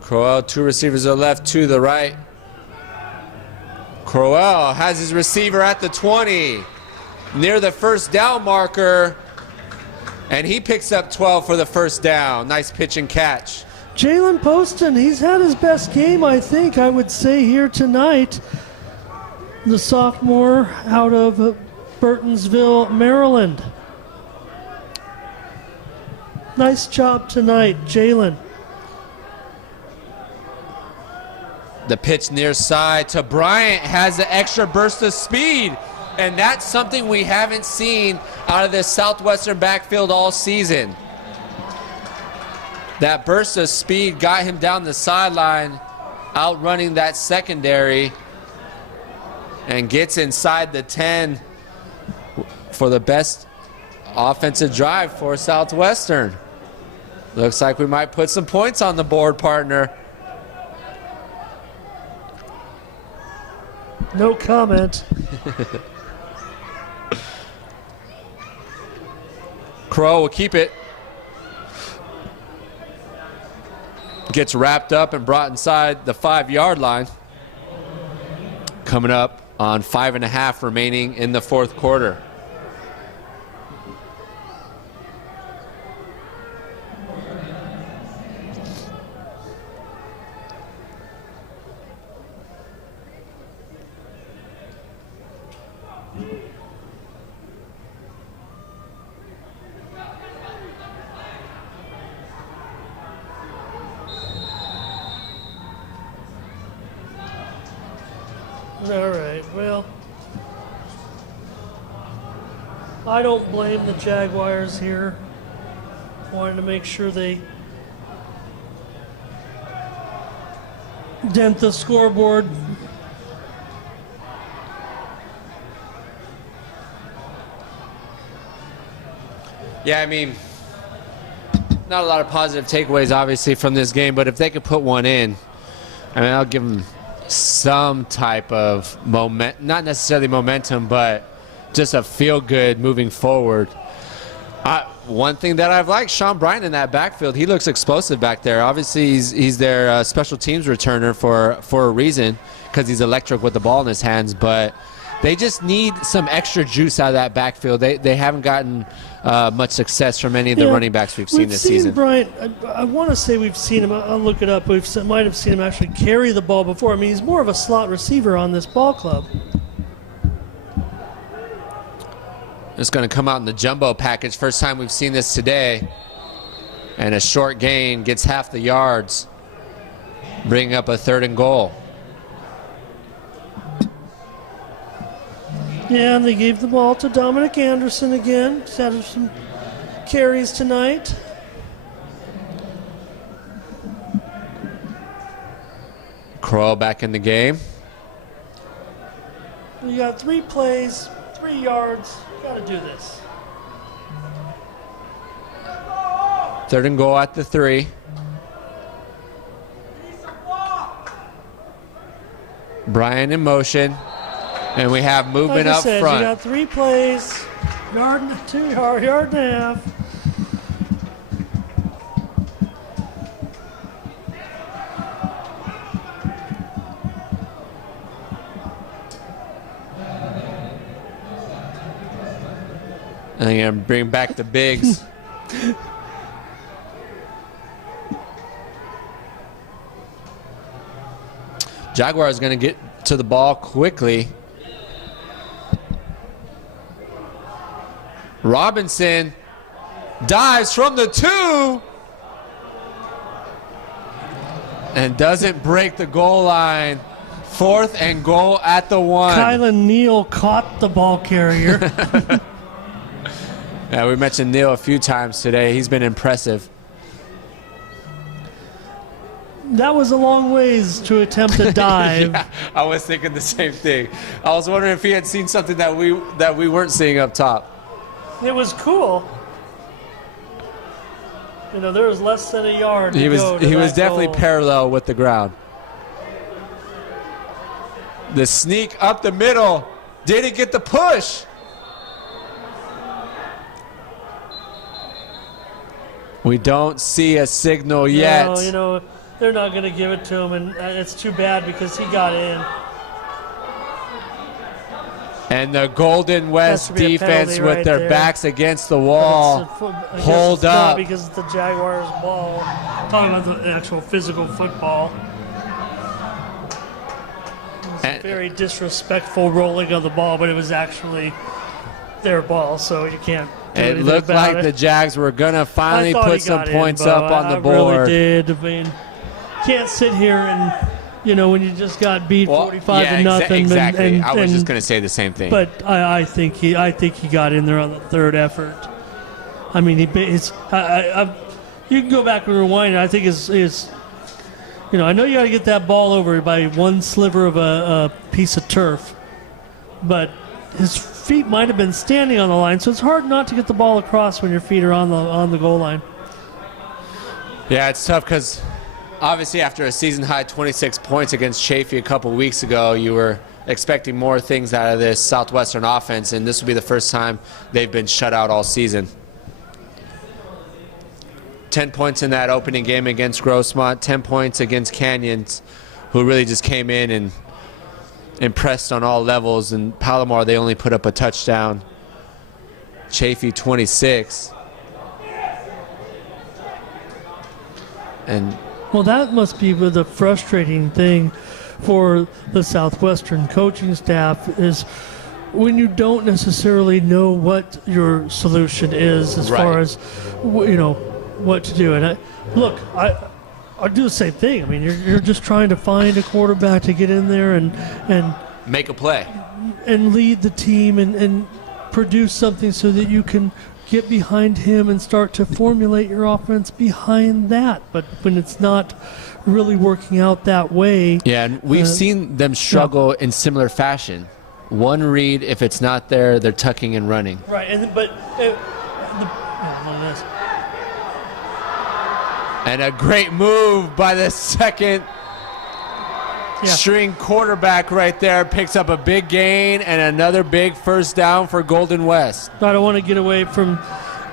Crowell, 2 receivers to the left, 2 to the right. Crowell has his receiver at the 20, near the first down marker, and he picks up 12 for the first down. Nice pitch and catch. Jalen Poston, he's had his best game, I think, I would say, here tonight. The sophomore out of Burtonsville, Maryland. Nice job tonight, Jalen. The pitch near side to Bryant has an extra burst of speed, and that's something we haven't seen out of this Southwestern backfield all season. That burst of speed got him down the sideline, outrunning that secondary, and gets inside the 10 for the best offensive drive for Southwestern. Looks like we might put some points on the board, partner. No comment. Crow will keep it. Gets wrapped up and brought inside the 5-yard line. Coming up on 5.5 remaining in the 4th quarter. Well, I don't blame the Jaguars here. Wanted to make sure they dent the scoreboard. Yeah, I mean, not a lot of positive takeaways, obviously, from this game, but if they could put one in, I mean, I'll give them some type of not necessarily momentum, but just a feel-good moving forward. One thing that I've liked, Sean Bryant in that backfield, he looks explosive back there. Obviously, he's their special teams returner for a reason, because he's electric with the ball in his hands, but they just need some extra juice out of that backfield. They haven't gotten much success from any of the running backs we've seen this season. Bryant, I want to say we've seen him, I'll look it up, might have seen him actually carry the ball before. I mean, he's more of a slot receiver on this ball club. It's going to come out in the jumbo package. First time we've seen this today. And a short gain gets half the yards, bringing up a 3rd and goal. Yeah, and they gave the ball to Dominic Anderson again. He's had some carries tonight. Crowell back in the game. You got 3 plays, 3 yards. Got to do this. 3rd and goal at the 3. Brian in motion. And we have movement up front. You got 3 plays, yard and a half. And I'm going to bring back the bigs. Jaguars going to get to the ball quickly. Robinson dives from the 2 and doesn't break the goal line. 4th and goal at the 1. Kylan Neal caught the ball carrier. Yeah, we mentioned Neal a few times today. He's been impressive. That was a long ways to attempt a dive. Yeah, I was thinking the same thing. I was wondering if he had seen something that we weren't seeing up top. It was cool. You know, there was less than a yard. He was definitely parallel with the ground. The sneak up the middle. Didn't get the push. We don't see a signal yet. No, you know, they're not going to give it to him, and it's too bad because he got in. And the Golden West defense with their backs against the wall. Hold up. Not because it's the Jaguars' ball. I'm talking about the actual physical football. It was a very disrespectful rolling of the ball, but it was actually their ball, so you can't do it anything looked about like the Jags were going to finally put some points in, up on the board. I really did. I mean, can't sit here and, you know, when you just got beat 45-0. Exactly. I was just going to say the same thing. But I think he got in there on the 3rd effort. I mean, you can go back and rewind it. I think his you know, I know you got to get that ball over by one sliver of a piece of turf, but his feet might have been standing on the line, so it's hard not to get the ball across when your feet are on the goal line. Yeah, it's tough because obviously after a season-high 26 points against Chafee a couple weeks ago, you were expecting more things out of this Southwestern offense, and this will be the first time they've been shut out all season. 10 points in that opening game against Grossmont, 10 points against Canyons, who really just came in and impressed on all levels. And Palomar, they only put up a touchdown. Chafee 26. And well, that must be the frustrating thing for the Southwestern coaching staff is when you don't necessarily know what your solution is as far as, you know, what to do. And I do the same thing. I mean, you're just trying to find a quarterback to get in there and make a play. And lead the team and produce something so that you can get behind him and start to formulate your offense behind that. But when it's not really working out that way. Yeah, and we've seen them struggle in similar fashion. One read, if it's not there, they're tucking and running. Right, And a great move by the second string quarterback right there. Picks up a big gain and another big first down for Golden West. I don't want to get away from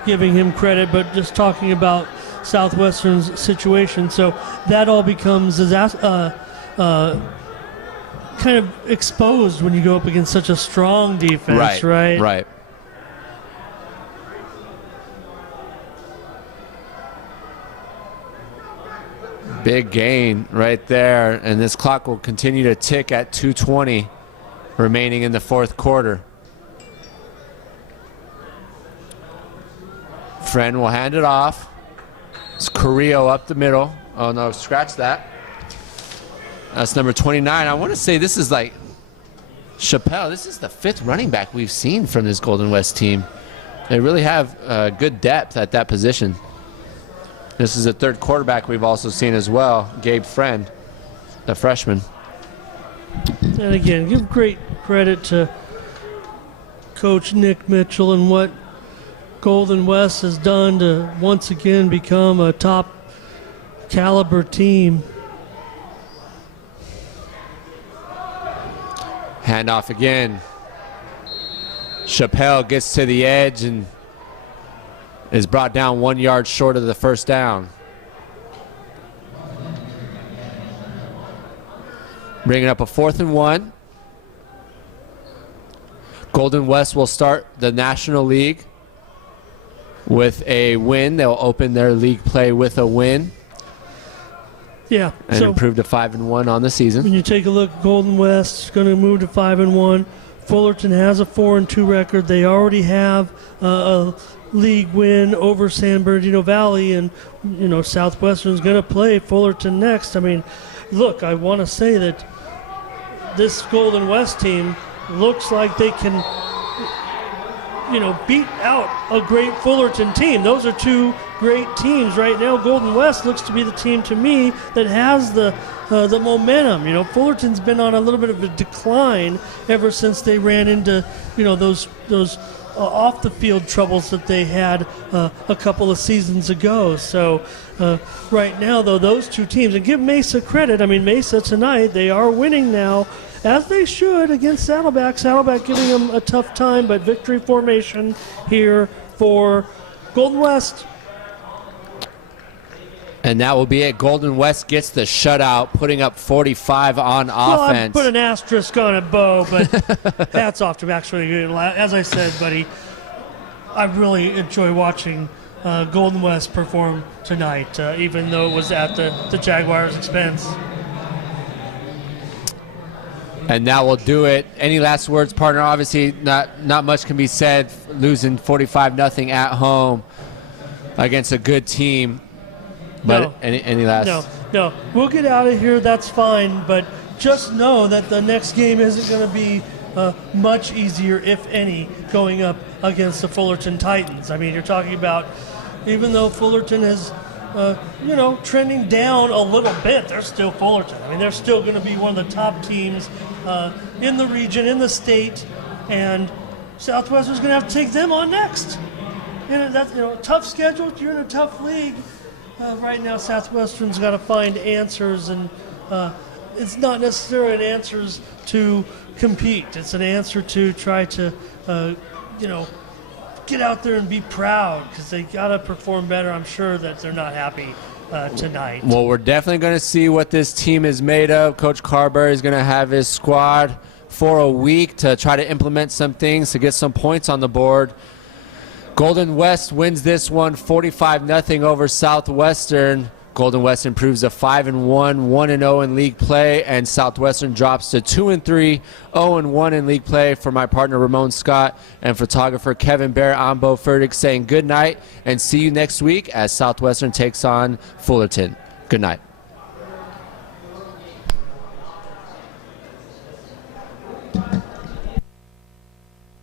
giving him credit, but just talking about Southwestern's situation. So that all becomes kind of exposed when you go up against such a strong defense, right? Right. Big gain right there, and this clock will continue to tick at 2:20 remaining in the fourth quarter. Friend will hand it off. It's Carrillo up the middle. Oh no, scratch that. That's number 29. I want to say this is like Chappelle. This is the 5th running back we've seen from this Golden West team. They really have good depth at that position. This is the 3rd quarterback we've also seen as well, Gabe Friend, the freshman. And again, give great credit to Coach Nick Mitchell and what Golden West has done to once again become a top caliber team. Handoff again. Chappelle gets to the edge and is brought down 1 yard short of the first down. Bringing up a 4th and 1. Golden West will start the National League with a win. They'll open their league play with a win. Yeah. And so improve to 5-1 on the season. When you take a look, Golden West is going to move to 5-1. Fullerton has a 4-2 record. They already have a league win over San Bernardino Valley, and Southwestern's going to play Fullerton next. I mean, look, I want to say that this Golden West team looks like they can beat out a great Fullerton team. Those are two great teams right now. Golden West looks to be the team to me that has the momentum. Fullerton's been on a little bit of a decline ever since they ran into those off the field troubles that they had a couple of seasons ago. So right now, though, those two teams, and give Mesa credit. I mean, Mesa tonight, they are winning now, as they should, against Saddleback. Saddleback giving them a tough time, but victory formation here for Golden West. And that will be it. Golden West gets the shutout, putting up 45 on offense. I put an asterisk on it, Bo, but hats off to Max. As I said, buddy, I really enjoy watching Golden West perform tonight, even though it was at the Jaguars' expense. And that will do it. Any last words, partner? Obviously, not much can be said. Losing 45-0 at home against a good team. But no. Any last? No. We'll get out of here. That's fine. But just know that the next game isn't going to be much easier, if any, going up against the Fullerton Titans. I mean, you're talking about, even though Fullerton is, trending down a little bit, they're still Fullerton. I mean, they're still going to be one of the top teams in the region, in the state, and Southwestern's going to have to take them on next. That's tough schedule. You're in a tough league. Right now, Southwestern's got to find answers, and it's not necessarily an answers to compete. It's an answer to try to, get out there and be proud, because they got to perform better. I'm sure that they're not happy tonight. Well, we're definitely going to see what this team is made of. Coach Carberry is going to have his squad for a week to try to implement some things to get some points on the board. Golden West wins this one 45-0 over Southwestern. Golden West improves to 5-1, 1-0 in league play, and Southwestern drops to 2-3, 0-1 in league play. For my partner Ramon Scott and photographer Kevin Bear, I'm Bo Furtick saying good night and see you next week as Southwestern takes on Fullerton. Good night.